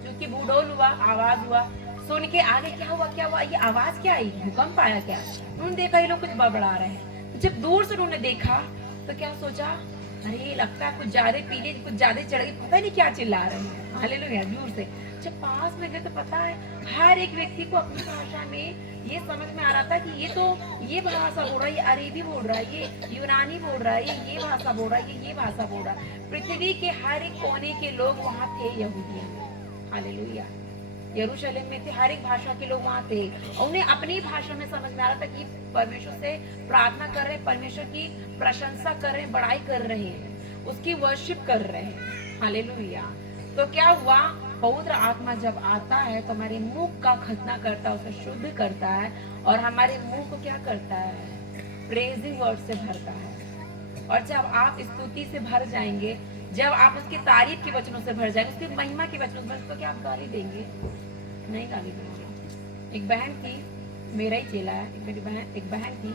जो कि भूडोल हुआ, आवाज हुआ, सुन के आगे क्या हुआ, ये आवाज क्या आई, भूकंप आया क्या। उन्होंने देखा ये लोग कुछ बड़बड़ा रहे हैं। तो जब दूर से उन्होंने देखा तो क्या सोचा, अरे लगता है कुछ ज्यादा पीले, कुछ ज्यादा चढ़ गए, पता नहीं क्या चिल्ला रहे हैं। हालेलुया। दूर से जब पास में गए तो पता है हर एक व्यक्ति को अपनी भाषा में ये समझ में आ रहा था कि ये भाषा बोल रहा है, ये अरेबी बोल रहा है, ये यूनानी बोल रहा है, ये भाषा बोल रहा है, ये भाषा बोल रहा है। पृथ्वी के हर एक कोने के लोग वहाँ थे यहूदियों में। हालेलुया। यरूशलेम में थे, हर एक भाषा के लोग वहाँ थे। उन्हें अपनी भाषा में समझ में आ रहा था कि परमेश्वर से प्रार्थना कर रहे हैं, परमेश्वर की प्रशंसा कर रहे हैं, बड़ाई कर रहे हैं, उसकी वर्शिप कर रहे हैं। हालेलुया। तो क्या हुआ, पवित्र आत्मा जब आता है तो हमारे मुख का खतना करता है, उसे शुद्ध करता है और हमारे मुंह को क्या करता है, प्रेजिंग वर्ड से भरता है। और जब आप स्तुति से भर जाएंगे, जब आप उसकी तारीफ के वचनों से भर जाएंगे, उसकी महिमा के वचनों से, तो क्या आप गाली देंगे, नहीं गाली देंगे। एक बहन थी, मेरा ही चेला है, एक बहन थी,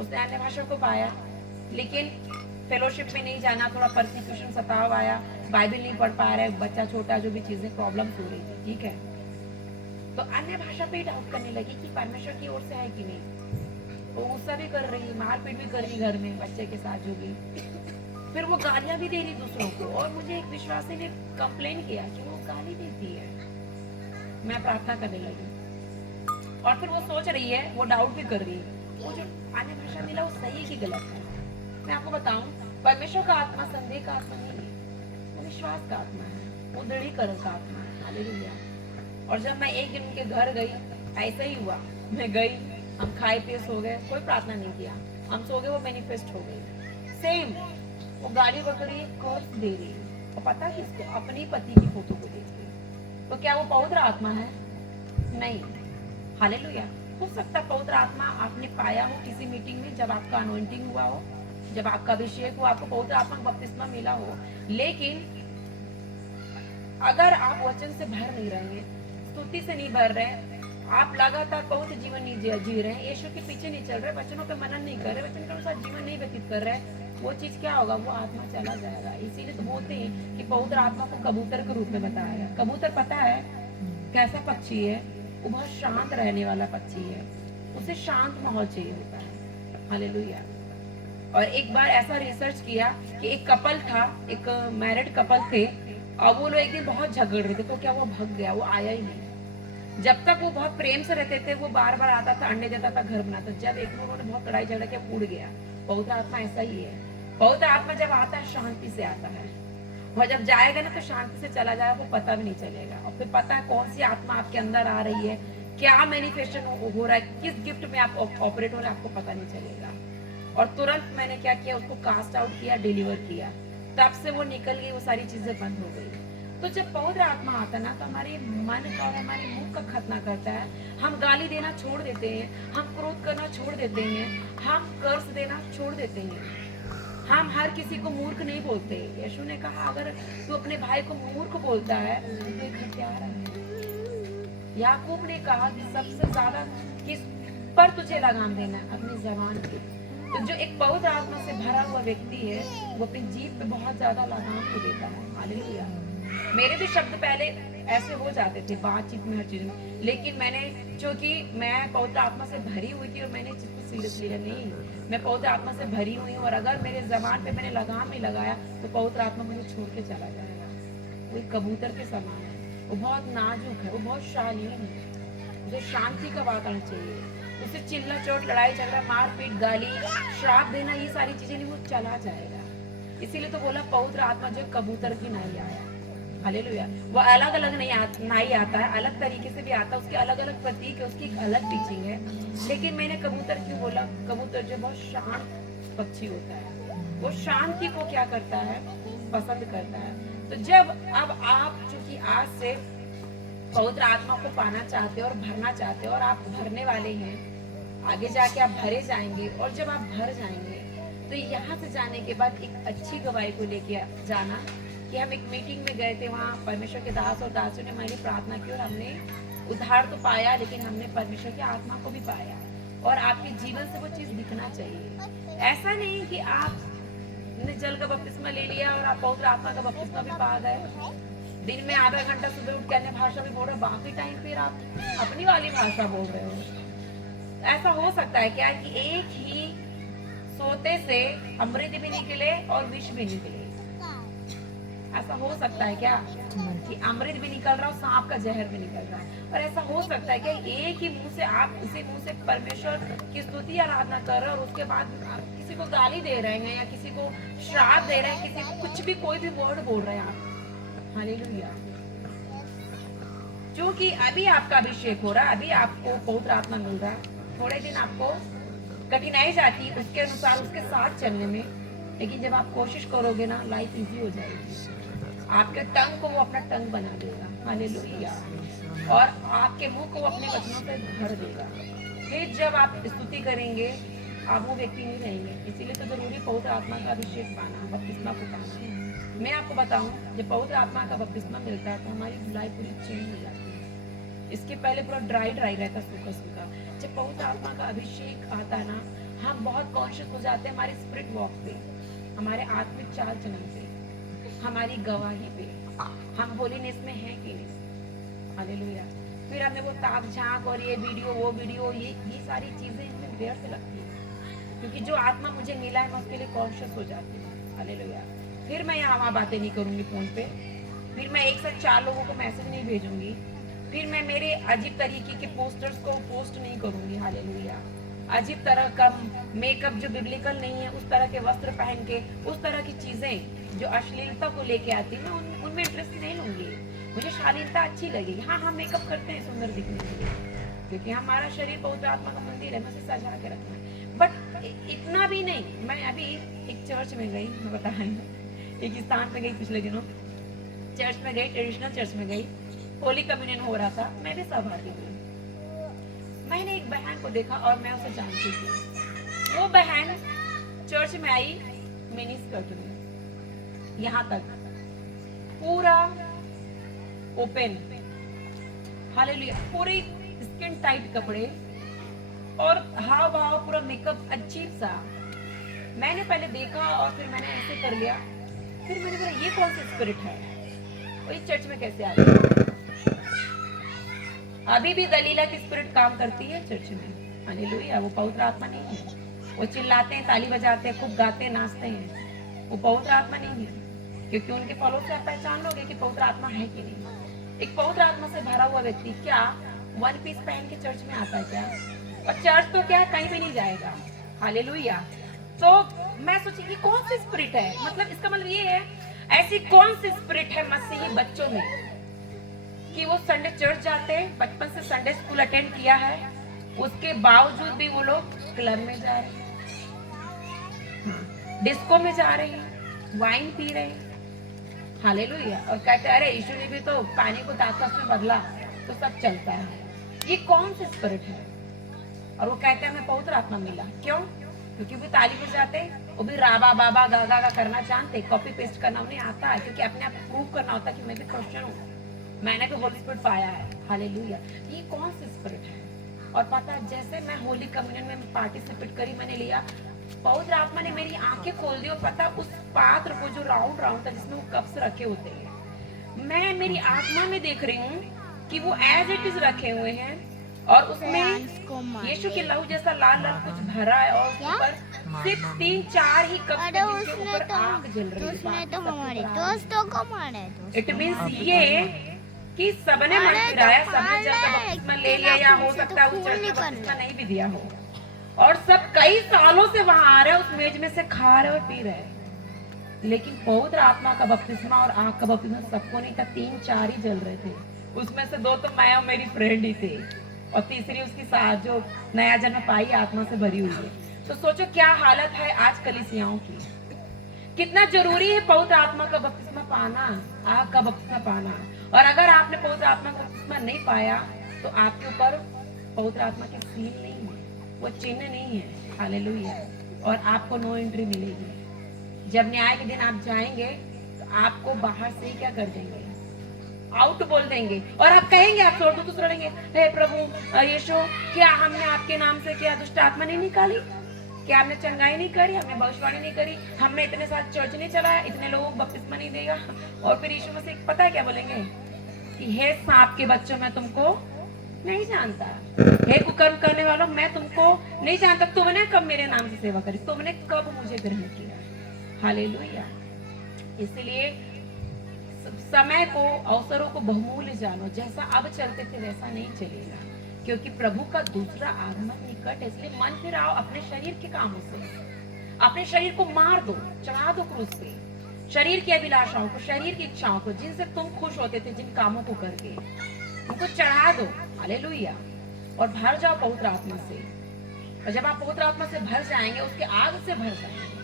उसने अन्य भाषा को पाया लेकिन फेलोशिप में नहीं जाना, थोड़ा परसिक्यूशन सताव आया, बाइबल नहीं पढ़ पा रहा है, बच्चा छोटा, जो भी चीजें प्रॉब्लम्स हो रही थी, ठीक है। तो अन्य भाषा पे ही डाउट करने लगी कि परमेश्वर की ओर से है कि नहीं। वो गुस्सा भी कर रही, मारपीट भी कर रही घर में बच्चे के साथ जो भी, फिर वो गालियां भी दे रही दूसरों को। और मुझे एक विश्वासी ने कंप्लेन किया कि वो गाली देती है। मैं प्रार्थना करने लगी और फिर वो सोच रही है, वो डाउट भी कर रही है, वो जो अन्य भाषा मिला वो सही है कि गलत है। मैं आपको बताऊं, परमेश्वर का आत्मा संदेह का आत्मा नहीं है, वो विश्वास का आत्मा है, वो दृढ़ीकरण का आत्मा है। हालेलुया। और जब मैं एक दिन उनके घर गई, ऐसा ही हुआ, मैं गई, हम खाए पिए सो गए, कोई प्रार्थना नहीं किया, हम सो गए, वो मैनिफेस्ट हो गई। सेम वो गाली बक रही, कोर्स दे रही, और पता किसको, अपनी पति की फोटो को देख रही। तो क्या वो पवित्र आत्मा है? नहीं। हालेलुया। हो सकता है पवित्र आत्मा आपने पाया हो किसी मीटिंग में, जब आपका अनॉइंटिंग हुआ हो, जब आपका अभिषेक हो, आपको पवित्र आत्मा का बपतिस्मा मिला हो। लेकिन अगर आप वचन से भर नहीं रहे, स्तुति से नहीं भर रहे, आप लगातार पवित्र जीवन नहीं जी रहे हैं, यीशु के पीछे नहीं चल रहे, वचनों पे मनन नहीं कर रहे, वचन के अनुसार जीवन नहीं व्यतीत कर रहे, वो चीज क्या होगा, वो आत्मा चला जाएगा। इसीलिए तो बोलते हैं कि पवित्र आत्मा को कबूतर के रूप में बताया गया। कबूतर पता है कैसा पक्षी है, वो बहुत शांत रहने वाला पक्षी है, उसे शांत माहौल चाहिए होता है। हालेलुया। और एक बार ऐसा रिसर्च किया कि एक कपल था, एक मैरिड कपल थे, और वो लोग एक दिन बहुत झगड़ रहे थे, तो क्या वो भग गया, वो आया ही नहीं। जब तक वो बहुत प्रेम से रहते थे, वो बार बार आता था, अंडे देता था, घर बनाता। जब एक उन्होंने बहुत लड़ाई झगड़ा किया, उड़ गया। पवित्र आत्मा ऐसा ही है। पवित्र आत्मा जब आता है शांति से आता है, और जब जाएगा ना तो शांति से चला जाएगा, वो पता भी नहीं चलेगा। और फिर पता है कौन सी आत्मा आपके अंदर आ रही है, क्या मैनिफेस्टेशन हो रहा है, किस गिफ्ट में आप ऑपरेट हो रहे हैं, आपको पता नहीं चलेगा। और तुरंत मैंने क्या किया, उसको कास्ट आउट किया, डिलीवर किया, तब से वो निकल गई, वो सारी चीजें बंद हो गई। तो जब पवित्र आत्मा आता ना, तो हमारे मन का और हमारे मुंह का खतना करता है। हम गाली देना छोड़ देते हैं, हम क्रोध करना छोड़ देते हैं, हम कर्ज देना छोड़ देते हैं, हम हर किसी को मूर्ख नहीं बोलते। यीशु ने कहा, अगर तू अपने भाई को मूर्ख बोलता है तो एक हत्यारा है। याकूब ने कहा कि सबसे ज्यादा किस पर तुझे लगाम देना है, अपनी जबान पे। तो जो एक पवित्र आत्मा से भरा हुआ व्यक्ति है, वो अपनी जीभ पे बहुत ज्यादा लगाम को देता है। हालेलुया। मेरे भी शब्द पहले ऐसे हो जाते थे बातचीत में, हर चीज में, लेकिन मैंने, क्योंकि मैं पवित्र आत्मा से भरी हुई थी और मैंने इसको सीरियस लिया नहीं, मैं पवित्र आत्मा से भरी हुई हूँ, और अगर मेरे जबान पे मैंने लगाम नहीं लगाया तो पवित्र आत्मा मुझे छोड़ के चला जाएगा। वो एक कबूतर के समान है, वो बहुत नाजुक है, वो बहुत शालीन है, मुझे शांति का वातावरण चाहिए। उसे चिल्ला चोट, लड़ाई झगड़ा, मारपीट, गाली, श्राप देना, ये सारी चीजें नहीं, वो चला जाएगा। इसीलिए तो बोला पवित्र आत्मा जो कबूतर की नहीं आया। हालेलुया। वो अलग अलग नहीं आता है, अलग तरीके से भी आता है, उसके अलग अलग प्रतीक है, उसकी एक अलग टीचिंग है। लेकिन मैंने कबूतर क्यों बोला? कबूतर जो बहुत शांत पक्षी होता है, वो शांति को क्या करता है, पसंद करता है। तो जब अब आप, चूंकि आज से पवित्र आत्मा को पाना चाहते हो और भरना चाहते हो और आप भरने वाले हैं, आगे जाके आप भरे जाएंगे। और जब आप भर जाएंगे तो यहाँ से जाने के बाद एक अच्छी गवाही को लेके जाना कि हम एक मीटिंग में गए थे, वहाँ परमेश्वर के दास और दासियों ने हमारी प्रार्थना की और हमने उद्धार तो पाया, लेकिन हमने परमेश्वर की आत्मा को भी पाया। और आपके जीवन से वो चीज दिखना चाहिए। ऐसा नहीं कि आपने जल का बपतिस्मा ले लिया और आप पवित्र आत्मा का बपतिस्मा भी पा गए, दिन में आधा घंटा सुबह उठ के अन्य भाषा भी बोल रहे हो, बाकी टाइम फिर आप अपनी वाली भाषा बोल रहे हो। ऐसा हो सकता है क्या कि एक ही सोते से अमृत भी निकले और विष भी निकले? ऐसा हो सकता है क्या कि अमृत भी निकल रहा हो, सांप का जहर भी निकल रहा है? और ऐसा हो सकता है क्या एक ही मुंह से आप उसी मुंह से परमेश्वर की स्तुति आराधना कर रहे हो और उसके बाद आप किसी को गाली दे रहे हैं या किसी को श्राप दे रहे हैं, किसी को कुछ भी कोई भी वर्ड बोल रहे हैं आप? हालेलुया। क्योंकि अभी आपका अभिषेक हो रहा है, अभी आपको पवित्र आत्मा मिल रहा है, थोड़े दिन आपको कठिनाई जाती है उसके अनुसार उसके साथ चलने में, लेकिन जब आप कोशिश करोगे ना लाइफ इजी हो जाएगी। आपके टंग को वो अपना टंग बना देगा, हालेलुया, और आपके मुंह को वो अपने वचनों से भर देगा। फिर जब आप स्तुति करेंगे आप वो व्यक्ति नहीं रहेंगे। इसीलिए तो जरूरी पवित्र आत्मा का अभिषेक पाना, बपतिस्मा को पाना। मैं आपको बताऊं, जब पवित्र आत्मा का बपतिस्मा मिलता है तो हमारी लाइफ पूरी चेंज हो जाती है। इसके पहले पूरा ड्राई रहता, सूखा सूखा। जब पवित्र आत्मा का अभिषेक आता है ना, हम बहुत कॉन्शियस हो जाते हैं हमारे स्पिरिट वॉक पे, हमारे आत्मिक चाल चलन पे, हमारी गवाही पे, हम होलीनेस में हैं कि नहीं। हालेलुया। फिर हमें वो ताक झांक और ये वीडियो वो वीडियो ये सारी चीजें हमें व्यर्थ लगती है, क्योंकि जो आत्मा मुझे मिला है मैं उसके लिए कॉन्शियस हो जाती हूँ। हालेलुया। फिर मैं यहाँ वहाँ बातें नहीं करूंगी फोन पे, फिर मैं एक साथ 4 लोगों को मैसेज नहीं भेजूंगी, फिर मैं मेरे अजीब तरीके के पोस्टर्स को पोस्ट नहीं करूंगी। हालेलुया। अजीब तरह का मेकअप जो बिब्लिकल नहीं है, उस तरह के वस्त्र पहन के, उस तरह की चीजें जो अश्लीलता को लेके आती है, मैं उनमें इंटरेस्ट नहीं लूंगी। मुझे शालीनता अच्छी लगेगी। हाँ, हम मेकअप करते हैं सुंदर दिखने के लिए, क्योंकि हमारा शरीर पवित्र आत्मा का मंदिर है, मुझे सजा के रखना है, बट इतना भी नहीं। मैं अभी एक चर्च में गई, मैं बताऊँ, एक स्थान पे गई पिछले दिनों, चर्च में गई, ट्रेडिशनल चर्च में गई, होली कम्युनियन हो रहा था, मैं भी सहभागी हुई। मैंने एक बहन को देखा और मैं उसे जानती थी। वो बहन चर्च में आई मिनी स्कर्ट में, यहाँ तक पूरा ओपन, हालेलुया, पूरी स्किन टाइट कपड़े और हाव भाव पूरा मेकअप अजीब सा। मैंने पहले देखा और फिर मैंने ऐसे कर लिया, फिर मैंने बोला ये कौन सा स्पिरिट है, वो इस चर्च में कैसे आ गया? अभी भी दलीला की स्पिरिट काम करती है चर्च में। हालेलुया। वो पवित्र आत्मा नहीं है। वो चिल्लाते हैं, ताली बजाते हैं, खूब गाते हैं, नाचते हैं, वो पवित्र आत्मा नहीं है। क्योंकि उनके फलों से आप पहचान लोगे कि पवित्र आत्मा है कि नहीं। एक पवित्र आत्मा से भरा हुआ व्यक्ति क्या 1 पीस पहन के चर्च में आता है क्या? और चर्च तो क्या कहीं भी नहीं जाएगा। हालेलुया। तो मैं सोची कि कौन सी स्पिरिट है, मतलब इसका मतलब ये है ऐसी कौन सी स्पिरिट है मसीही बच्चों में कि वो संडे चर्च जाते हैं, बचपन से संडे स्कूल अटेंड किया है, उसके बावजूद भी वो लोग क्लब में जा रहे हैं, डिस्को में जा रहे हैं, वाइन पी रहे हैं। हालेलुया। और कहते हैं अरे यीशु ने भी तो पानी को ताकत में बदला तो सब चलता है। ये कौन सी स्पिरिट है? और वो कहते हैं हमें पवित्र आत्मा मिला। क्यों? क्योंकि वो ताली बजाते, वो भी राबा बाबा गागा का करना जानते, कॉपी पेस्ट करना उन्हें आता है, क्योंकि अपने आप प्रूव करना होता है कि मैं भी क्रिश्चियन हूँ, मैंने भी होली स्पिरिट पाया है। हालेलुया। ये कौन सी स्पिरिट है? और पता है, जैसे मैं होली कम्युनियन में पार्टिसिपेट करी, मैंने लिया, पवित्र आत्मा ने मेरी आंखें खोल दी। और पता उस पात्र को जो राउंड राउंड था जिसमें वो कप्स रखे होते हैं, मैं मेरी आत्मा में देख रही हूँ कि वो एज इट इज रखे हुए हैं और उसमें यीशु के लहू जैसा लाल लाल कुछ भरा है और ऊपर सिर्फ 3-4 ही कप जिनके ऊपर आग जल रही है। तो हमारे दोस्तों को मारे। इट मींस ये कि सबने मन फिराया, सबने जल का बपतिस्मा ले लिया, या हो सकता है उस चर्च में बपतिस्मा नहीं भी दिया हो, और सब कई सालों से वहां आ रहे हैं, उस मेज में से खा रहे और पी रहे। लेकिन पवित्र आत्मा का बपतिस्मा और आग का बपतिस्मा सबको नहीं था, 3-4 ही जल रहे थे। उसमें से 2 तो मैं और मेरी फ्रेंड ही थे, और तीसरी उसकी साथ जो नया जन्म पाई आत्मा से भरी हुई है। तो सोचो क्या हालत है आज कलीसियाओं की। कितना जरूरी है पवित्र आत्मा का बपतिस्मा पाना, आग का बपतिस्मा पाना। और अगर आपने पवित्र आत्मा का बपतिस्मा नहीं पाया तो आपके ऊपर पवित्र आत्मा की सील नहीं है, वो चिन्ह नहीं है। हालेलुया। और आपको नो एंट्री मिलेगी। जब न्याय के दिन आप जाएंगे तो आपको बाहर से ही क्या कर देंगे, आउट बोल देंगे। और आप कहेंगे, आप स्वर्गदूत लड़ेंगे, हे प्रभु यीशु, क्या हमने आपके नाम से क्या दुष्ट आत्मा नहीं निकाली, क्या हमने चंगाई नहीं करी, हमने भविष्यवाणी नहीं करी, हमने इतने साल चर्च नहीं चलाया, इतने लोगों को बपतिस्मा नहीं देगा। और फिर यीशु मसीह पता है क्या बोलेंगे कि हे सांप के बच्चों, मैं तुमको नहीं जानता, हे कुकर्म करने वालों, मैं तुमको नहीं जानता, तुमने कब मेरे नाम से सेवा करी, तुमने कब मुझे ग्रहण किया। हालेलुया। इसलिए समय को, अवसरों को बहुमूल्य जानो। जैसा अब चलते थे वैसा नहीं चलेगा, क्योंकि प्रभु का दूसरा आगमन निकट है। इसलिए मन फिराओ अपने शरीर के कामों से, अपने शरीर को मार दो, चढ़ा दो क्रूस पे, शरीर की अभिलाषाओं को, शरीर की इच्छाओं को, जिनसे तुम खुश होते थे, जिन कामों को करके, उनको चढ़ा दो। हालेलुया। और भर जाओ पवित्र आत्मा से। और जब आप पवित्र आत्मा से भर जाएंगे, उसके आग से भर जाएंगे,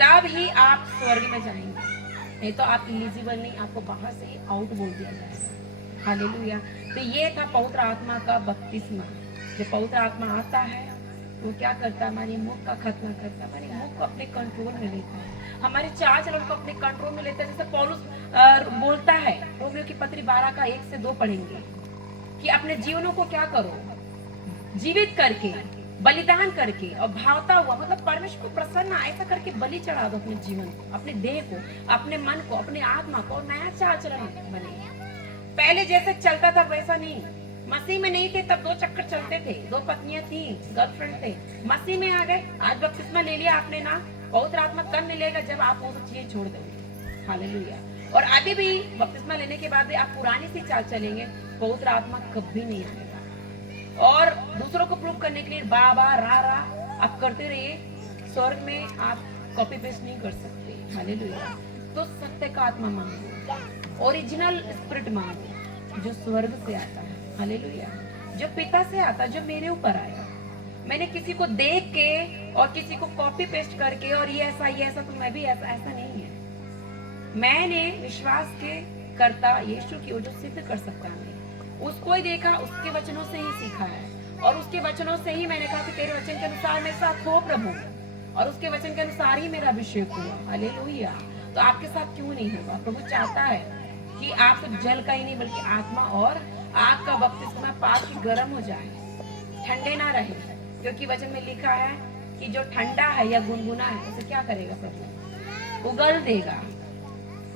तब ही आप स्वर्ग में जाएंगे। नहीं तो आप इलिजिबल नहीं, आपको बाहर से ही आउट बोल दिया जाएगा। हालेलुया। तो ये था पवित्र आत्मा का बपतिस्मा। जब पवित्र आत्मा आता है वो क्या करता है, हमारे मुख का खतना करता है, हमारे मुख को अपने कंट्रोल में लेता है, हमारे चाल चलन को अपने कंट्रोल में लेता है। जैसे पौलुस बोलता है, रोमियो की पत्री 12 का 1 से 2 पढ़ेंगे कि अपने जीवनों को क्या करो, जीवित करके, बलिदान करके और भावता हुआ, मतलब परमेश्वर को प्रसन्न ऐसा करके बलि चढ़ा दो अपने जीवन को, अपने देह को, अपने मन को, अपने आत्मा को, नया चाल चलन बने। पहले जैसे चलता था वैसा नहीं। मसीह में नहीं थे तब 2 चक्कर चलते थे, 2 पत्नियां थी, गर्लफ्रेंड थे। मसीह में आ गए, आज बपतिस्मा ले लिया आपने ना, पवित्र आत्मा तब मिलेगा जब आप वो सब चीजें छोड़ दोगे। हालेलुया। और अभी भी बपतिस्मा लेने के बाद भी आप पुरानी सी चाल चलेंगे, पवित्र आत्मा कभी नहीं आएगा। और दूसरों को प्रूव करने के लिए बाबा रा आप करते रहिए। स्वर्ग में आप कॉपी पेस्ट नहीं कर सकते। हालेलुया। तो सत्य का आत्मा मांगो, ओरिजिनल स्पिरिट मांगो, जो स्वर्ग से आता है। हालेलुया। जो पिता से आता, जो मेरे ऊपर आया। मैंने किसी को देख के और किसी को कॉपी पेस्ट करके और ये ऐसा तो मैं भी ऐसा नहीं है। मैंने विश्वास के करता यीशु की, जो सिद्ध कर सकता है, उसको ही देखा, उसके वचनों से ही सीखा है। और उसके वचनों से ही मैंने कहा कि तेरे वचन के अनुसार मेरे साथ हो प्रभु, और उसके वचन के अनुसार ही मेरा अभिषेक हुआ। हालेलुया। तो आपके साथ क्यों नहीं होगा? प्रभु चाहता है कि आप सिर्फ जल का ही नहीं बल्कि आत्मा और आग का बपतिस्मा पाक के गर्म हो जाए, ठंडे ना रहे। क्योंकि वचन में लिखा है कि जो ठंडा है या गुनगुना है उसे क्या करेगा प्रभु? उगल देगा।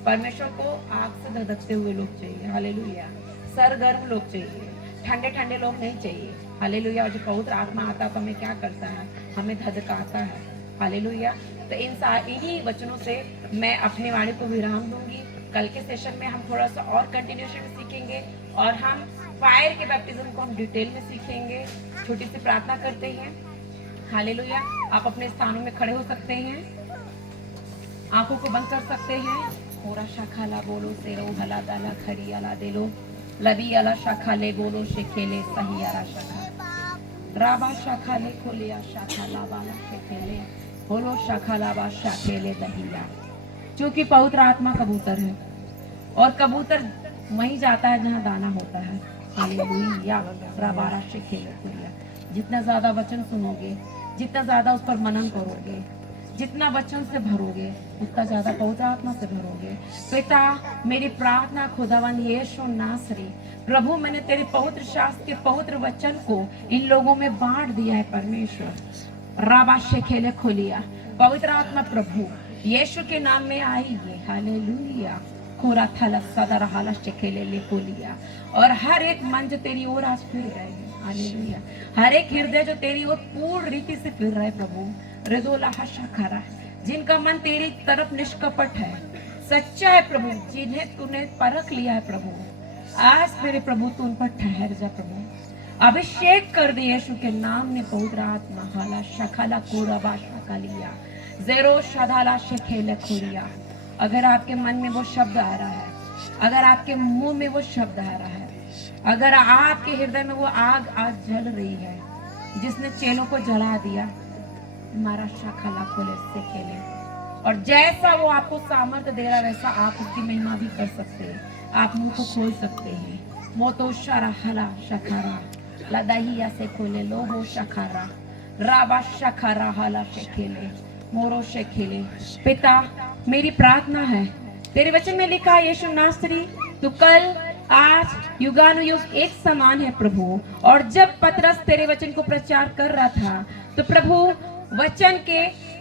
परमेश्वर को आग से धधकते हुए लोग चाहिए। हालेलुया। सरगर्म लोग चाहिए, ठंडे ठंडे लोग नहीं चाहिए। हालेलुया। और जो पवित्र आत्मा आता है तो हमें क्या करता है? हमें धधकाता है। हालेलुया। तो इन्हीं वचनों से मैं अपने वाणी को विराम दूंगी। कल के सेशन में हम थोड़ा सा और कंटिन्यूएशन में सीखेंगे और हम फायर के बैप्टिज्म को हम डिटेल में सीखेंगे। छोटी सी प्रार्थना करते हैं। हालेलुया। आप अपने स्थानों में खड़े हो सकते हैं, आंखों को बंद कर सकते हैं। पूरा शाखाला बोलो सेरो हला दाला खरी अला देलो लबी अला शाखाले बोलो शेखेले सही अला शाखा राबा शाखाले खोलिया शाखाला बाला शेखेले बोलो शाखाला बा शाखेले दहिया। क्योंकि पवित्र आत्मा कबूतर है और कबूतर वहीं जाता है जहाँ दाना होता है। हालेलुया। राबारा शेखेले खोलिया। जितना ज्यादा वचन सुनोगे, जितना ज्यादा उस पर मनन करोगे, जितना वचन से भरोगे, उतना ज्यादा पवित्र आत्मा से भरोगे। पिता, मेरी प्रार्थना खुदावन यीशु नासरी, प्रभु मैंने तेरे पवित्र शास्त्र के पवित्र वचन को इन लोगों में बांट दिया है परमेश्वर। राबा शेखेले खोलिया। पवित्र आत्मा प्रभु यीशु के नाम में आई है। हालेलुया। खोरा थला सदर हाला शेखेले ले खोलिया। और हर एक मन जो तेरी ओर आज फिर रहे हैं। हालेलुया। हर एक हृदय जो तेरी ओर पूर्ण रीति से फिर रहा है प्रभु, हृदोला हशा खरा, जिनका मन तेरी तरफ निष्कपट है, सच्चा है प्रभु, जिन्हें तूने परख लिया है प्रभु, आज मेरे प्रभु तू उन पर ठहर जा प्रभु। अभिषेक कर दे यीशु के नाम में। पवित्र आत्मा हाला शखाला कोराबा शकालिया जेरो शदाला शेखेले खोरिया। अगर आपके मन में वो शब्द आ रहा है, अगर आपके मुंह में वो शब्द आ रहा है, अगर आपके हृदय में वो आग आज जल रही है जिसने चेलों को जला दिया, हमारा शाखाला खोले से खेले, और जैसा वो आपको सामर्थ्य दे रहा है वैसा आप उसकी महिमा भी कर सकते हैं। आप मुंह को खोल सकते हैं। मोतो शारा हला शखारा लदाहिया से खोले लो हो शखारा राबा शखारा हला शेखेले मोरो शेखेले। पिता, मेरी प्रार्थना है, तेरे वचन में लिखा है यीशु नासरी तू कल आज युगानुयुग एक समान है प्रभु। और जब पतरस तेरे वचन को प्रचार कर रहा था तो प्रभु वचन के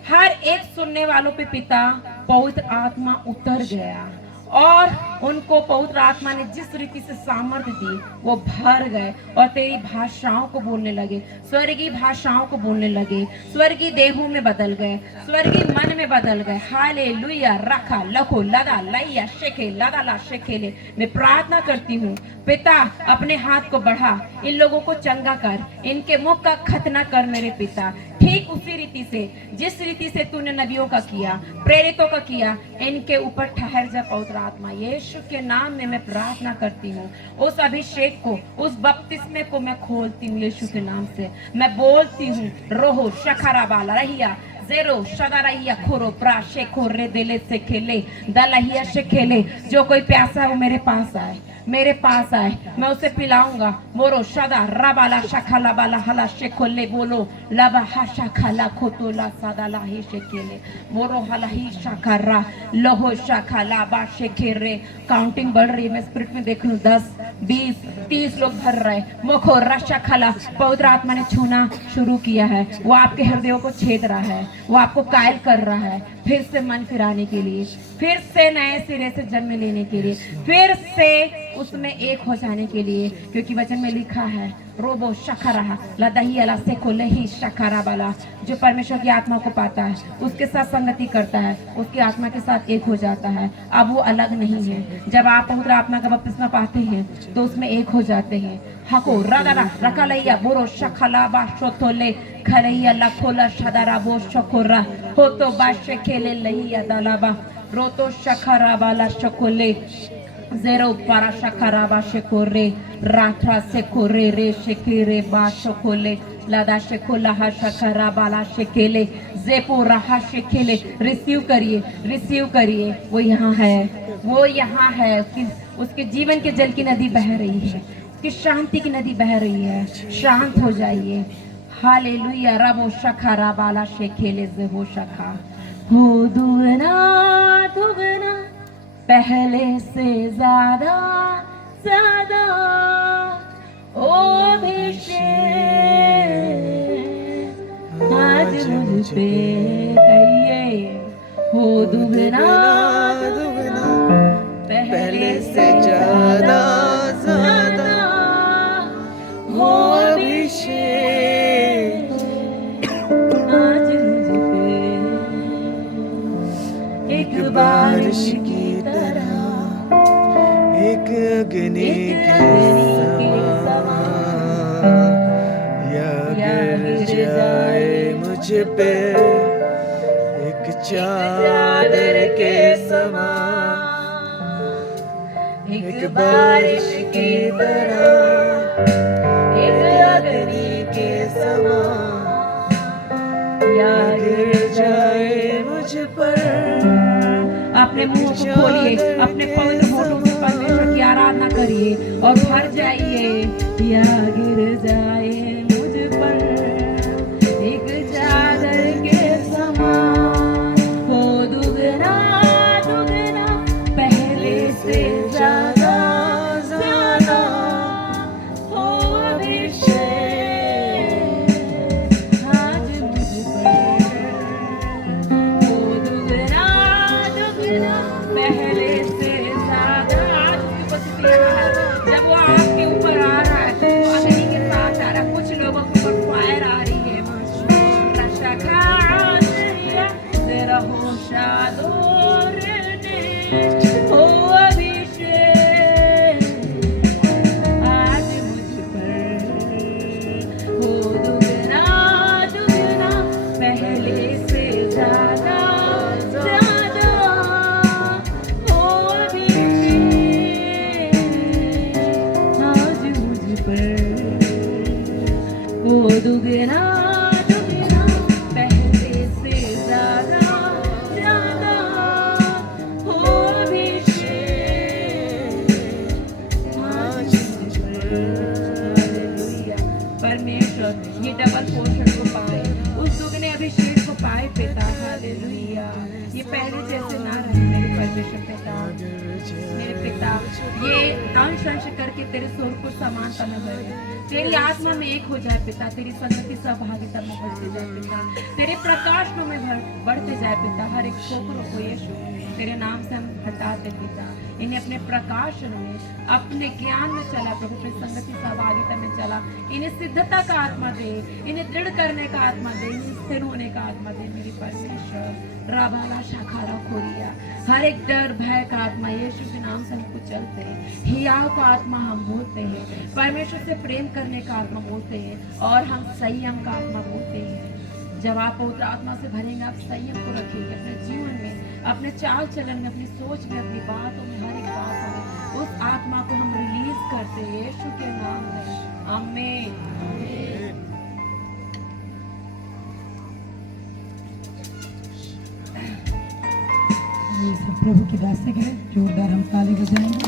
हर एक सुनने वालों पे पिता पवित्र आत्मा उतर गया और उनको पवित्र आत्मा ने जिस रीति से सामर्थ्य दी वो भर गए और तेरी भाषाओं को बोलने लगे, स्वर्गीय भाषाओं को बोलने लगे, स्वर्गीय देहों में बदल गए, स्वर्गीय मन में बदल गए। हालेलुया। रखा लखो लदा लैया शेखे लदा ला शेखेले। मैं प्रार्थना करती हूँ पिता, अपने हाथ को बढ़ा, इन लोगों को चंगा कर, इनके मुख का खतना कर मेरे पिता। ठीक उसी रीति से जिस रीति से तूने नबियों का किया, प्रेरितों का किया, इनके ऊपर ठहर जा पवित्र आत्मा। यीशु के नाम में मैं प्रार्थना करती हूँ। उस अभिषेक को, उस बपतिस्मे को मैं खोलती हूँ यीशु के नाम से। मैं बोलती हूँ रोहो शखरा बाला रहिया जेरो शदारहिया खोरो प्राशे खोरे दिले से खेले दलहिया से खेले। जो कोई प्यासा है वो मेरे पास आए, मेरे पास आए, मैं उसे पिलाऊंगा। मोरो शदा रबाला शखला बाला हला शेखोले बोलो लबा हशा खला खोतोला सदाला ही शेखेले मोरो हला ही शखरा लोहो शखला बा शेखेरे। काउंटिंग बढ़ रही है, मैं स्पिरिट में देख रही हूँ 10 20 30 लोग भर रहे। मोखो रशा खला पवित्र आत्मा ने छूना शुरू किया है। वो आपके हृदयों को छेद रहा है, वो आपको कायल कर रहा है, फिर से मन फिराने के लिए, फिर से नए सिरे से जन्म लेने के लिए, फिर से उसमें एक हो जाने के लिए। क्योंकि वचन में लिखा है रोबो शखरा लदही अला से खोले ही शखरा वाला। जो परमेश्वर की आत्मा को पाता है, उसके साथ संगति करता है, उसकी आत्मा के साथ एक हो जाता है। अब वो अलग नहीं है। जब आप पवित्र आत्मा का बपतिस्मा पाते हैं तो उसमें एक हो जाते हैं। हको रगरा रकलैया बोरो शखला बा शोतोले खलैया लखोला शदरा बो शकोरा हो तो बाशे खेले लहिया दलाबा रोतो शखरा वाला शकोले जेरो पारा शखरा बा शेकोरे रात्रा से कोरे रे शेकेरे बा शकोले लदा शेकोला हा शखरा बाला शेकेले जेपो रहा शेकेले। रिसीव करिए, रिसीव करिए। वो यहाँ है, वो यहाँ है। उसके जीवन के जल की नदी बह रही है, उसकी शांति की नदी बह रही है। शांत हो जाइए। हालेलुया। रबो शखरा बाला शेकेले जेहो शखा हो दुगना दुगना पहले से ज्यादा ज्यादा ओ अभिषेक आज मुझ पे कहिए हो दुगना दुगना पहले से ज्यादा ज्यादा हो अभिषेक आज मुझ पे। एक बारिश की एक अग्नि के समान या गिर जाए मुझ पे एक चादर के समान। एक बारिश की तरह एक अग्नि के समान या गिर जाए मुझ पर। अपने मुंह को खोलिए, अपने पवित्र होठों से परमेश्वर की आराधना करिए और भर जाइए। या गिर जाए मुझ पर एक चादर के समान हो दुगना दुगना पहले से ज्यादा ज्यादा हो अभिषेक आज मुझ पर हो दुगना पहले से ज्यादा। आज उसकी उपस्थिति यहाँ है। जब वो आपके ऊपर आ रहा है तो वो अग्नि के साथ आ रहा है। पहले जैसे ना रहे मेरे परमेश्वर पिता। मेरे पिता ये अंश अंश करके तेरे स्वर को समानता में भरे, तेरी आत्मा में एक हो जाए पिता, तेरी संगति सहभागिता में बढ़ते जाए पिता, तेरे प्रकाश में बढ़ते जाए पिता। हर एक खोपड़ों को यीशु तेरे नाम से हम हटाते पिता, इन्हें अपने प्रकाशन में अपने ज्ञान में चला प्रभु, अपनी संगति सहभागिता में चला, इन्हें सिद्धता का आत्मा दे, इन्हें दृढ़ करने का आत्मा दे, इन्हें स्थिर होने का आत्मा दे मेरी परमेश्वर। राबाला शाखारा खोरिया हर एक डर भय का आत्मा यीशु के नाम से हमको चलते हैं, हियाव का आत्मा हम बोलते हैं, परमेश्वर से प्रेम करने का आत्मा बोलते हैं, और हम संयम का आत्मा बोलते हैं। जब आप पवित्र आत्मा से भरेंगे, आप संयम को रखेंगे अपने जीवन में, अपने चाल चलन में, अपनी सोच में, अपनी बातों में, हर एक बात में उस आत्मा को हम रिलीज करते हैं यीशु के नाम में। आमीन। सब प्रभु की दासी के लिए जोरदार हम ताली बजाएंगे।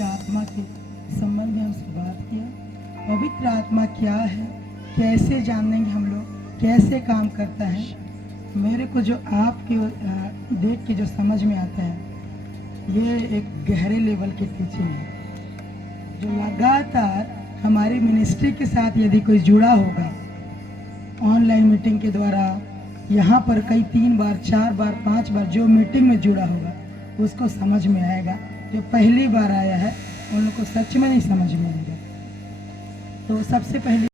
आत्मा के संबंध में हमसे बात किया, पवित्र आत्मा क्या है, कैसे जानेंगे हम लोग, कैसे काम करता है। मेरे को जो आपके देख के जो समझ में आता है, ये एक गहरे लेवल की टीचिंग है, जो लगातार हमारी मिनिस्ट्री के साथ यदि कोई जुड़ा होगा, ऑनलाइन मीटिंग के द्वारा, यहाँ पर कई 3 बार 4 बार 5 बार जो मीटिंग में जुड़ा होगा, उसको समझ में आएगा। जो पहली बार आया है उन लोग को सच में नहीं समझ में आएगा। तो सबसे पहले